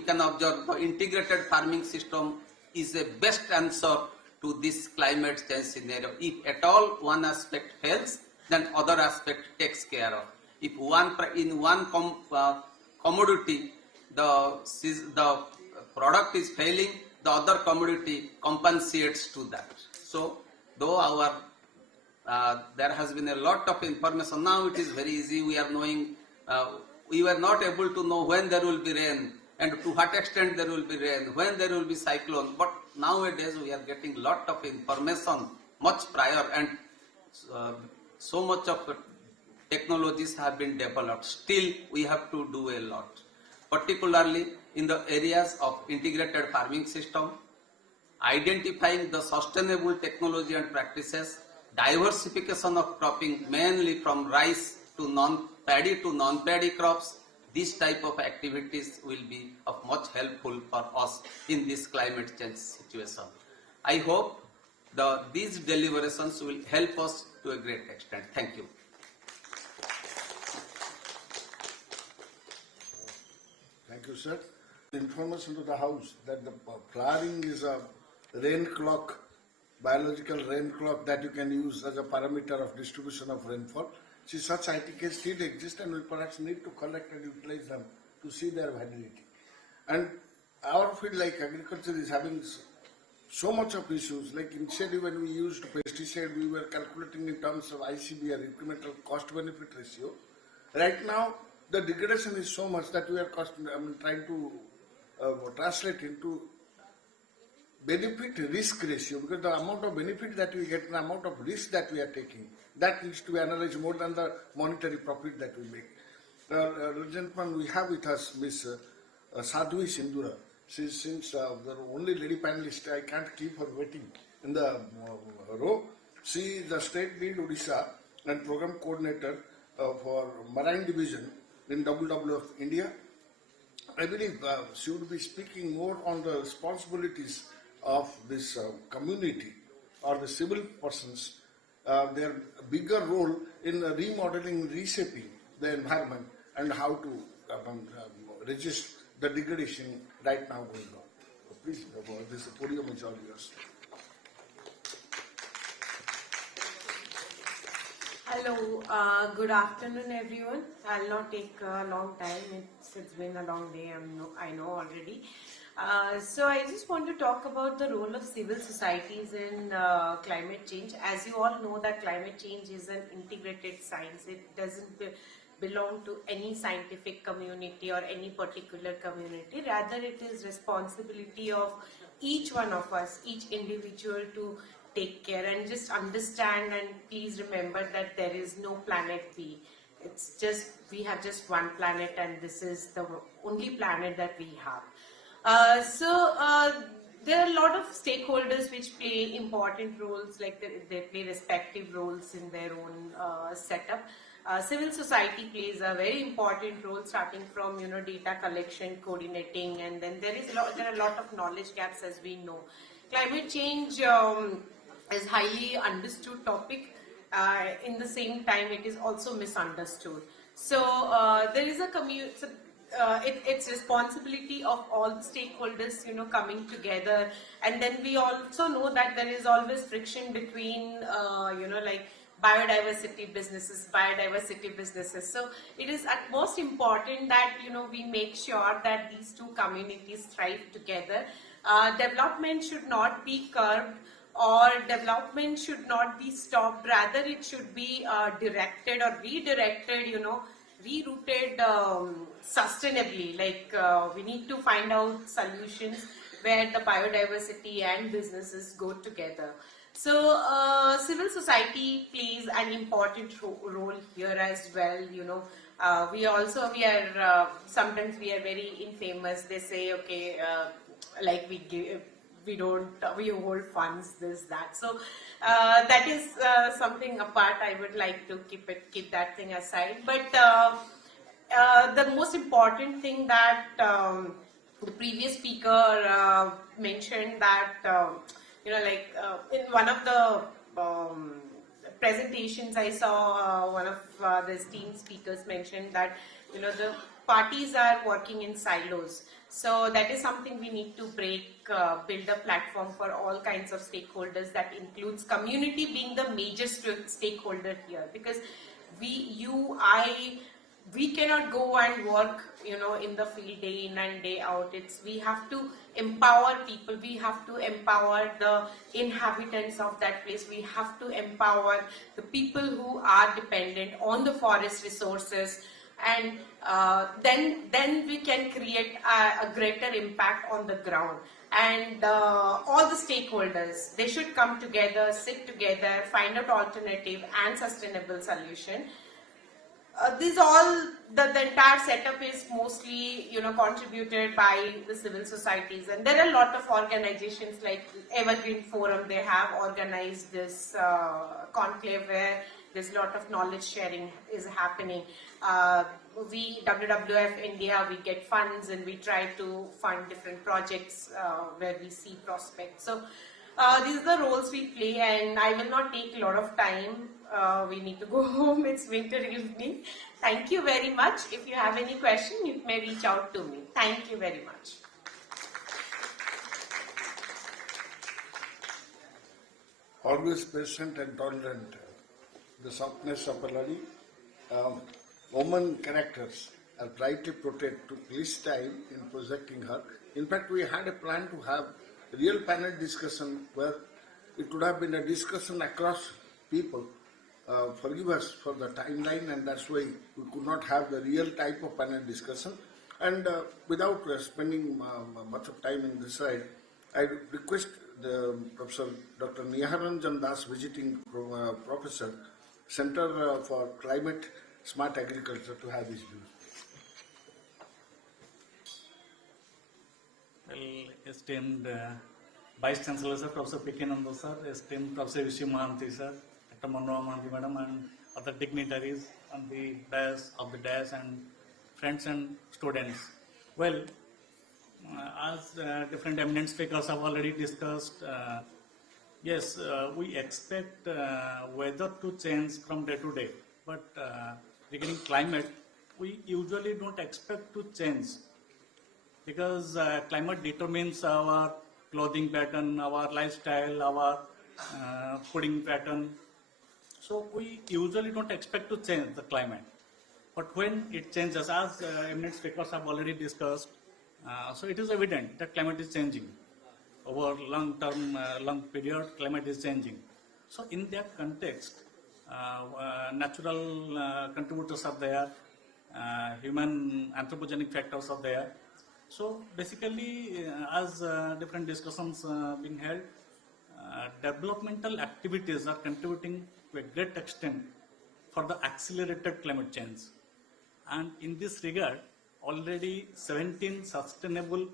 can observe the integrated farming system is the best answer to this climate change scenario. If at all one aspect fails, then other aspect takes care of. If in one commodity the product is failing, the other commodity compensates to that. So though there has been a lot of information, now it is very easy. We are knowing, we were not able to know when there will be rain and to what extent there will be rain, when there will be cyclone. But nowadays we are getting lot of information much prior, and so much of technologies have been developed. Still we have to do a lot, particularly in the areas of integrated farming system, identifying the sustainable technology and practices, diversification of cropping mainly from rice to non-paddy to non-paddy crops. These type of activities will be of much helpful for us in this climate change situation. I hope these deliberations will help us to a great extent. Thank you. Thank you, sir. Information to the House that the flowering is a rain clock, biological rain clock that you can use as a parameter of distribution of rainfall. See, such ITKs still exist and we perhaps need to collect and utilize them to see their validity. And our field, like agriculture, is having so much of issues. Like initially when we used pesticide, we were calculating in terms of ICBR, incremental cost-benefit ratio. Right now, the degradation is so much that we are trying to translate into benefit-risk ratio, because the amount of benefit that we get and the amount of risk that we are taking, that needs to be analyzed more than the monetary profit that we make. Gentlemen, we have with us Ms. Sadhvi Sindura. Since the only lady panelist, I can't keep her waiting in the row. She is the State Lead Odisha and Program Coordinator for Marine Division in WWF India. I believe she would be speaking more on the responsibilities of this community or the civil persons, their bigger role in remodeling, reshaping the environment and how to resist the degradation right now going on. Please, this podium is all yours. Hello, good afternoon everyone. I'll not take a long time. It's been a long day, I know already. So I just want to talk about the role of civil societies in climate change. As you all know that climate change is an integrated science. It doesn't belong to any scientific community or any particular community. Rather, it is responsibility of each one of us, each individual to take care and just understand, and please remember that there is no planet B. It's just, we have just one planet and this is the only planet that we have. There are a lot of stakeholders which play important roles, like they play respective roles in their own setup. Civil society plays a very important role, starting from data collection, coordinating, and then there are a lot of knowledge gaps, as we know. Climate change is highly understood topic. In the same time, it is also misunderstood. So there is a community. It's responsibility of all the stakeholders, coming together, and then we also know that there is always friction between, like biodiversity businesses. So it is at most important that we make sure that these two communities thrive together. Development should not be curbed, or development should not be stopped. Rather, it should be directed or redirected, rerouted sustainably. Like we need to find out solutions where the biodiversity and businesses go together. So civil society plays an important role here as well. Sometimes we are very infamous. They say, okay, like we we hold funds, this, that. So that is something apart. I would like to keep that thing aside. But the most important thing that the previous speaker mentioned that in one of the presentations I saw, one of the esteemed speakers mentioned that the parties are working in silos. So that is something we need to break, build a platform for all kinds of stakeholders. That includes community being the major stakeholder here, because we cannot go and work, in the field day in and day out. We have to empower people. We have to empower the inhabitants of that place. We have to empower the people who are dependent on the forest resources. And then we can create a greater impact on the ground. And all the stakeholders, they should come together, sit together, find out alternative and sustainable solution. The entire setup is mostly, contributed by the civil societies, and there are a lot of organizations like Evergreen Forum. They have organized this conclave where there's a lot of knowledge sharing is happening. WWF India, we get funds and we try to fund different projects where we see prospects. So these are the roles we play, and I will not take a lot of time. We need to go home. It's winter evening. Thank you very much. If you have any question, you may reach out to me. Thank you very much. Always patient and tolerant. The softness of Palari. Woman characters are brightly protected to least time in projecting her. In fact, we had a plan to have a real panel discussion where it would have been a discussion across people. Forgive us for the timeline, and that's why we could not have the real type of panel discussion. And without spending much of time in this side, I request the Professor Dr. Niharanjan Das, visiting professor, Center for Climate Smart Agriculture, to have his views. Well, esteemed Vice Chancellor Sir, Professor P.K. Nandu Sir, esteemed Professor Vishu Mahanti Sir, Dr. Manova Mahanti Madam, and other dignitaries on the dais and friends and students. Well, as different eminent speakers have already discussed, yes, we expect weather to change from day to day, but regarding climate, we usually don't expect to change, because climate determines our clothing pattern, our lifestyle, our fooding pattern. So we usually don't expect to change the climate. But when it changes, as eminent speakers have already discussed, so it is evident that climate is changing. Over long period, climate is changing. So in that context, natural contributors are there, human anthropogenic factors are there. So basically, as different discussions being held, developmental activities are contributing to a great extent for the accelerated climate change. And in this regard, already 17 sustainable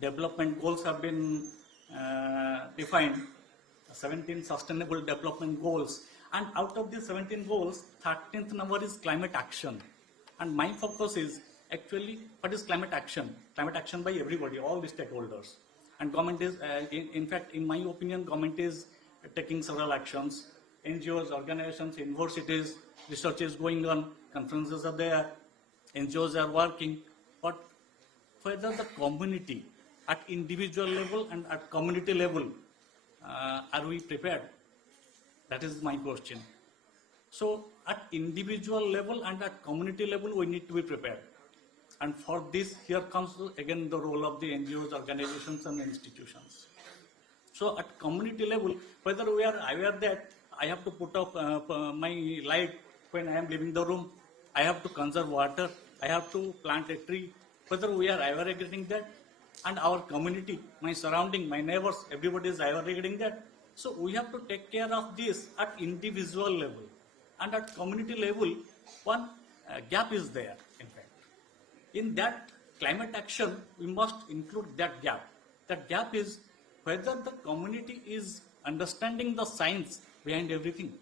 development goals have been defined, 17 sustainable development goals. And out of these 17 goals, 13th number is climate action. And my focus is actually, what is climate action? Climate action by everybody, all the stakeholders. And government is, in fact, in my opinion, government is taking several actions. NGOs, organizations, universities, research is going on, conferences are there, NGOs are working. But whether the community, at individual level and at community level, are we prepared? That is my question. So at individual level and at community level, we need to be prepared. And for this, here comes again the role of the NGOs, organizations and institutions. So at community level, whether we are aware that I have to put up my light when I am leaving the room, I have to conserve water, I have to plant a tree, whether we are aware regarding that, and our community, my surrounding, my neighbors, everybody is aware regarding that. So we have to take care of this at individual level. And at community level, one gap is there, in fact. In that climate action, we must include that gap. That gap is whether the community is understanding the science behind everything.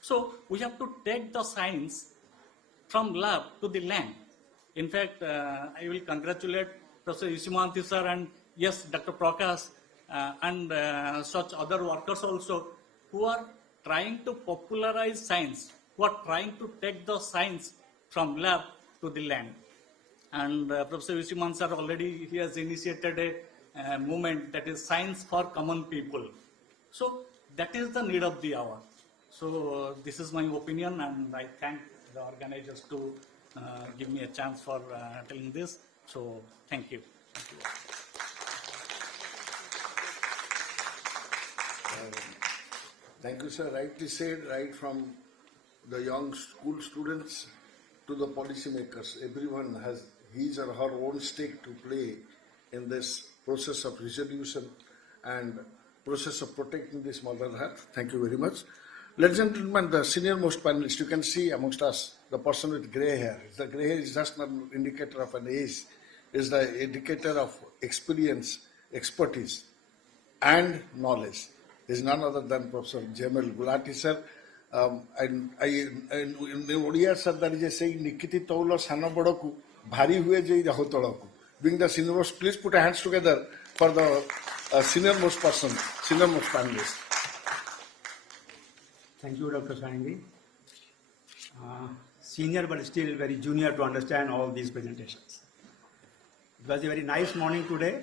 So we have to take the science from lab to the land. In fact, I will congratulate Professor Yushimanthi sir and yes, Dr. Prakash and such other workers also who are trying to popularize science, who are trying to take the science from lab to the land. And Professor Yushimanthi sir already he has initiated a movement that is science for common people. So that is the need of the hour. So this is my opinion, and I thank the organizers to give me a chance for telling this. So thank you. Thank you, sir. Rightly said, right from the young school students to the policymakers. Everyone has his or her own stake to play in this process of resolution and process of protecting this Mother Earth. Thank you very much. Ladies and gentlemen, the senior most panelist, you can see amongst us the person with grey hair. The grey hair is just not an indicator of an age, it's the indicator of experience, expertise, and knowledge. Is none other than Professor Jamal Gulati sir. And in Odia sir, there is a saying, Nikiti Taulo Sana Bodoku, Bhari Hue Jai Rahotoloku. Being the senior most, please put your hands together for the senior most person, senior most panelist. Thank you, Dr. Saingri. Senior but still very junior to understand all these presentations. It was a very nice morning today.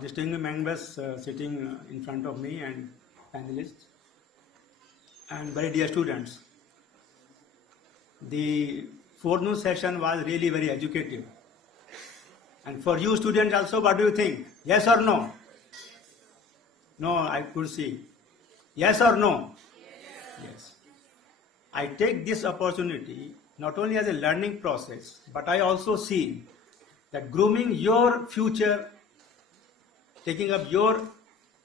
Distinguished members sitting in front of me and panelists and very dear students. The forenoon session was really very educative. And for you students also, what do you think? Yes or no? No, I could see. Yes or no? Yes. I take this opportunity not only as a learning process, but I also see that grooming your future, taking up your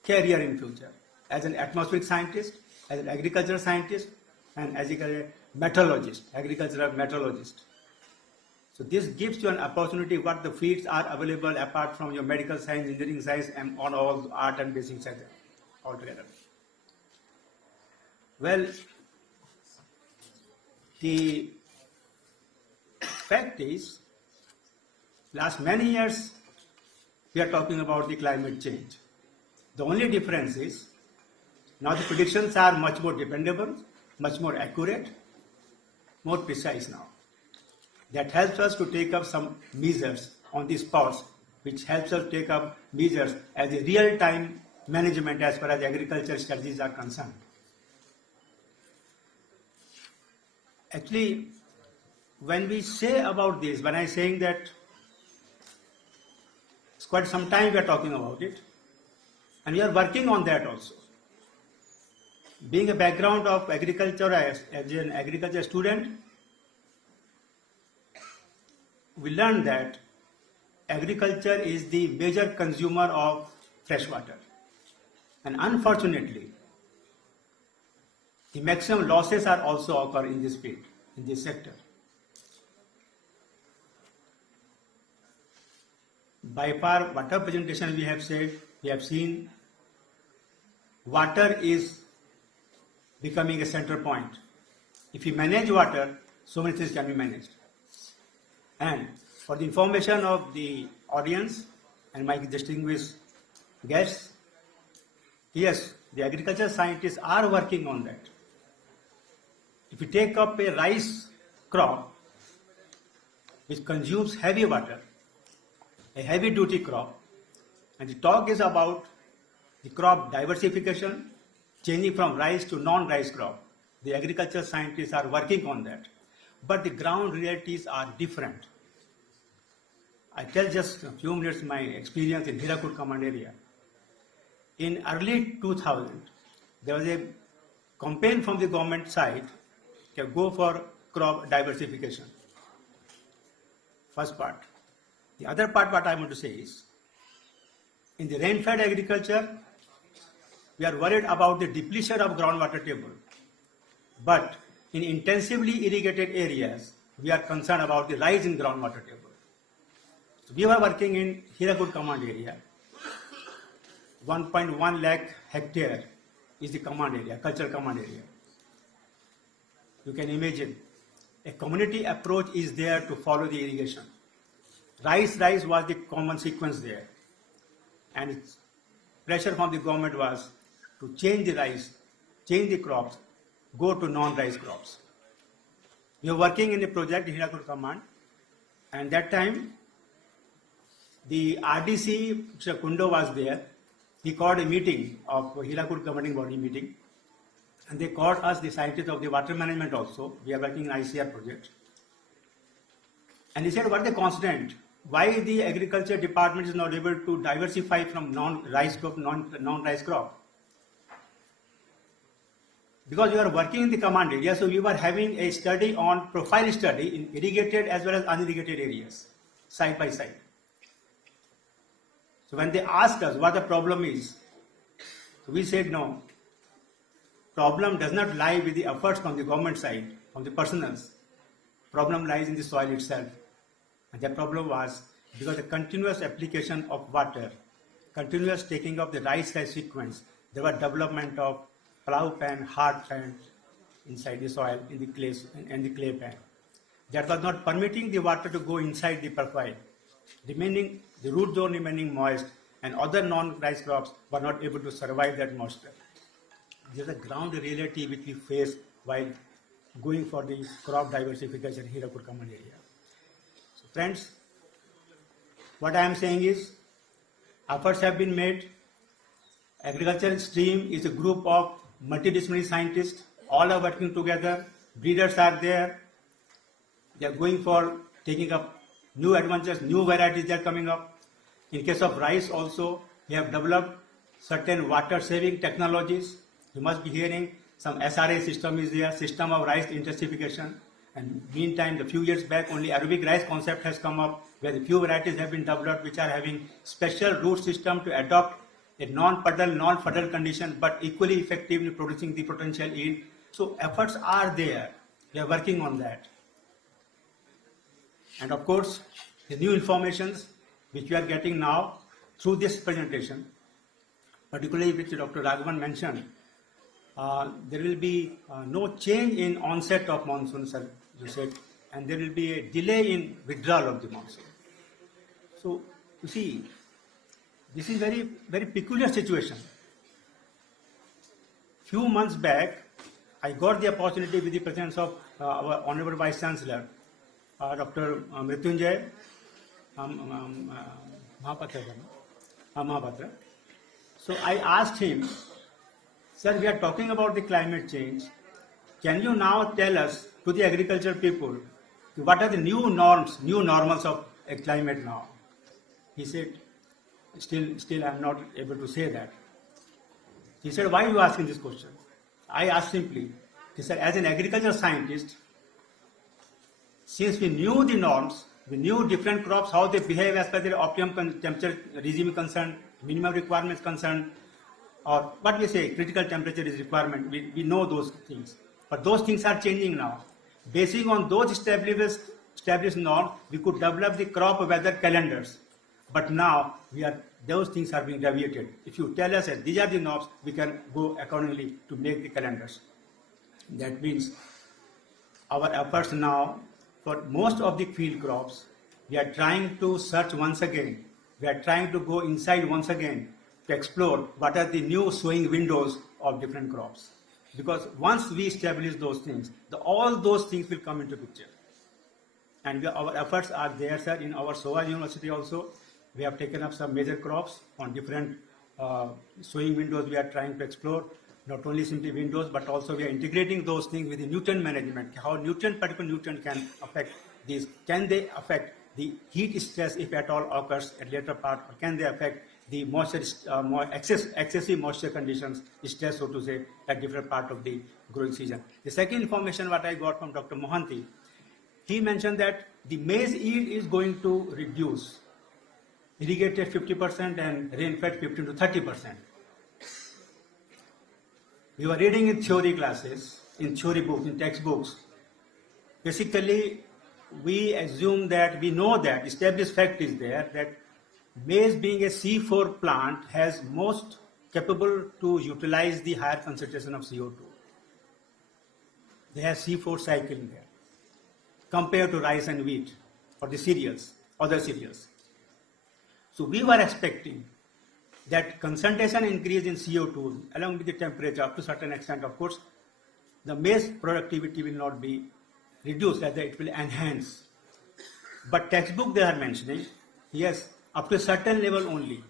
career in future as an atmospheric scientist, as an agricultural scientist, and as a metallurgist, agricultural metallurgist. So this gives you an opportunity what the fields are available apart from your medical science, engineering science, and on all art and basic science altogether. Well, the fact is, last many years, we are talking about the climate change. The only difference is, now the predictions are much more dependable, much more accurate, more precise now. That helps us to take up some measures on the spots, which helps us take up measures as a real-time management as far as agriculture strategies are concerned. Actually, when we say about this, when I'm saying that it's quite some time we are talking about it, and we are working on that also. Being a background of agriculture as an agriculture student, we learned that agriculture is the major consumer of fresh water. And unfortunately, the maximum losses are also occur in this field, in this sector. By far, whatever presentation we have said, we have seen water is becoming a center point. If you manage water, so many things can be managed. And for the information of the audience and my distinguished guests, yes, the agriculture scientists are working on that. If you take up a rice crop which consumes heavy water, a heavy duty crop, and the talk is about the crop diversification, changing from rice to non-rice crop. The agriculture scientists are working on that. But the ground realities are different. I tell just a few minutes my experience in Hirakud command area. In early 2000, there was a campaign from the government side to go for crop diversification. First part. The other part what I want to say is, in the rain-fed agriculture, we are worried about the depletion of groundwater table. But in intensively irrigated areas, we are concerned about the rise in groundwater table. So we were working in Hirakud command area. 1.1 lakh hectare is the command area, cultural command area. You can imagine, a community approach is there to follow the irrigation. Rice was the common sequence there. And its pressure from the government was to change the rice, change the crops, go to non-rice crops. We were working in a project in Hirakud Command, and that time the RDC, Mr. Kundo, was there. He called a meeting of Hirakud governing body meeting, and they called us, the scientists of the water management also. We are working in ICR project. And he said, what is the constraint? Why the agriculture department is not able to diversify from non-rice crop, non-rice crop? Because we are working in the command area, so we were having a study on profile study in irrigated as well as unirrigated areas, side by side. So when they asked us what the problem is, so we said no. Problem does not lie with the efforts from the government side, from the personals. Problem lies in the soil itself. And the problem was because the continuous application of water, continuous taking of the rice sequence, there was development of plough pan, hard pan inside the soil in the clay pan. That was not permitting the water to go inside the profile, the root zone remaining moist, and other non-rice crops were not able to survive that moisture. This is a ground reality which we face while going for the crop diversification in Hirakud command area. So friends, what I am saying is, efforts have been made. Agricultural stream is a group of multidisciplinary scientists. All are working together. Breeders are there. They are going for taking up new adventures, new varieties they are coming up. In case of rice also, we have developed certain water-saving technologies. You must be hearing some SRA system is there, system of rice intensification. And meantime, a few years back, only aerobic rice concept has come up, where the few varieties have been developed which are having special root system to adopt a non-puddle, non-fuddle condition, but equally effective in producing the potential yield. So efforts are there. We are working on that. And of course, the new informations which we are getting now through this presentation, particularly which Dr. Raghavan mentioned, there will be no change in onset of monsoon, sir, you said, and there will be a delay in withdrawal of the monsoon. So, you see, this is very, very peculiar situation. Few months back, I got the opportunity with the presence of our Honorable Vice Chancellor, Dr. Mrityunjay Mahapatra. So I asked him, sir, we are talking about the climate change. Can you now tell us, to the agricultural people, what are the new norms, new normals of a climate now? He said, still I am not able to say that. He said, why are you asking this question? I asked simply, he said, as an agricultural scientist, since we knew the norms, we knew different crops, how they behave as per their optimum temperature regime concerned, minimum requirements concerned, or what we say, critical temperature is requirement. We know those things. But those things are changing now. Basing on those established norms, we could develop the crop weather calendars. But now those things are being deviated. If you tell us that these are the norms, we can go accordingly to make the calendars. That means our efforts now, for most of the field crops, we are trying to search once again. We are trying to go inside once again to explore what are the new sowing windows of different crops. Because once we establish those things, all those things will come into picture. And our efforts are there, sir, in our SOA University also. We have taken up some major crops on different sowing windows we are trying to explore. Not only simply windows, but also we are integrating those things with the nutrient management. How particular nutrient can affect these. Can they affect the heat stress if at all occurs at later part, or can they affect the moisture, excessive moisture conditions, stress, so to say, at different part of the growing season. The second information what I got from Dr. Mohanty, he mentioned that the maize yield is going to reduce, irrigated 50% and rain-fed 15 to 30%. We were reading in theory classes, in theory books, in textbooks. Basically, we assume that we know that established fact is there that maize being a C4 plant has most capable to utilize the higher concentration of CO2. They have C4 cycle in there compared to rice and wheat or the cereals, other cereals. So we were expecting that concentration increase in CO2 along with the temperature up to a certain extent. Of course, the maize productivity will not be reduced, rather it will enhance. But textbook they are mentioning, yes, up to a certain level only.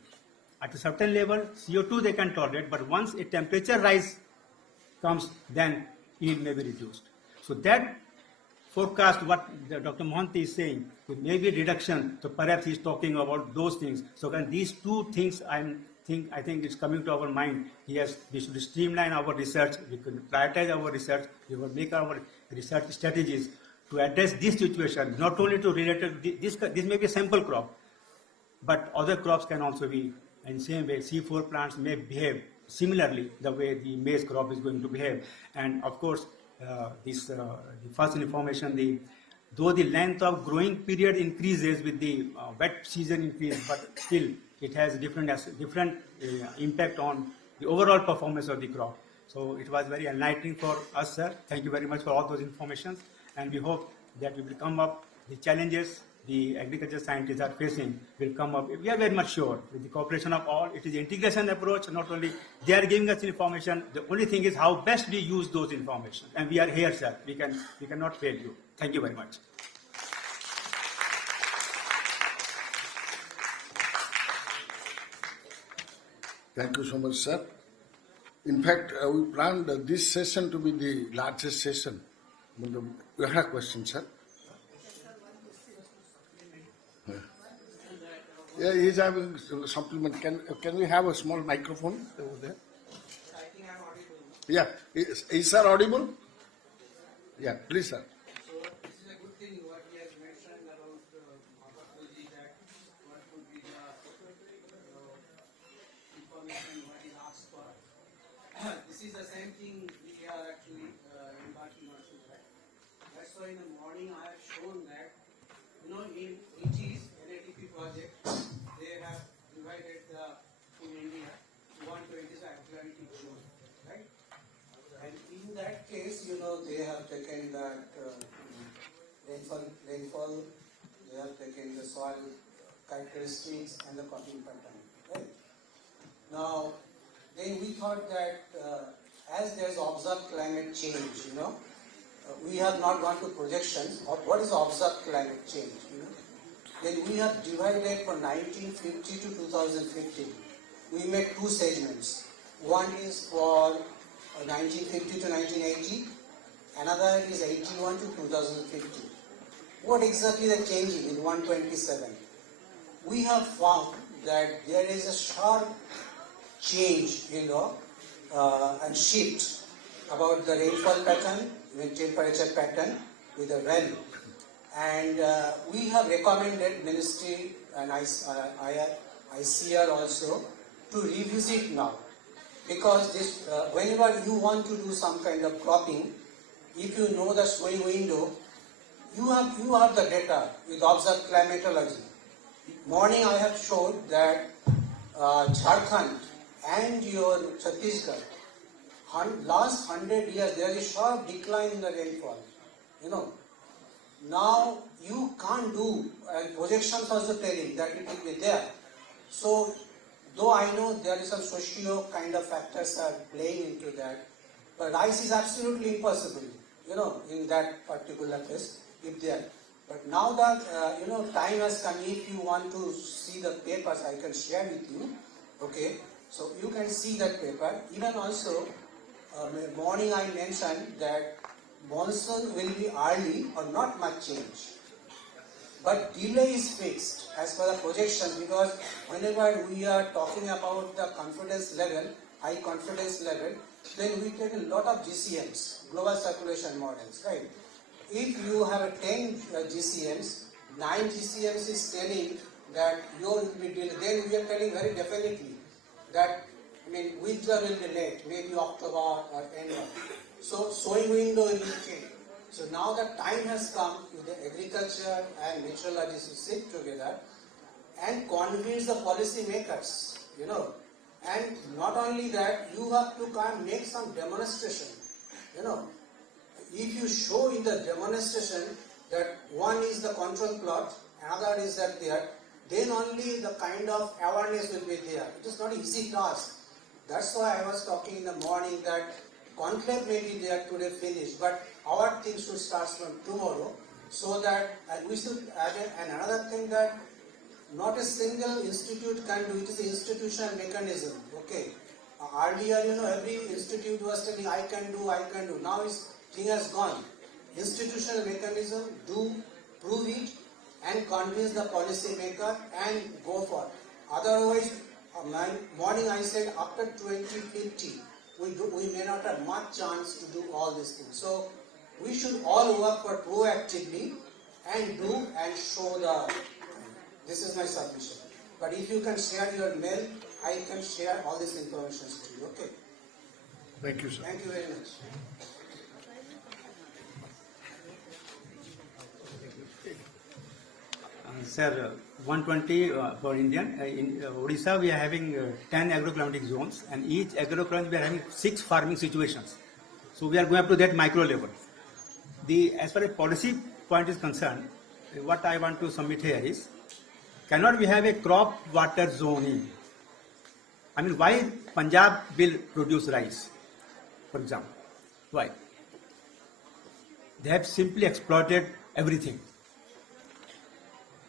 At a certain level, CO2 they can tolerate, but once a temperature rise comes, then yield may be reduced. So that forecast, what Dr. Mohanty is saying, it may be reduction. So perhaps he's talking about those things. So when these two things, I think it's coming to our mind. Yes, we should streamline our research. We could prioritize our research. We will make our research strategies to address this situation. Not only to relate to this may be a sample crop, but other crops can also be in the same way. C4 plants may behave similarly the way the maize crop is going to behave. And of course, the first information, though the length of growing period increases with the wet season increase, but still it has different impact on the overall performance of the crop. So it was very enlightening for us, sir. Thank you very much for all those informations. And we hope that we will come up, the challenges the agriculture scientists are facing will come up. We are very much sure with the cooperation of all. It is integration approach. Not only they are giving us information, the only thing is how best we use those information. And we are here, sir. We cannot fail you. Thank you very much. Thank you so much, sir. In fact, we planned this session to be the largest session. You have a question, sir? Yeah, he's having a supplement. Can we have a small microphone over there? I think I'm audible. Yeah. Is sir audible? Yeah, please, sir. So this is a good thing what he has mentioned about morphology, that what would be the information what is asked for. This is the same thing we are actually embarking on, right? That's why in the morning I have shown that, in each NATP project, they have divided in India 120 activity zone, right? And in that case, they have taken that rainfall, they have taken the soil characteristics and the cropping pattern, right? Now, then we thought that as there is observed climate change, we have not gone to projections of what is observed climate change, Then we have divided from 1950 to 2050. We made two segments. One is for 1950 to 1980. Another is 81 to 2050. What exactly the changing in 127? We have found that there is a sharp change, and shift about the rainfall pattern, with temperature pattern, with the rain. And we have recommended Ministry and ICR also to revisit now, because this whenever you want to do some kind of cropping, if you know the sowing window, you have the data with observed climatology. Morning I have showed that Jharkhand and your Chhattisgarh, last 100 years there is a sharp decline in the rainfall. Now you can't do, and projections also telling that it will be there. So, though I know there is some socio kind of factors are playing into that, but rice is absolutely impossible, in that particular case, if there. But now that, time has come, if you want to see the papers, I can share with you, okay? So you can see that paper. Even also, morning I mentioned that monsoon will be early or not much change. But delay is fixed as per the projections, because whenever we are talking about the confidence level, high confidence level, then we take a lot of GCMs, global circulation models, right? If you have 10 GCMs, 9 GCMs is telling that your will be delayed, then we are telling very definitely that, winter will be late, maybe October or end of. So sowing window will change. So now the time has come with the agriculture and meteorology to sit together and convince the policy makers, And not only that, you have to make some demonstration, If you show in the demonstration that one is the control plot, another is that there, then only the kind of awareness will be there. It is not an easy task. That's why I was talking in the morning that conclave may be there today finished, but our thing should start from tomorrow, so that, and we should add another thing that not a single institute can do. It is an institutional mechanism. Okay. Earlier, every institute was telling, I can do. Now thing has gone. Institutional mechanism, do, prove it, and convince the policy maker and go for it. Otherwise, morning I said after 2050, we may not have much chance to do all these things. So we should all work for proactively and do and show the. This is my submission. But if you can share your mail, I can share all this information to you. Okay. Thank you, sir. Thank you very much. Sir, 120 for Indian. In Odisha, we are having 10 agroclimatic zones, and each agroclimatic we are having 6 farming situations. So we are going up to that micro level. As far as policy point is concerned, what I want to submit here is, cannot we have a crop water zoning? I mean, why Punjab will produce rice, for example? Why? They have simply exploited everything.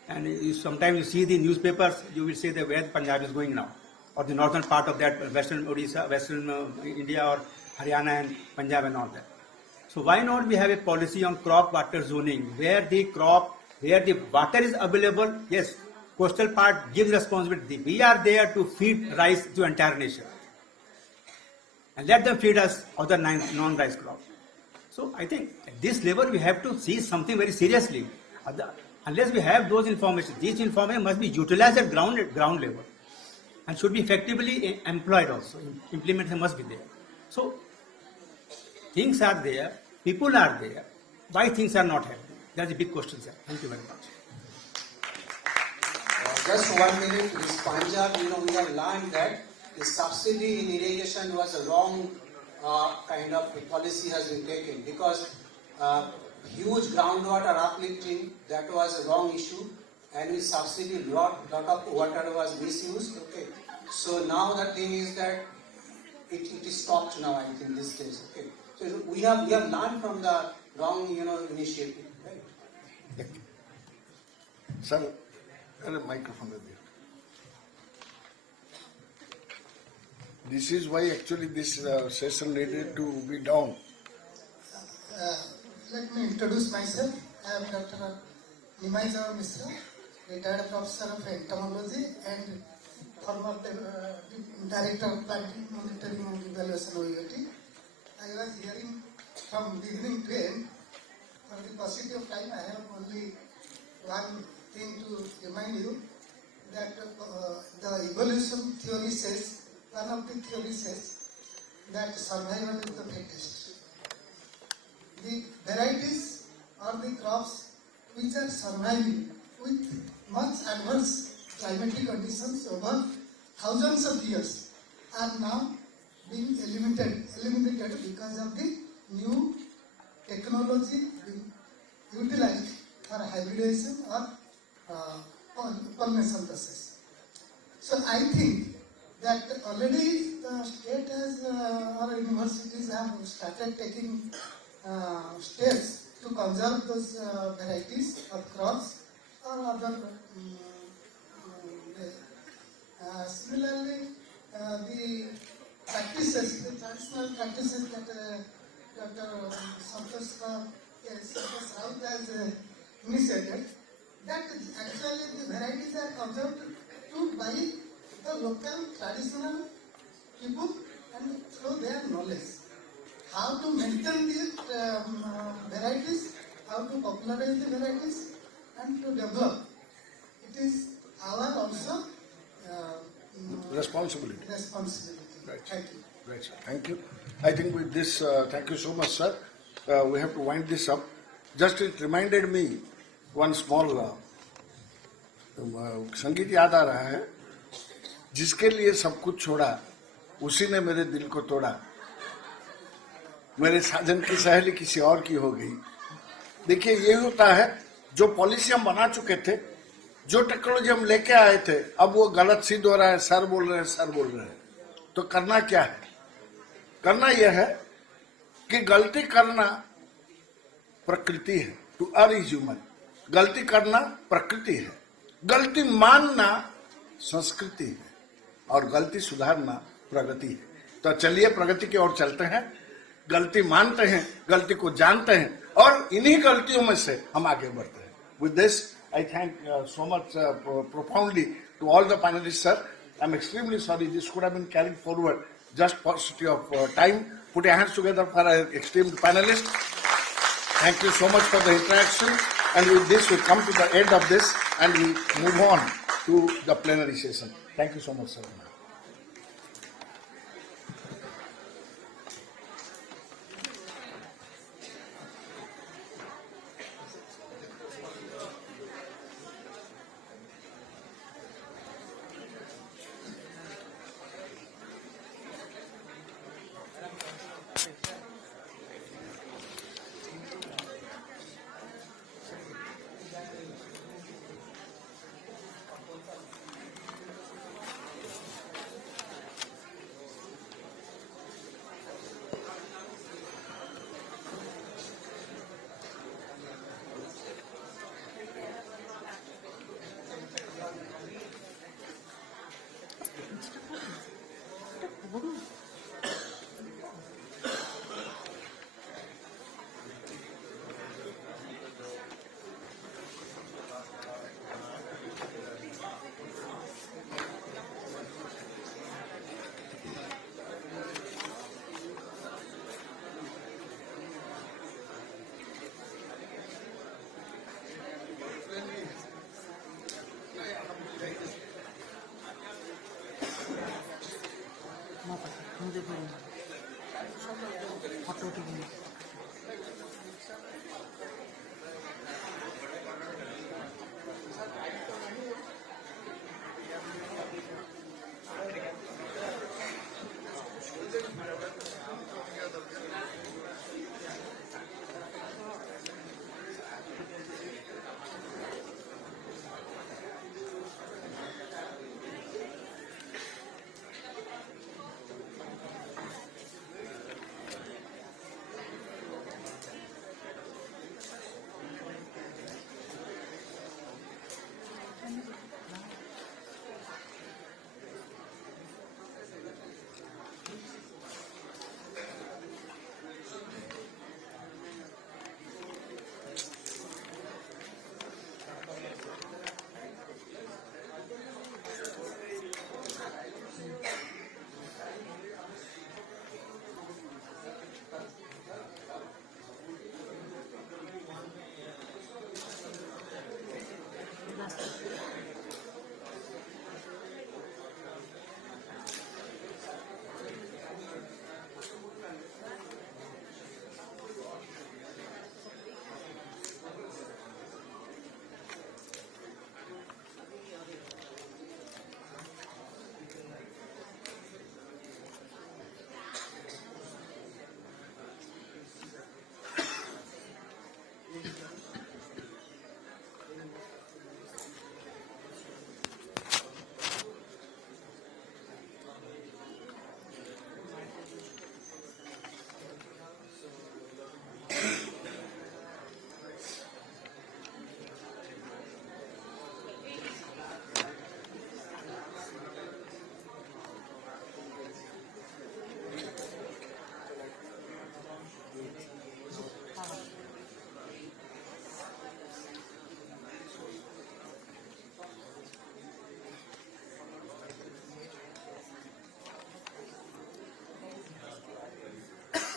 And sometimes you see the newspapers, you will say that where Punjab is going now, or the northern part of that, western Odisha, western India, or Haryana and Punjab and all that. So why not we have a policy on crop water zoning, where the water is available? Yes, coastal part gives responsibility. We are there to feed rice to entire nation, and let them feed us other non-rice crops. So I think at this level we have to see something very seriously. Unless we have those information, these information must be utilized at ground level and should be effectively employed also. Implementation must be there. So things are there, people are there. Why things are not happening? That's a big question, sir. Thank you very much. Just 1 minute. This Punjab, we have learned that the subsidy in irrigation was a wrong kind of policy has been taken, because huge groundwater uplifting, that was a wrong issue, and with subsidy lot of water was misused. Okay, so now the thing is that it is stopped now, I think, these days. Okay, so we have learned from the wrong initiative. Right? Sir, a microphone is there. This is why actually this session needed to be down. Let me introduce myself. I am Dr. Nimai Jawar Misra, retired professor of entomology and former director of planting, monitoring and evaluation OET. I was hearing from beginning to end. For the paucity of time, I have only one thing to remind you, that the evolution theory says, one of the theories says that survival is the fittest. The varieties or the crops which are surviving with much adverse climatic conditions over thousands of years are now being eliminated because of the new technology being utilized for hybridization or pollination process. So I think that already the state has or universities have started taking steps to conserve those varieties of crops or other. Similarly, the practices, the traditional practices that Dr. Santosh Raut has initiated, that actually the varieties are conserved by the local traditional people and through their knowledge. How to maintain the varieties, how to popularize the varieties, and to develop. It is our also responsibility. Right. Thank you. Right, sir. Thank you. I think with this, thank you so much, sir. We have to wind this up. Just it reminded me one small संगीत याद आ रहा है, जिसके लिए सब कुछ छोड़ा उसी ने मेरे दिल को तोड़ा, मेरे साजन की सहेली किसी और की हो गई। देखिए ये होता है, जो पॉलिसी हम बना चुके थे, जो टेक्नोलॉजी हम लेके आए थे, अब वो गलत सिद्ध हो रहा है, सर बोल रहे हैं, सर बोल रहे हैं। तो करना क्या है? करना यह है कि गलती करना प्रकृति है, टू अर्न इज ह्यूमन। गलती करना प्रकृति है, गलती मानना संस्कृति है, और गलती सुधारना प्रगति है। तो चलिए प्रगति की ओर चलते हैं, गलती मानते हैं, गलती को जानते हैं, और इन्हीं गलतियों में से हम आगे बढ़ते हैं। With this I thank so much profoundly to all the panelists, sir. I'm extremely sorry this could have been carried forward just paucity of time. Put your hands together for our esteemed panelists. Thank you so much for the interaction. And with this, we come to the end of this and we move on to the plenary session. Thank you so much, sir.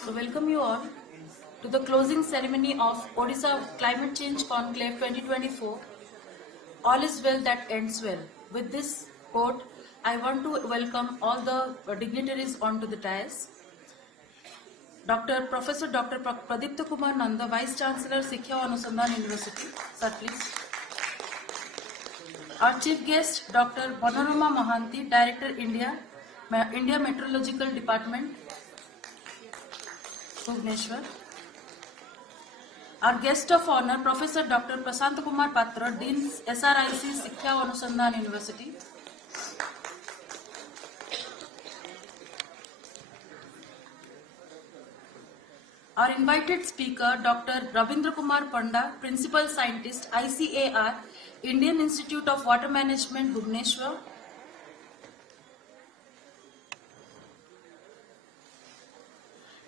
So welcome you all to the closing ceremony of Odisha Climate Change Conclave 2024. All is well that ends well. With this quote, I want to welcome all the dignitaries onto the dais. Professor Dr. Pradipta Kumar Nanda, Vice Chancellor, Sikhya Anusandhan University. Sir, please. Our chief guest, Dr. Panorama Mohanty, Director, India Meteorological Department, Bhubaneswar. Our guest of honor, Professor Dr. Prasant Kumar Patra, Dean, SRIC, Sikkha Anusandhan University. Our invited speaker, Dr. Ravindra Kumar Panda, Principal Scientist, ICAR, Indian Institute of Water Management, Bhubaneswar.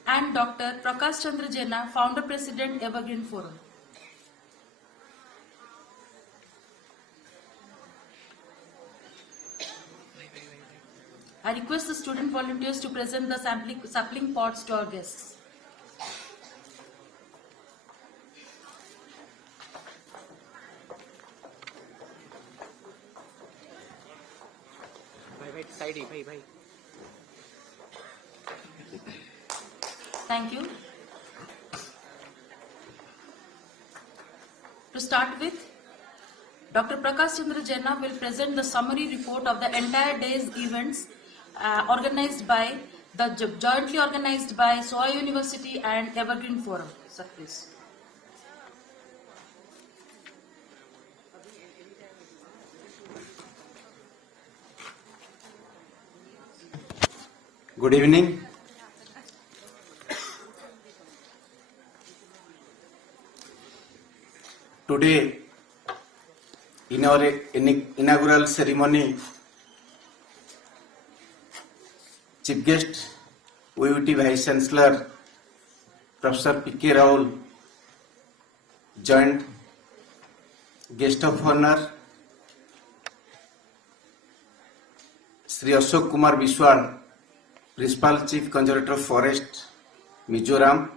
And Dr. Prakash Chandra Jena, Founder President, Evergreen Forum. I request the student volunteers to present the sapling pots to our guests. Thank you. To start with, Dr. Prakash Chandra Jena will present the summary report of the entire day's events jointly organized by SOA University and Evergreen Forum. Sir, please. Good evening. Today, in our inaugural ceremony, Chief Guest, UUT Vice Chancellor, Professor P.K. Raul, Joint Guest of Honor, Sri Ashok Kumar Biswal, Principal Chief Conservator of Forest, Mizoram.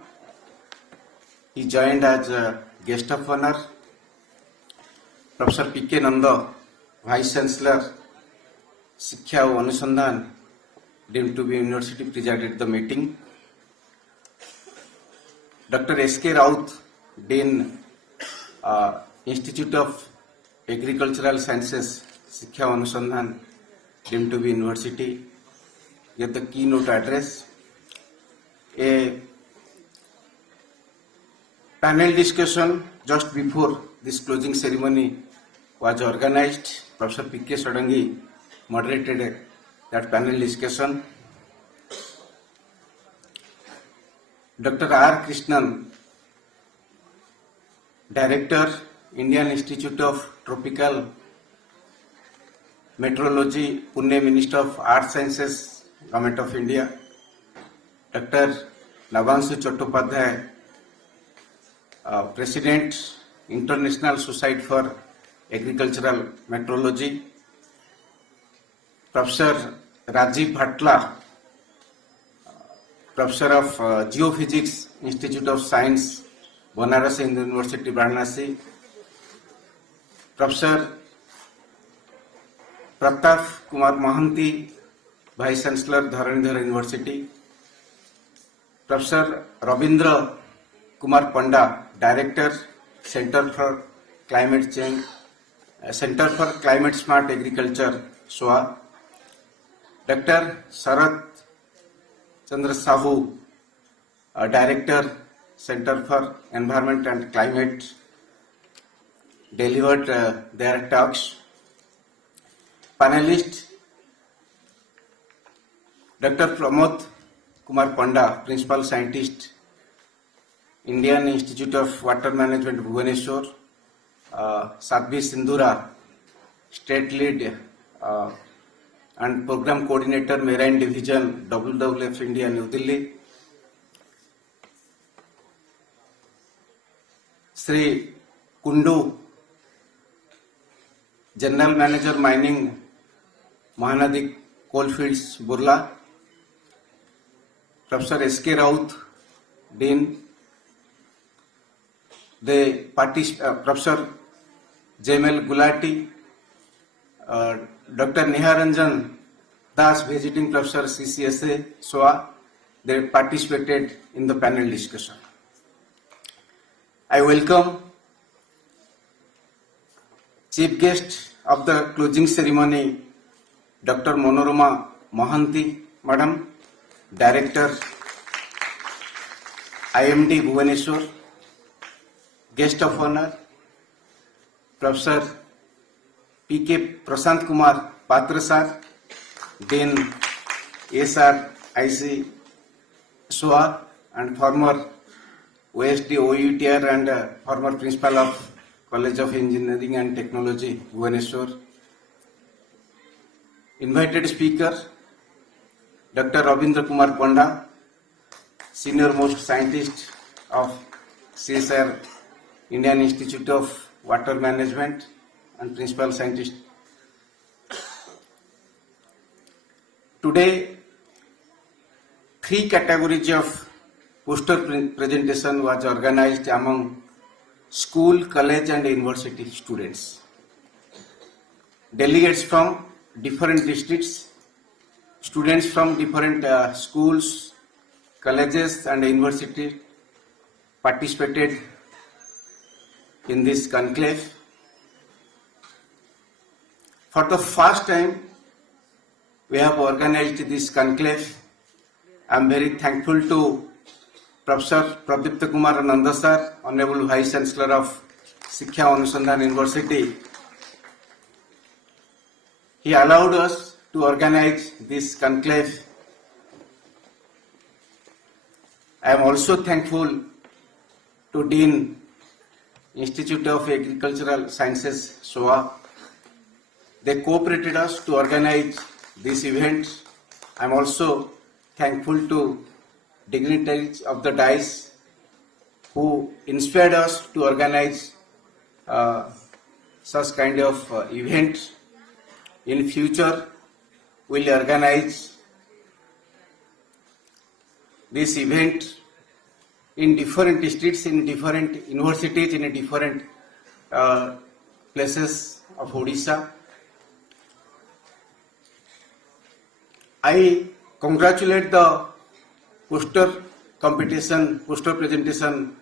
He joined as a Guest of Honor. Professor P.K. Nanda, Vice Chancellor, Sikkha Anusandhan, deemed to be University, presided the meeting. Dr. S.K. Raut, Dean, Institute of Agricultural Sciences, Sikkha Anusandhan, deemed to be University, gave the keynote address. A panel discussion just before this closing ceremony was organized. Professor P.K. Sadangi moderated that panel discussion. Dr. R. Krishnan, Director, Indian Institute of Tropical Meteorology, Pune, Minister of Arts Sciences, Government of India. Dr. Navanshu Chattopadhyay, President, International Society for Agricultural Meteorology. Professor Rajiv Bhatla, Professor of Geophysics, Institute of Science, Banaras Hindu University, Varanasi. Professor Pratap Kumar Mohanty, Vice Chancellor, Dharanidhar University. Professor Ravindra Kumar Panda, Director, Center for Climate Change, Center for Climate Smart Agriculture, SOA. Dr. Sarath Chandra Sahu, Director, Center for Environment and Climate, delivered their talks. Panelist, Dr. Pramod Kumar Panda, Principal Scientist, Indian Institute of Water Management, Bhubaneswar. Sadhvi Sindhura, State Lead and Program Coordinator, Marine Division, WWF India, New Delhi. Sri Kundu, General Manager, Mining, Mahanadi Coalfields, Burla. Professor S.K. Raut, Dean. Professor J.M.L. Gulati, Dr. Niharanjan Das, Visiting Professor, CCSA, SOA, they participated in the panel discussion. I welcome Chief Guest of the closing ceremony, Dr. Monorama Mohanty, Madam, Director, IMD Bhubaneswar, Guest of Honor, Professor P.K. Prashant Kumar Patra Sir, then SR IC SOA and former OSD OUTR and former Principal of College of Engineering and Technology, Bhubaneswar. Invited speaker, Dr. Rabindra Kumar Panda, Senior Most Scientist of CSIR, Indian Institute of Water Management and Principal Scientist. Today, 3 categories of poster presentation was organized among school, college and university students. Delegates from different districts, students from different schools, colleges and universities participated in this conclave. For the first time, we have organized this conclave. I am very thankful to Professor Pradipta Kumar Nanda Sir, Honorable Vice Chancellor of Shiksha Anusandhan University. He allowed us to organize this conclave. I am also thankful to Dean, Institute of Agricultural Sciences, SOA. They cooperated us to organize this event. I am also thankful to dignitaries of the DICE who inspired us to organize such kind of event. In future, we will organize this event in different districts, in different universities, in different places of Odisha. I congratulate the poster presentation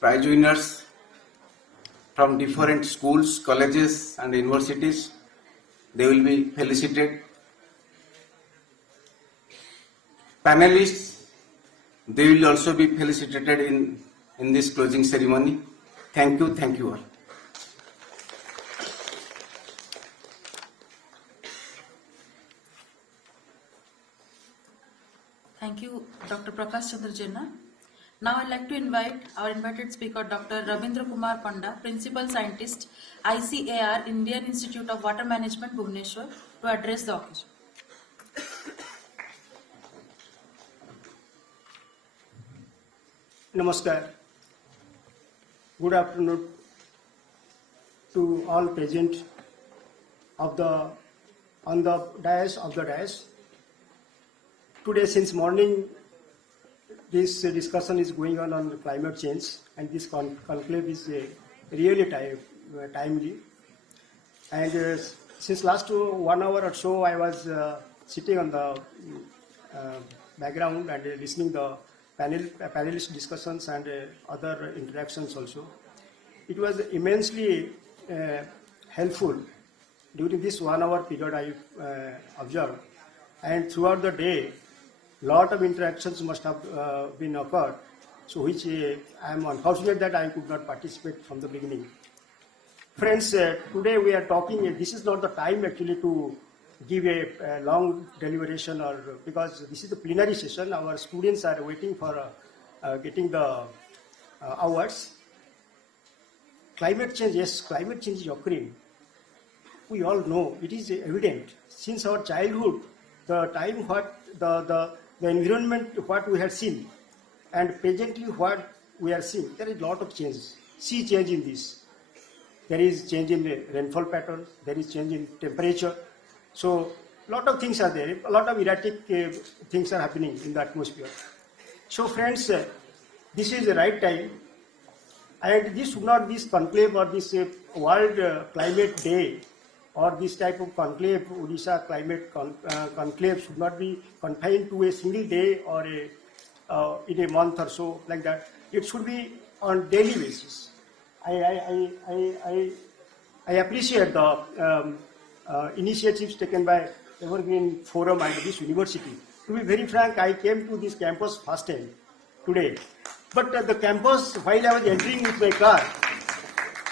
prize winners from different schools, colleges and universities. They will be felicitated. Panelists, they will also be felicitated in this closing ceremony. Thank you all. Thank you, Dr. Prakash Chandra Jena. Now I'd like to invite our invited speaker, Dr. Rabindra Kumar Panda, Principal Scientist, ICAR, Indian Institute of Water Management, Bhubaneswar, to address the occasion. Namaskar. Good afternoon to all present on the dais. Today, since morning, this discussion is going on climate change, and this conclave is really timely. And since last 1 hour or so, I was sitting on the background and listening the panelist discussions and other interactions also. It was immensely helpful during this 1 hour period I observed, and throughout the day, lot of interactions must have been occurred, so which I am unfortunate that I could not participate from the beginning. Friends, today we are talking, this is not the time actually to give a long deliberation, or because this is the plenary session, our students are waiting for getting the awards. Climate change, yes, climate change is occurring. We all know, it is evident. Since our childhood, the time what the environment what we have seen, and presently what we are seeing, there is a lot of change. See change in this. There is change in the rainfall pattern, there is change in temperature. So, lot of things are there, a lot of erratic things are happening in the atmosphere. So friends, this is the right time, and this should not, this conclave or this World Climate Day or this type of conclave, Odisha Climate Conclave should not be confined to a single day or in a month or so like that. It should be on daily basis. I I appreciate the initiatives taken by Evergreen Forum and this university. To be very frank, I came to this campus first time today. But the campus, while I was entering with my car,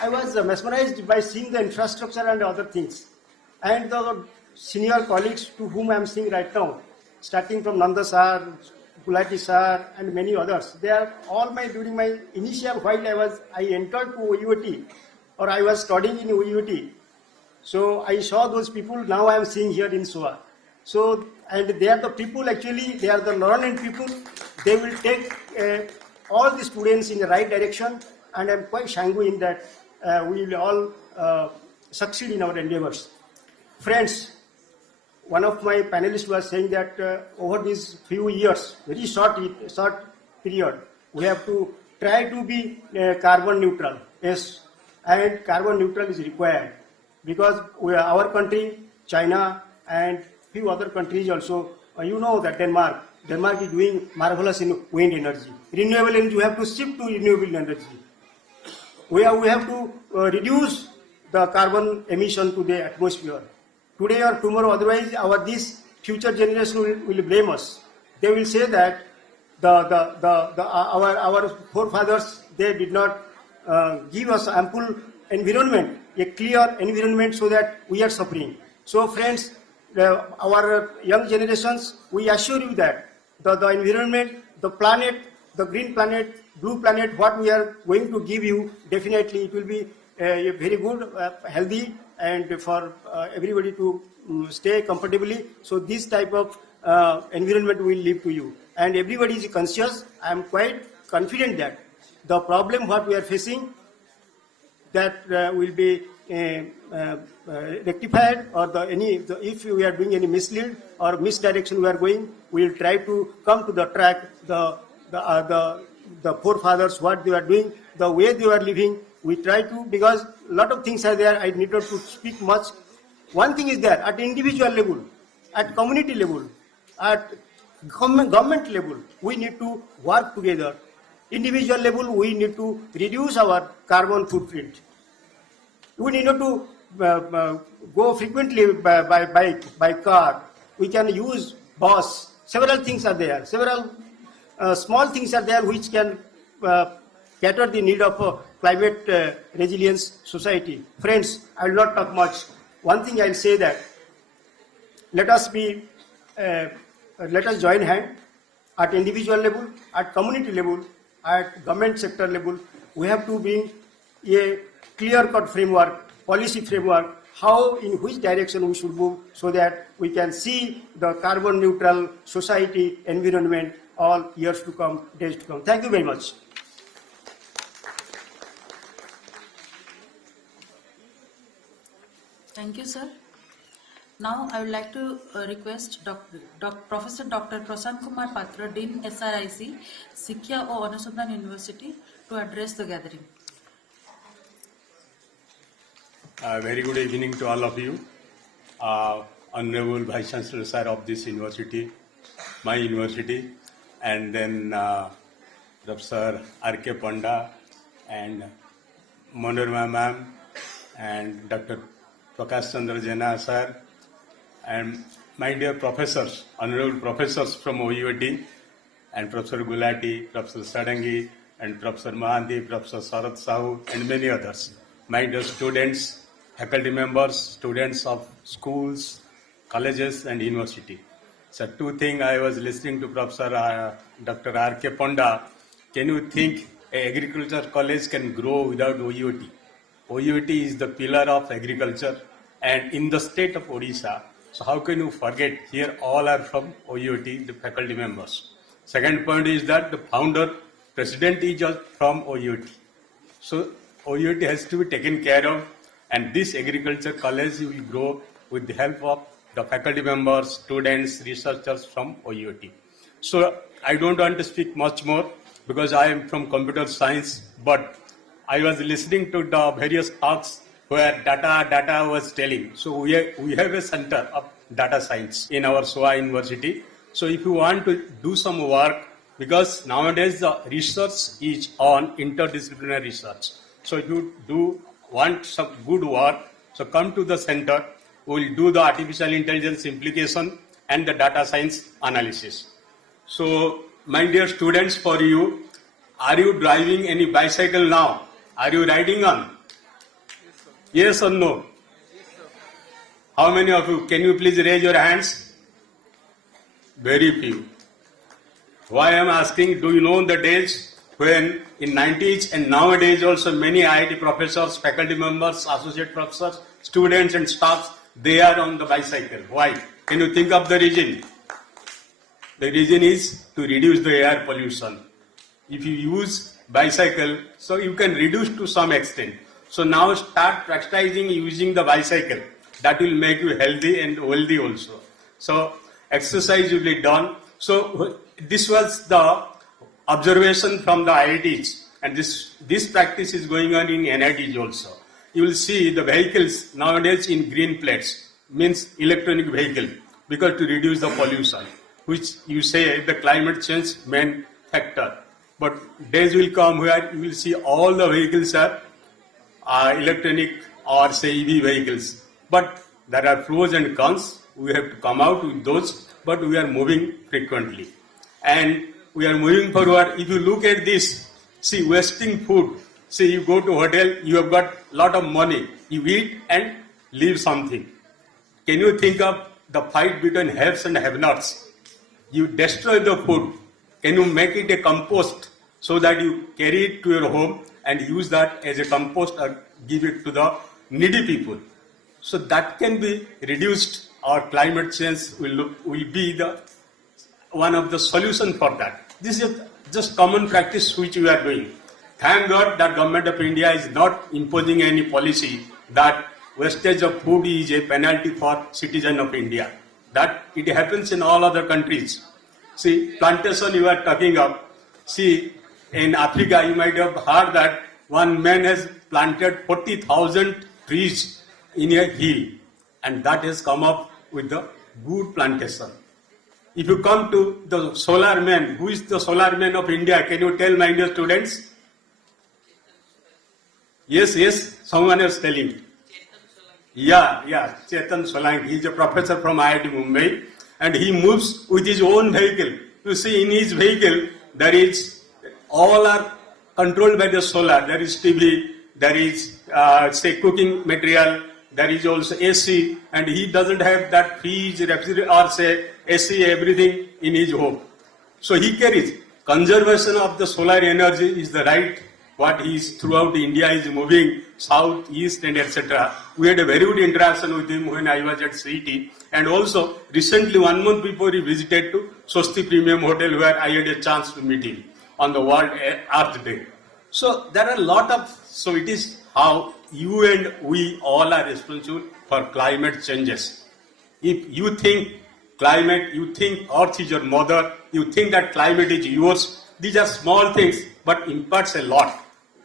I was mesmerized by seeing the infrastructure and other things. And the senior colleagues to whom I am seeing right now, starting from Nanda sir, Gulati sir, and many others, they are all during my initial, while I entered to OUT, or I was studying in OUT. So I saw those people, now I am seeing here in SOA. So, and they are the people actually, they are the learned people. They will take all the students in the right direction, and I am quite sanguine that we will all succeed in our endeavors. Friends, one of my panelists was saying that over these few years, very short period, we have to try to be carbon neutral. Yes, and carbon neutral is required because our country, China, and few other countries also, you know that Denmark is doing marvelous in wind energy. Renewable energy, we have to shift to renewable energy. We have to reduce the carbon emission to the atmosphere. Today or tomorrow, otherwise this future generation will blame us. They will say that our forefathers, they did not give us ample environment, a clear environment, so that we are suffering. So friends, our young generations, we assure you that the environment, the planet, the green planet, blue planet, what we are going to give you, definitely it will be a very good, healthy, and for everybody to stay comfortably. So this type of environment will leave to you. And everybody is conscious. I am quite confident that the problem what we are facing, that will be rectified, or if we are doing any mislead or misdirection we are going, we will try to come to the track, the forefathers, what they are doing, the way they are living. We try to, because a lot of things are there, I need not to speak much. One thing is that at individual level, at community level, at government level, we need to work together. Individual level, we need to reduce our carbon footprint. We need not to go frequently by bike, by car. We can use bus. Several things are there. Several small things are there which can cater the need of a climate resilience society. Friends, I will not talk much. One thing I will say that let us join hand at individual level, at community level, at government sector level. We have to bring a clear-cut framework, policy framework, how, in which direction we should move, so that we can see the carbon neutral society, environment, all years to come, days to come. Thank you very much. Thank you, sir. Now I would like to request Professor Dr. Prasant Kumar Patra, Dean SRIC, Sikya O Anusandhan University, to address the gathering. Very good evening to all of you. Honorable Vice Chancellor Sir of this university, my university, and then Professor R.K. Panda and Manorama ma'am and Dr. Prakash Chandra Jena sir, and my dear professors, honorable professors from OUT, and Professor Gulati, Professor Sadangi, and Professor Mahanti, Professor Sarath Sahu, and many others. My dear students, faculty members, students of schools, colleges, and university. So two things I was listening to Professor Dr. R.K. Panda. Can you think an agriculture college can grow without OUT? OUT is the pillar of agriculture, and in the state of Odisha, so how can you forget? Here all are from OUT, the faculty members. Second point is that the founder, president is just from OUT. So OUT has to be taken care of, and this agriculture college will grow with the help of the faculty members, students, researchers from OUT. So I don't want to speak much more because I am from computer science, but I was listening to the various talks where data was telling. So we have a center of data science in our SOA University. So if you want to do some work, because nowadays the research is on interdisciplinary research. So if you do want some good work, so come to the center. We will do the artificial intelligence implication and the data science analysis. So, my dear students, for you, are you driving any bicycle now? Are you riding on? Yes or no? How many of you? Can you please raise your hands? Very few. Why I am asking, do you know the days when in 90s and nowadays also many IIT professors, faculty members, associate professors, students and staffs, they are on the bicycle. Why? Can you think of the reason? The reason is to reduce the air pollution. If you use bicycle, so you can reduce to some extent. So now start practicing using the bicycle. That will make you healthy and wealthy also. So exercise will be done. So this was the observation from the IITs, and this practice is going on in NITs also. You will see the vehicles nowadays in green plates, means electronic vehicle, because to reduce the pollution, which you say the climate change main factor. But days will come where you will see all the vehicles are electronic or say EV vehicles. But there are pros and cons. We have to come out with those, but we are moving frequently. And we are moving forward. If you look at this, see, wasting food. See, you go to hotel, you have got lot of money. You eat and leave something. Can you think of the fight between haves and have-nots? You destroy the food. Can you make it a compost so that you carry it to your home and use that as a compost or give it to the needy people? So that can be reduced, or climate change will be the one of the solution for that. This is just common practice which we are doing. Thank God that Government of India is not imposing any policy that wastage of food is a penalty for citizen of India. That it happens in all other countries. See, plantation you are talking of. See, in Africa you might have heard that one man has planted 40,000 trees in a hill, and that has come up with the good plantation. If you come to the solar man, who is the solar man of India? Can you tell my dear students? Yes, someone is telling. Yeah, Chetan Solanki. He is a professor from IIT Mumbai, and he moves with his own vehicle. You see, in his vehicle, there is, all are controlled by the solar. There is TV, there is, say, cooking material, there is also AC, and he doesn't have that fridge, refrigerator, or say, AC, everything in his home. So he carries. Conservation of the solar energy is the right, what he is throughout India is moving, south, east, and etc. We had a very good interaction with him when I was at CET, and also recently 1 month before he visited to Swasti Premium Hotel, where I had a chance to meet him on the World Earth Day. So there are a lot of, so it is how you and we all are responsible for climate changes. If you think climate, you think earth is your mother, you think that climate is yours, these are small things but impacts a lot.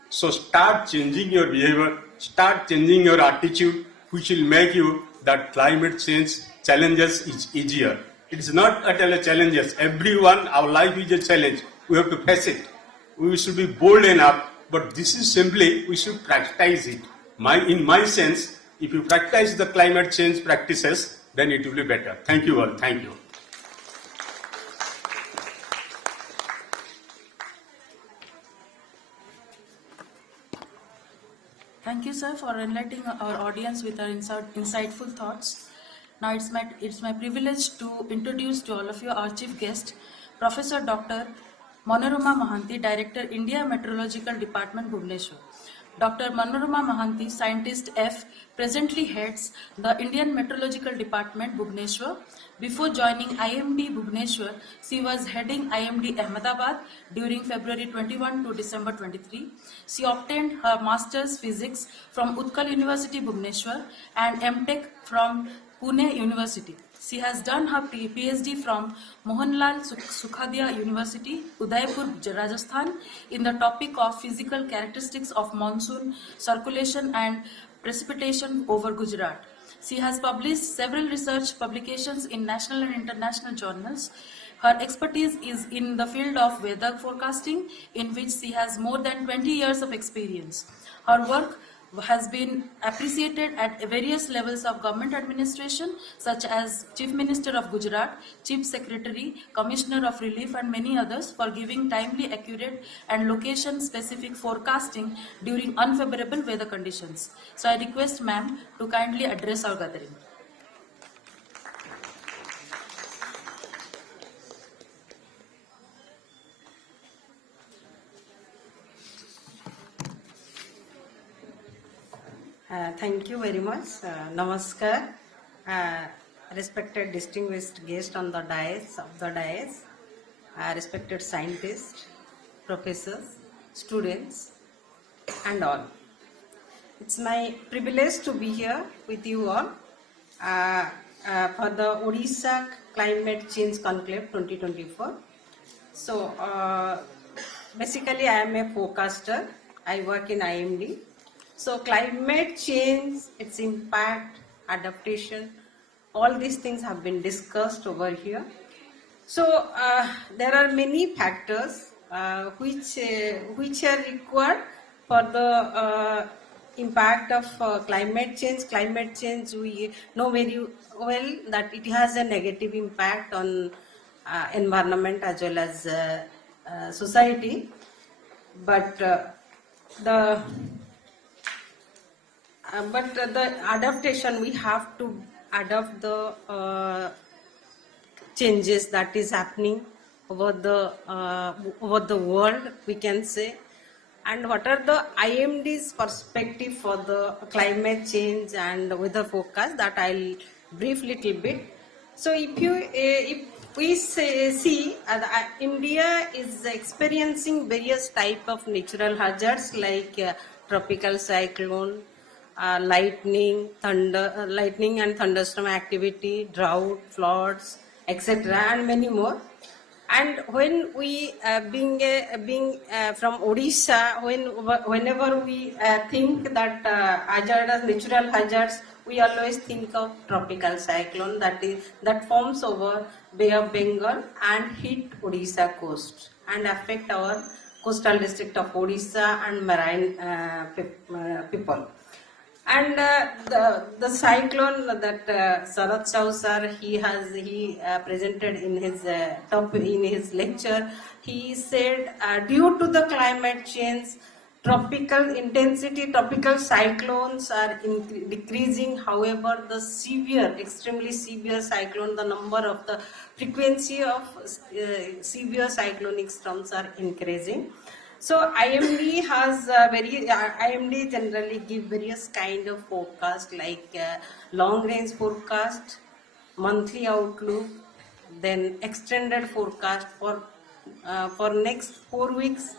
So start changing your behavior, start changing your attitude, which will make you that climate change challenges is easier. It is not at all a challenge. Everyone, our life is a challenge. We have to face it. We should be bold enough, but this is simply, we should practice it. In my sense, if you practice the climate change practices, then it will be better. Thank you all. Thank you. Thank you, sir, for enlightening our audience with our insightful thoughts. Now it's my privilege to introduce to all of you our chief guest, Professor Dr. Manorama Mahanti, Director, India Meteorological Department, Bhubaneswar. Dr. Manorama Mahanti, Scientist F, presently heads the Indian Meteorological Department, Bhubaneswar. Before joining IMD Bhubaneswar, she was heading IMD Ahmedabad during February 21 to December 23. She obtained her Master's Physics from Utkal University, Bhubaneswar, and MTech from Pune University. She has done her PhD from Mohanlal Sukhadia University, Udaipur, Rajasthan, in the topic of physical characteristics of monsoon, circulation and precipitation over Gujarat. She has published several research publications in national and international journals. Her expertise is in the field of weather forecasting, in which she has more than 20 years of experience. Her work has been appreciated at various levels of government administration, such as Chief Minister of Gujarat, Chief Secretary, Commissioner of Relief, and many others for giving timely, accurate, and location-specific forecasting during unfavorable weather conditions. So I request ma'am to kindly address our gathering. Thank you very much. Namaskar. Respected distinguished guest on the dais, respected scientists, professors, students, and all. It's my privilege to be here with you all for the Odisha Climate Change Conclave 2024. So, basically I am a forecaster. I work in IMD. So climate change, its impact, adaptation, all these things have been discussed over here. So there are many factors which are required for the impact of climate change. Climate change, we know very well that it has a negative impact on environment as well as society. But the adaptation, we have to adapt the changes that is happening over the world, we can say. And what are the IMD's perspective for the climate change and weather forecast, that I'll brief little bit. So if we see India is experiencing various type of natural hazards like tropical cyclone, lightning and thunderstorm activity, drought, floods, etc., and many more. And when we being from Odisha, whenever we think that natural hazards, we always think of tropical cyclone that forms over Bay of Bengal and hit Odisha coast and affect our coastal district of Odisha and marine people. And the cyclone that Sarath Chau sir he presented in his lecture, he said due to the climate change, tropical cyclones are decreasing. However, the extremely severe cyclone, the number of the frequency of severe cyclonic storms are increasing. So IMD generally give various kind of forecast like long range forecast, monthly outlook, then extended forecast for next 4 weeks.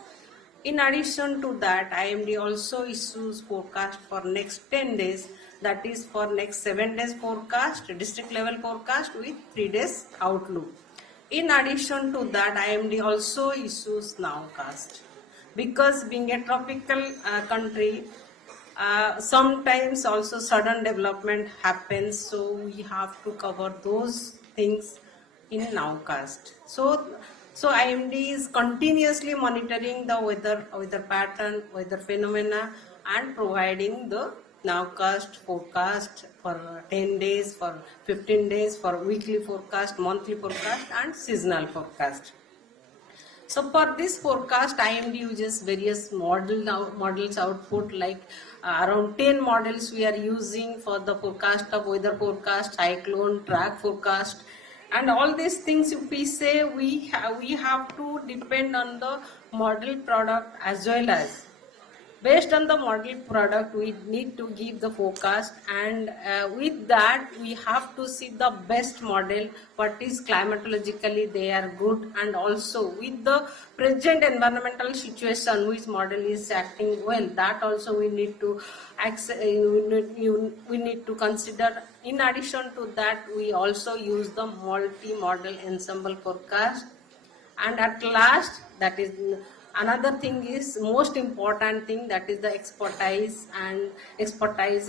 In addition to that, IMD also issues forecast for next 10 days, that is for next 7 days forecast, district level forecast with 3 days outlook. In addition to that, IMD also issues nowcast. Because being a tropical country, sometimes also sudden development happens, so we have to cover those things in nowcast. So IMD is continuously monitoring the weather pattern, weather phenomena, and providing the nowcast forecast for 10 days, for 15 days, for weekly forecast, monthly forecast, and seasonal forecast. So for this forecast, IMD uses various models output, like around 10 models we are using for the forecast of weather forecast, cyclone, track forecast, and all these things. If we say we have to depend on the model product as well as. Based on the model product, we need to give the forecast, and with that we have to see the best model, what is climatologically they are good, and also with the present environmental situation which model is acting well, that also we need to consider. In addition to that, we also use the multi-model ensemble forecast, and at last, that is another thing is most important thing, that is the expertise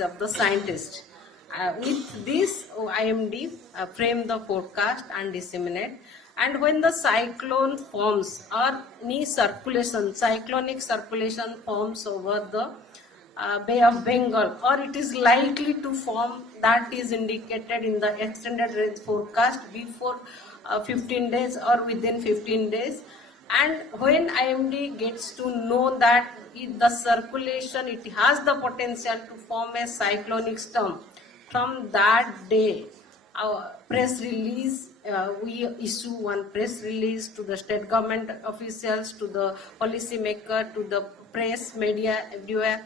of the scientist. With this, IMD frame the forecast and disseminate. And when the cyclone forms or any cyclonic circulation forms over the Bay of Bengal, or it is likely to form, that is indicated in the extended range forecast before 15 days or within 15 days. And when IMD gets to know that the circulation, it has the potential to form a cyclonic storm, from that day, our press release, we issue one press release to the state government officials, to the policy maker, to the press, media, everywhere.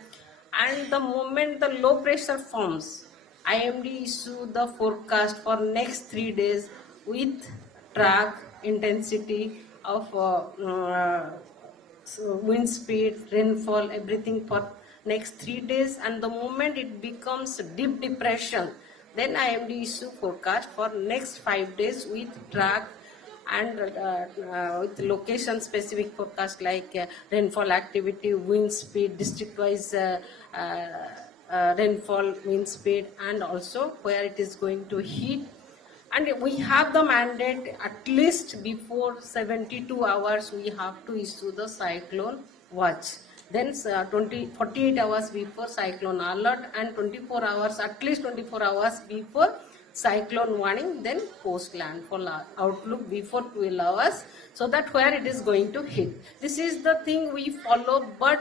And the moment the low pressure forms, IMD issue the forecast for next 3 days with track, intensity of wind speed, rainfall, everything for next 3 days. And the moment it becomes deep depression, then IMD issue forecast for next 5 days with track and with location specific forecast like rainfall activity, wind speed, district wise rainfall, wind speed, and also where it is going to hit. And we have the mandate at least before 72 hours we have to issue the cyclone watch. Then 48 hours before cyclone alert, and 24 hours, at least 24 hours before cyclone warning, then post landfall outlook before 12 hours, so that where it is going to hit. This is the thing we follow, but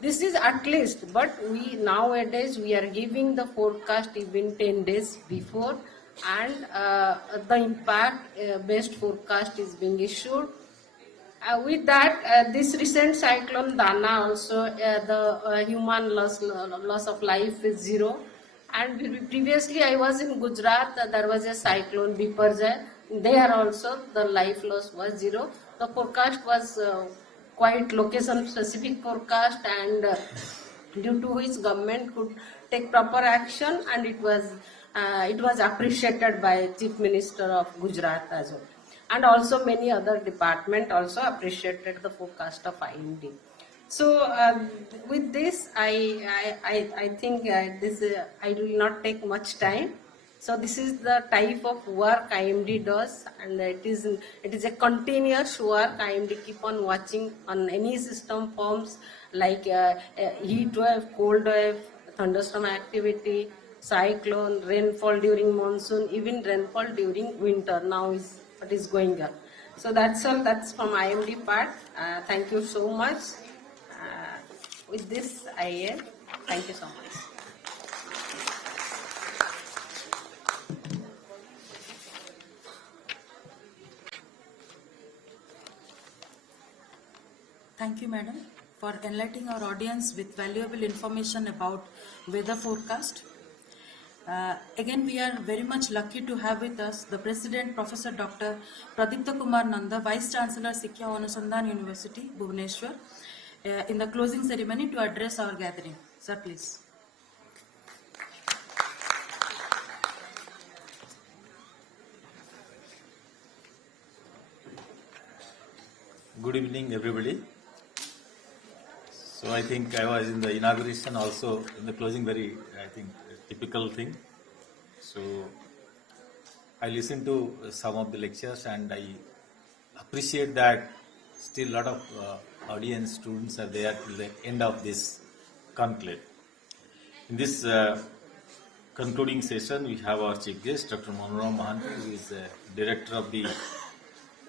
this is at least, but we nowadays we are giving the forecast even 10 days before, and the impact based forecast is being issued. With that, this recent cyclone Dana also, the human loss of life is 0. And previously I was in Gujarat, there was a cyclone Biparjoy. There also the life loss was 0. The forecast was quite location specific forecast, and due to which government could take proper action, and it was appreciated by Chief Minister of Gujarat as well. And also many other departments also appreciated the forecast of IMD. So with this, I think I will not take much time. So this is the type of work IMD does, and it is a continuous work. IMD keep on watching on any system forms like heat wave, cold wave, thunderstorm activity, cyclone, rainfall during monsoon, even rainfall during winter. Now is what is going on. So that's all. That's from IMD part. Thank you so much. With this, I end. Thank you so much. Thank you, Madam, for enlightening our audience with valuable information about weather forecast. Again, we are very much lucky to have with us the President, Professor Dr. Pradipta Kumar Nanda, Vice Chancellor, Sikya Anusandhan University, Bhubaneswar, in the closing ceremony to address our gathering. Sir, please. Good evening, everybody. So I think I was in the inauguration also, in the closing, very, I think, typical thing. So I listened to some of the lectures, and I appreciate that still a lot of audience, students are there till the end of this conclave. In this concluding session, we have our chief guest, Dr. Manoram Mahanti, who is Director of the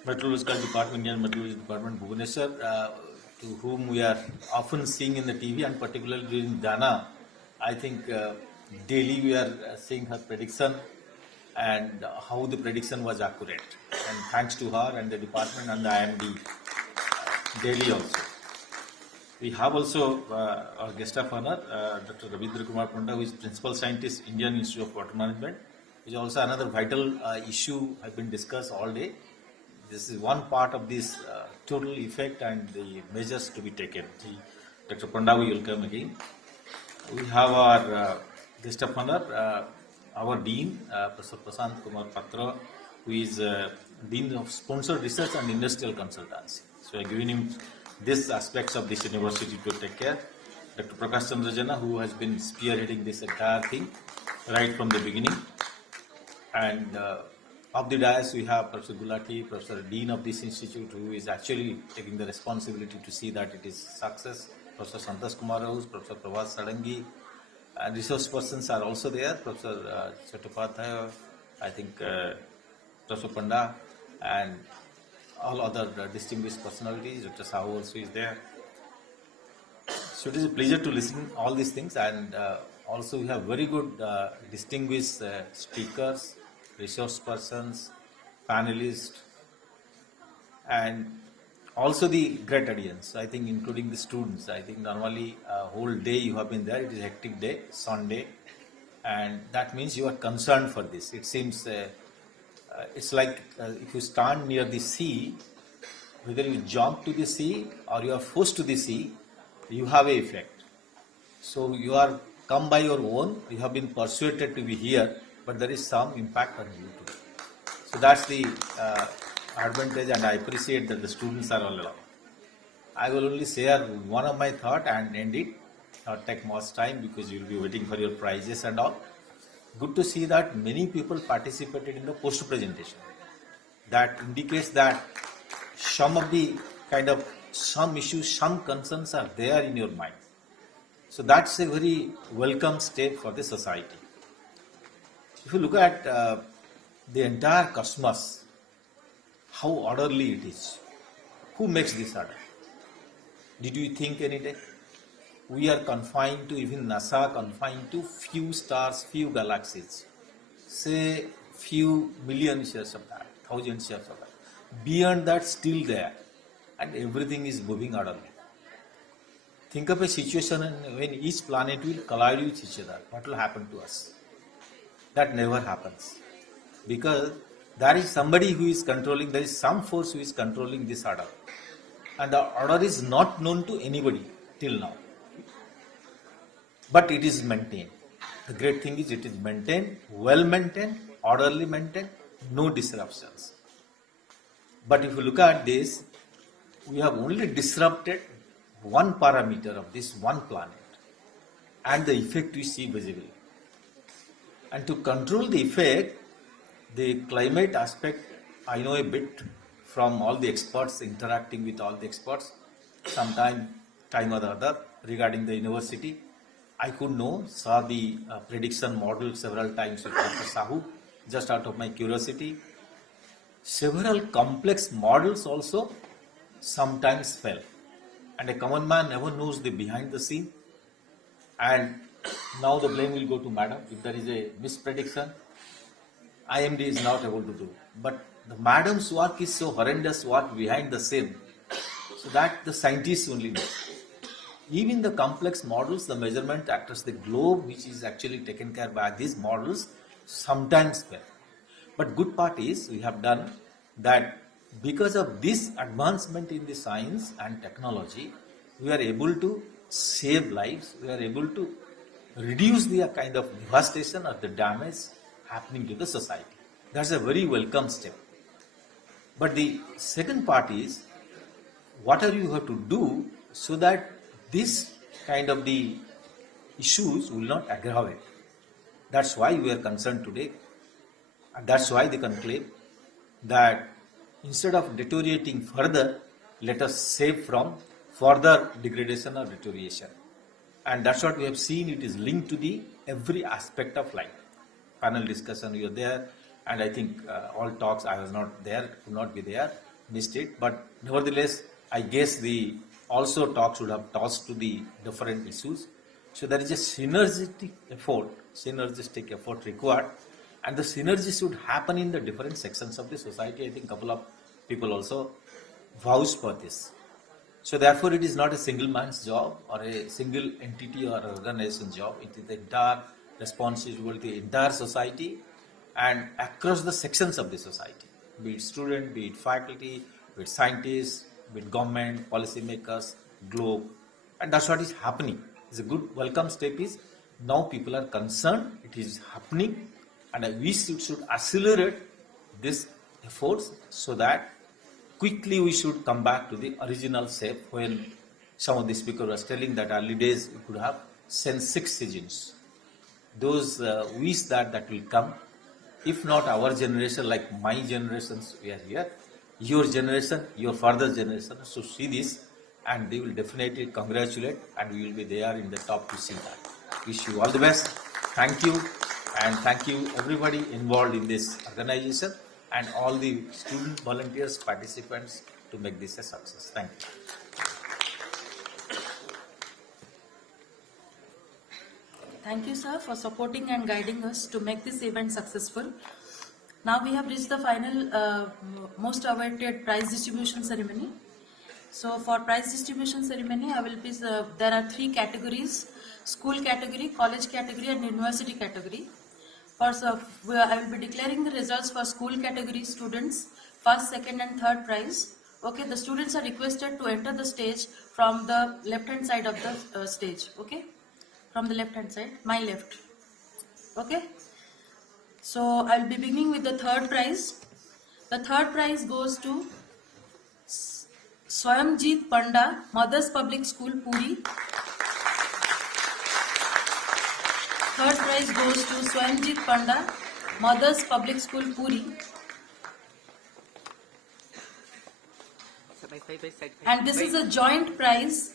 Meteorological Department, Indian Meteorology Department, Bhubaneswar, to whom we are often seeing in the TV, and particularly during Dana. I think daily we are seeing her prediction and how the prediction was accurate. And thanks to her and the department and the IMD daily also. We have also our guest of honor, Dr. Ravindra Kumar Panda, who is Principal Scientist, Indian Institute of Water Management, which is also another vital issue has been discussed all day. This is one part of this total effect and the measures to be taken. Dr. Panda, we will come again. We have our guest of honor, our Dean, Professor Prasant Kumar Patra, who is Dean of Sponsored Research and Industrial Consultancy. So I am giving him these aspects of this university to take care. Dr. Prakash Chandra Jana, who has been spearheading this entire thing right from the beginning. And of the dais, we have Professor Gulati, Professor Dean of this institute, who is actually taking the responsibility to see that it is success. Professor Santosh Kumar House, Professor Prabhat Sadangi, and resource persons are also there, Professor Chattopadhyay, I think Professor Panda, and all other distinguished personalities. Dr. Sahu also is there. So it is a pleasure to listen all these things, and also we have very good distinguished speakers, resource persons, panelists, and also the great audience, I think including the students. I think normally a whole day you have been there, it is a hectic day, Sunday, and that means you are concerned for this. It seems it's like if you stand near the sea, whether you jump to the sea or you are forced to the sea, you have a effect. So you are come by your own, you have been persuaded to be here, but there is some impact on you too. So that's the advantage, and I appreciate that the students are all along. I will only share one of my thought and end it, not take much time because you will be waiting for your prizes and all. Good to see that many people participated in the poster presentation. That indicates that some of the some issues, some concerns are there in your mind. So that's a very welcome step for the society. If you look at the entire cosmos, how orderly it is. Who makes this order? Did you think any day? We are confined to, even NASA confined to few stars, few galaxies. Say few million years of that, thousands years of that. Beyond that, still there. And everything is moving orderly. Think of a situation when each planet will collide with each other. What will happen to us? That never happens. Because there is somebody who is controlling, there is some force who is controlling this order. And the order is not known to anybody till now. But it is maintained. The great thing is it is maintained, well maintained, orderly maintained, no disruptions. But if you look at this, we have only disrupted one parameter of this one planet and the effect we see visibly. And to control the effect, the climate aspect, I know a bit from all the experts, interacting with all the experts, time or the other, regarding the university. I could know, saw the prediction model several times with Dr. Sahu, just out of my curiosity. Several complex models also sometimes fail. And a common man never knows the behind the scene. And now the blame will go to madam. If there is a misprediction, IMD is not able to do. But the madam's work is so horrendous work behind the scene, so that the scientists only know. Even the complex models, the measurement across the globe, which is actually taken care by these models, sometimes fail. But good part is we have done that because of this advancement in the science and technology, we are able to save lives, we are able to reduce the kind of devastation or the damage happening to the society. That's a very welcome step. But the second part is, what are you have to do so that this kind of the issues will not aggravate. That's why we are concerned today. And that's why the conclave, that instead of deteriorating further, let us save from further degradation or deterioration. And that's what we have seen. It is linked to the every aspect of life. Panel discussion, you are there, and I think all talks, I was not there, could not be there, missed it. But nevertheless, I guess the also talks would have touched to the different issues. So there is a synergistic effort required, and the synergy should happen in the different sections of the society. I think a couple of people also vouch for this. So therefore, it is not a single man's job or a single entity or organization job. It is the entire responsibility, the entire society, and across the sections of the society, be it student, be it faculty, be it scientists, be it government, policymakers, globe, and that's what is happening. It's a good welcome step is now people are concerned, it is happening, and we should accelerate these efforts so that quickly we should come back to the original shape. When some of the speakers was telling that early days we could have sent 6 seasons. Those wish that will come. If not our generation, like my generations, we are here. Your generation, your further generation, so see this, and they will definitely congratulate, and we will be there in the top to see that. Wish you all the best. Thank you, and thank you everybody involved in this organization and all the student volunteers, participants to make this a success. Thank you. Thank you, sir, for supporting and guiding us to make this event successful. Now we have reached the final, most awaited prize distribution ceremony. So for prize distribution ceremony, I will be, there are 3 categories: school category, college category, and university category. First, I will be declaring the results for school category students, first, second, and third prize. Okay, the students are requested to enter the stage from the left-hand side of the stage. Okay, from the left-hand side, my left. Okay, so I'll be beginning with the third prize. The third prize goes to Swayamjit Panda, Mothers Public School, Puri. Third prize goes to Swayamjit Panda, Mothers Public School, Puri. And this is a joint prize.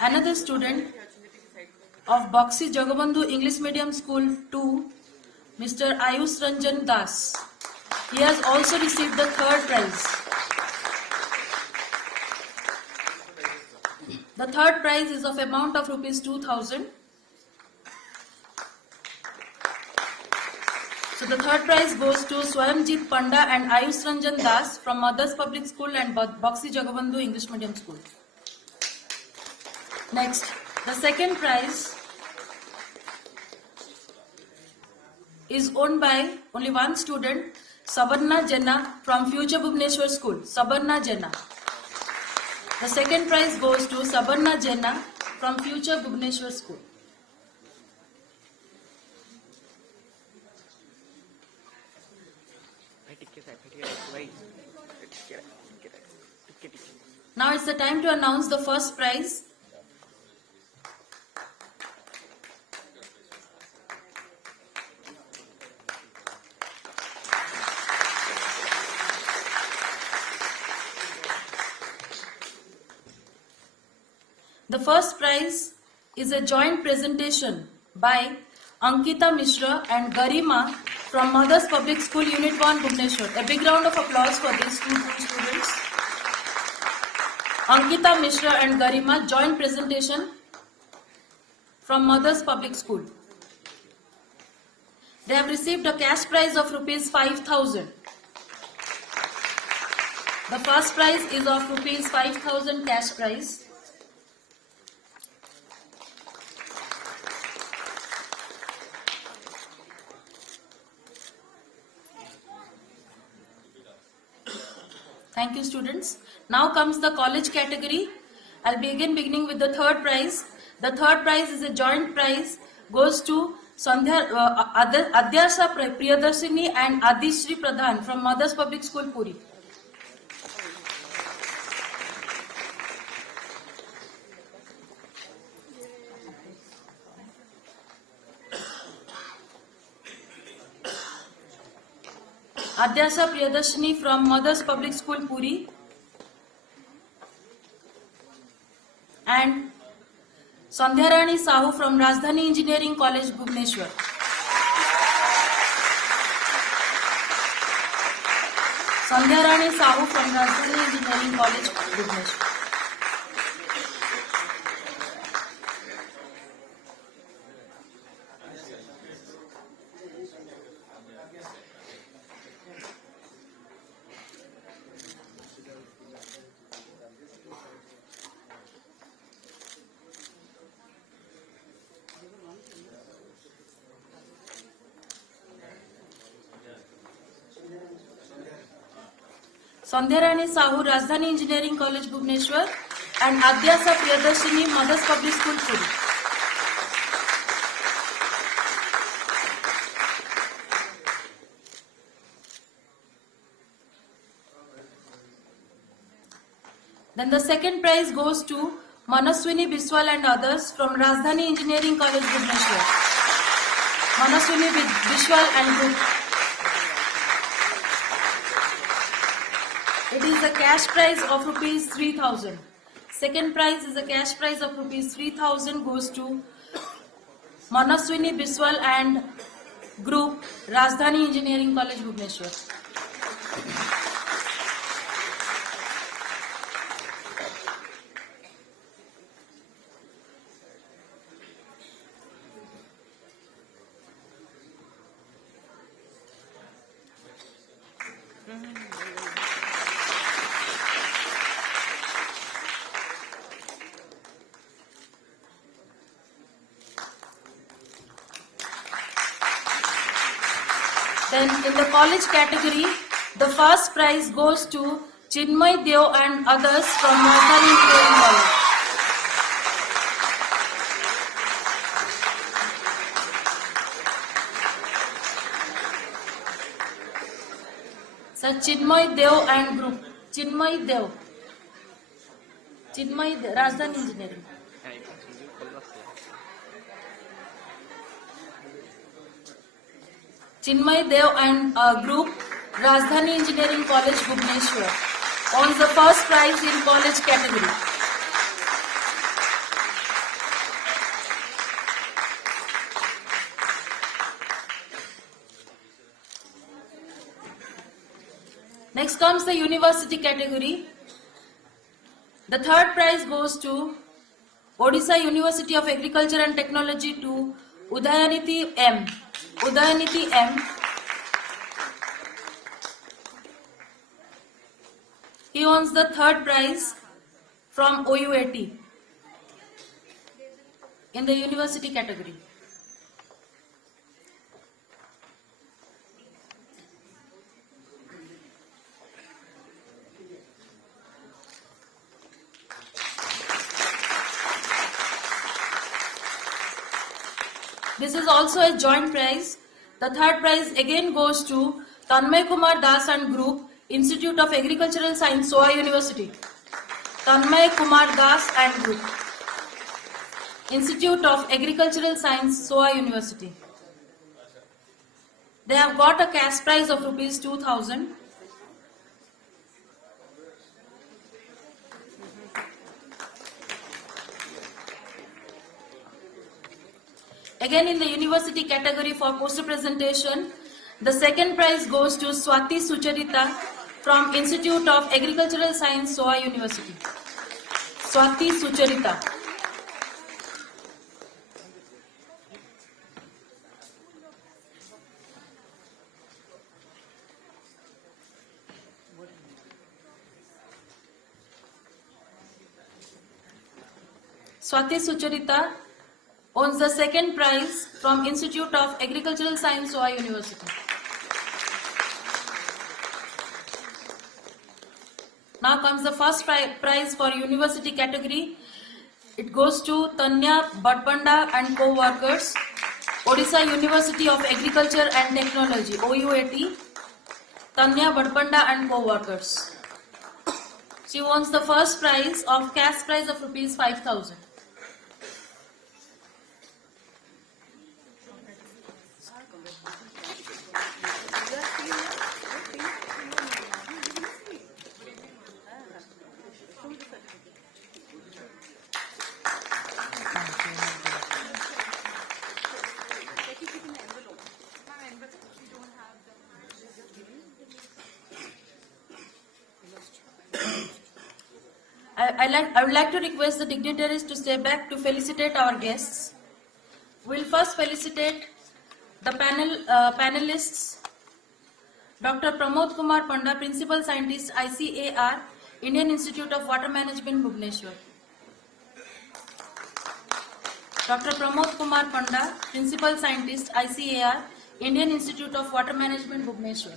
Another student of Boxi Jagabandhu English Medium School 2, Mr. Ayush Ranjan Das. He has also received the third prize. The third prize is of amount of rupees 2,000. So the third prize goes to Swayamjit Panda and Ayush Ranjan Das from Mothers Public School and Boxi Jagabandhu English Medium School. Next, the second prize is owned by only one student, Sabarna Jenna from Future Bhubaneswar School. Sabarna Jenna. The second prize goes to Sabarna Jenna from Future Bhubaneswar School. Now it's the time to announce the first prize. The first prize is a joint presentation by Ankita Mishra and Garima from Mothers Public School Unit 1, Bhubaneswar. A big round of applause for these two students. Ankita Mishra and Garima, joint presentation from Mothers Public School. They have received a cash prize of rupees 5,000. The first prize is of rupees 5,000 cash prize. Thank you, students. Now comes the college category. I'll be again beginning with the third prize. The third prize is a joint prize, goes to Adyasha Priyadarshini and Adishri Pradhan from Mothers Public School, Puri. Adyasha Priyadarshini from Mothers Public School, Puri. And Sandhyarani Sahu from Rajdhani Engineering College, Bhubaneswar. Sandhyarani Sahu from Rajdhani Engineering College, Bhubaneswar. Sandhyarani Sahu, Rajdhani Engineering College, Bhubaneswar, and Adyasha Priyadarshini, Mothers Public School, Puri. Then the second prize goes to Manaswini Biswal and others from Rajdhani Engineering College, Bhubaneswar. Manaswini Biswal and group. It is a cash prize of rupees 3,000. Second prize is a cash prize of rupees 3,000 goes to Manaswini Biswal and Group, Rajdhani Engineering College, Bhubaneswar. Then in the college category, the first prize goes to Chinmay Deo and others from Rajdhani Engineering College. So Chinmay Deo and group. Chinmay Deo, Rajdhani Engineering. Chinmay Deo and group, Rajdhani Engineering College, Bhubaneswar, owns the first prize in college category. Next comes the university category. The third prize goes to Odisha University of Agriculture and Technology to Udayaniti M. Udayaniti M. He owns the third prize from OUAT in the university category. This is also a joint prize. The third prize again goes to Tanmay Kumar Das and Group, Institute of Agricultural Science, Soa University. Tanmay Kumar Das and Group, Institute of Agricultural Science, Soa University. They have got a cash prize of rupees 2,000. Again in the university category for poster presentation, the second prize goes to Swati Sucharita from Institute of Agricultural Science, Soa University. Swati Sucharita. Swati Sucharita owns the second prize from Institute of Agricultural Science, Soa University. Now comes the first prize for university category. It goes to Tanya Bhatpanda and co-workers, Odisha University of Agriculture and Technology, OUAT, Tanya Bhatpanda and co-workers. She owns the first prize of cash prize of rupees 5,000. I would like to request the dignitaries to step back to felicitate our guests. We'll first felicitate the panelists. Dr. Pramod Kumar Panda, Principal Scientist, ICAR, Indian Institute of Water Management, Bhubaneswar. Dr. Pramod Kumar Panda, Principal Scientist, ICAR, Indian Institute of Water Management, Bhubaneswar.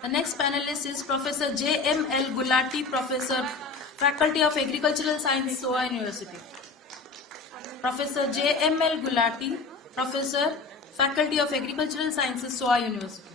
The next panelist is Professor J.M.L. Gulati, Professor, Faculty of Agricultural Science, Soa University. Professor J.M.L. Gulati, Professor, Faculty of Agricultural Sciences, Soa University.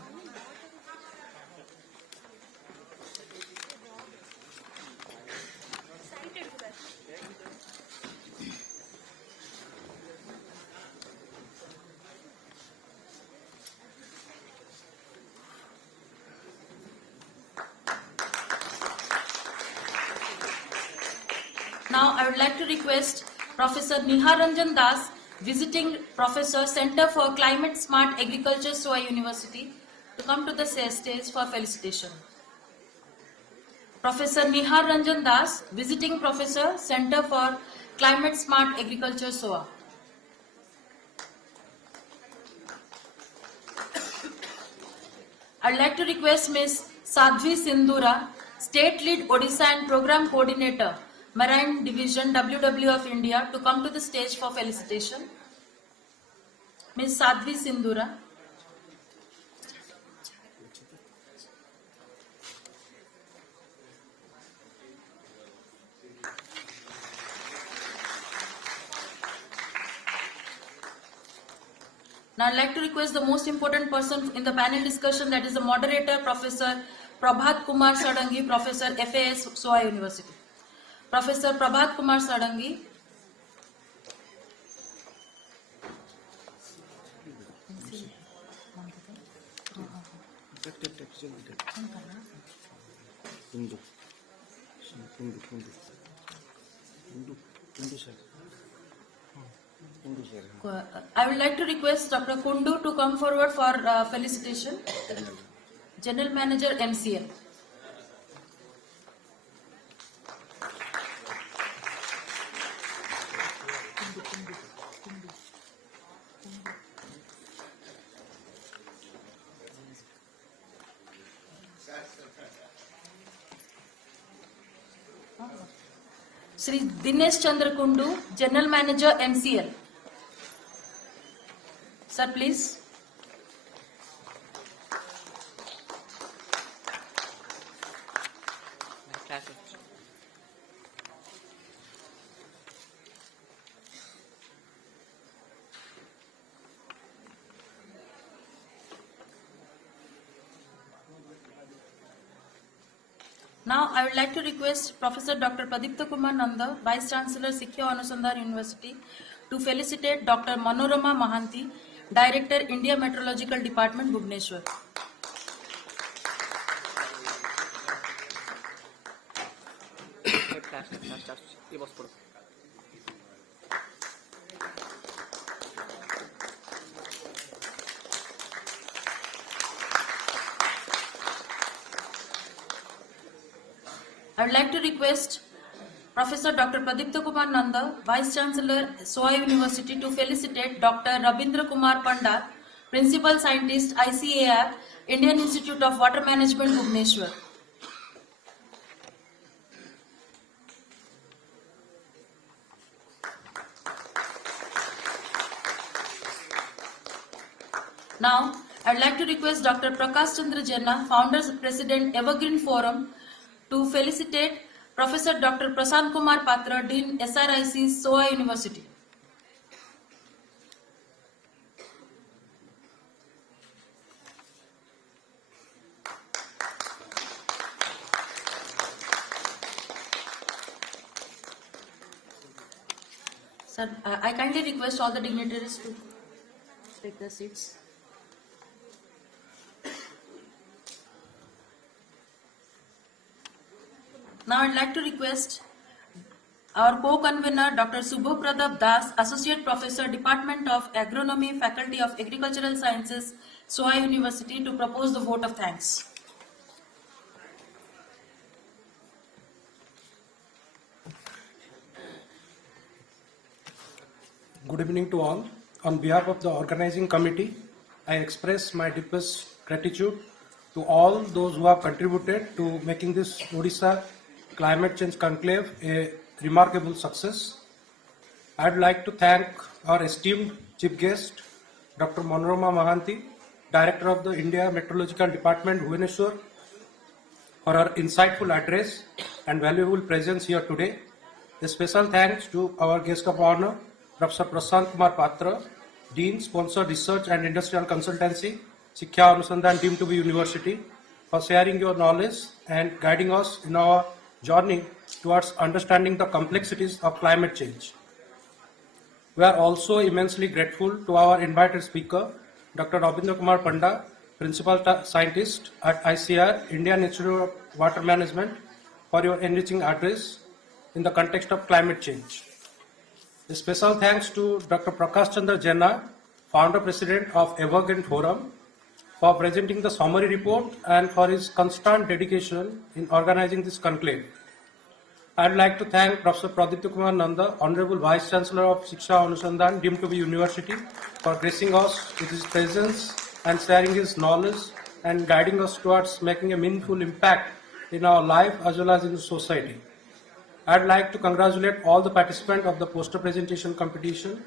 Now I would like to request Professor Niharanjan Das, Visiting Professor, Center for Climate Smart Agriculture, SOA University, to come to the stage for felicitation. Professor Niharanjan Das, Visiting Professor, Center for Climate Smart Agriculture, SOA. I'd like to request Ms. Sadhvi Sindhura, State Lead Odisha and Program Coordinator, Marine Division, WW of India, to come to the stage for felicitation. Ms. Sadhvi Sindhura. Now I'd like to request the most important person in the panel discussion, that is the moderator, Professor Prabhat Kumar Sadangi, Professor FAS, SOA University. Professor Prabhat Kumar Sadangi. I would like to request Dr. Kundu to come forward for felicitation. General Manager, MCL. Sri Dinesh Chandra Kundu, General Manager, MCL. Sir, please. Now, I would like to request Professor Dr. Pradipta Kumar Nanda, Vice Chancellor, Sikhya Anusandhan University, to felicitate Dr. Manorama Mahanti, Director, India Meteorological Department, Bhubaneswar. I would like to request Professor Dr. Pradipta Kumar Nanda, Vice Chancellor, SOA University, to felicitate Dr. Rabindra Kumar Panda, Principal Scientist, ICAR, Indian Institute of Water Management, Bhubaneswar. Now, I would like to request Dr. Prakash Chandra Jenna, Founder President, Evergreen Forum, to felicitate Professor Dr. Prasant Kumar Patra, Dean, SRIC, SOA University. Sir, I kindly request all the dignitaries to take their seats. Now I'd like to request our co-convener Dr. Subho Pradap Das, Associate Professor, Department of Agronomy, Faculty of Agricultural Sciences, SOA University, to propose the vote of thanks. Good evening to all. On behalf of the organizing committee, I express my deepest gratitude to all those who have contributed to making this Odisha Climate Change Conclave a remarkable success. I'd like to thank our esteemed chief guest, Dr. Manorama Mahanti, Director of the India Meteorological Department, Bhubaneswar, for her insightful address and valuable presence here today. A special thanks to our guest of honor, Professor Prasant Kumar Patra, Dean, Sponsored Research and Industrial Consultancy, Sikhya Anusandhan Deemed to be University, for sharing your knowledge and guiding us in our journey towards understanding the complexities of climate change. We are also immensely grateful to our invited speaker, Dr. Rabindra Kumar Panda, Principal Scientist at ICAR, Indian Institute of Water Management, for your enriching address. in the context of climate change. A special thanks to Dr. Prakash Chandra Jena, Founder President of Evergreen Forum, for presenting the summary report and for his constant dedication in organizing this conclave. I'd like to thank Professor Pradipta Kumar Nanda, Honorable Vice Chancellor of Shiksha Anusandhan, deemed to be University, for gracing us with his presence and sharing his knowledge and guiding us towards making a meaningful impact in our life as well as in the society. I'd like to congratulate all the participants of the poster presentation competition.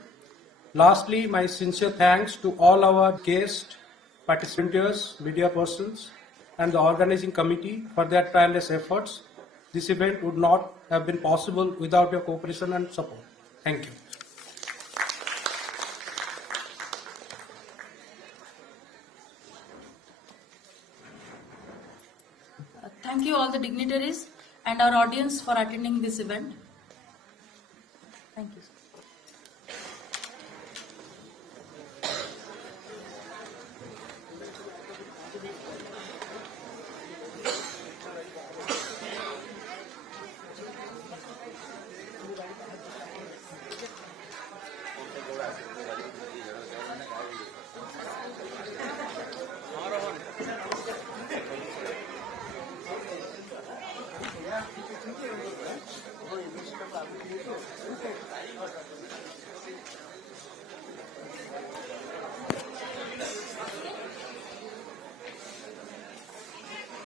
Lastly, my sincere thanks to all our guests, participants, media persons, and the organizing committee for their tireless efforts. This event would not have been possible without your cooperation and support. Thank you. Thank you all the dignitaries and our audience for attending this event. Thank you.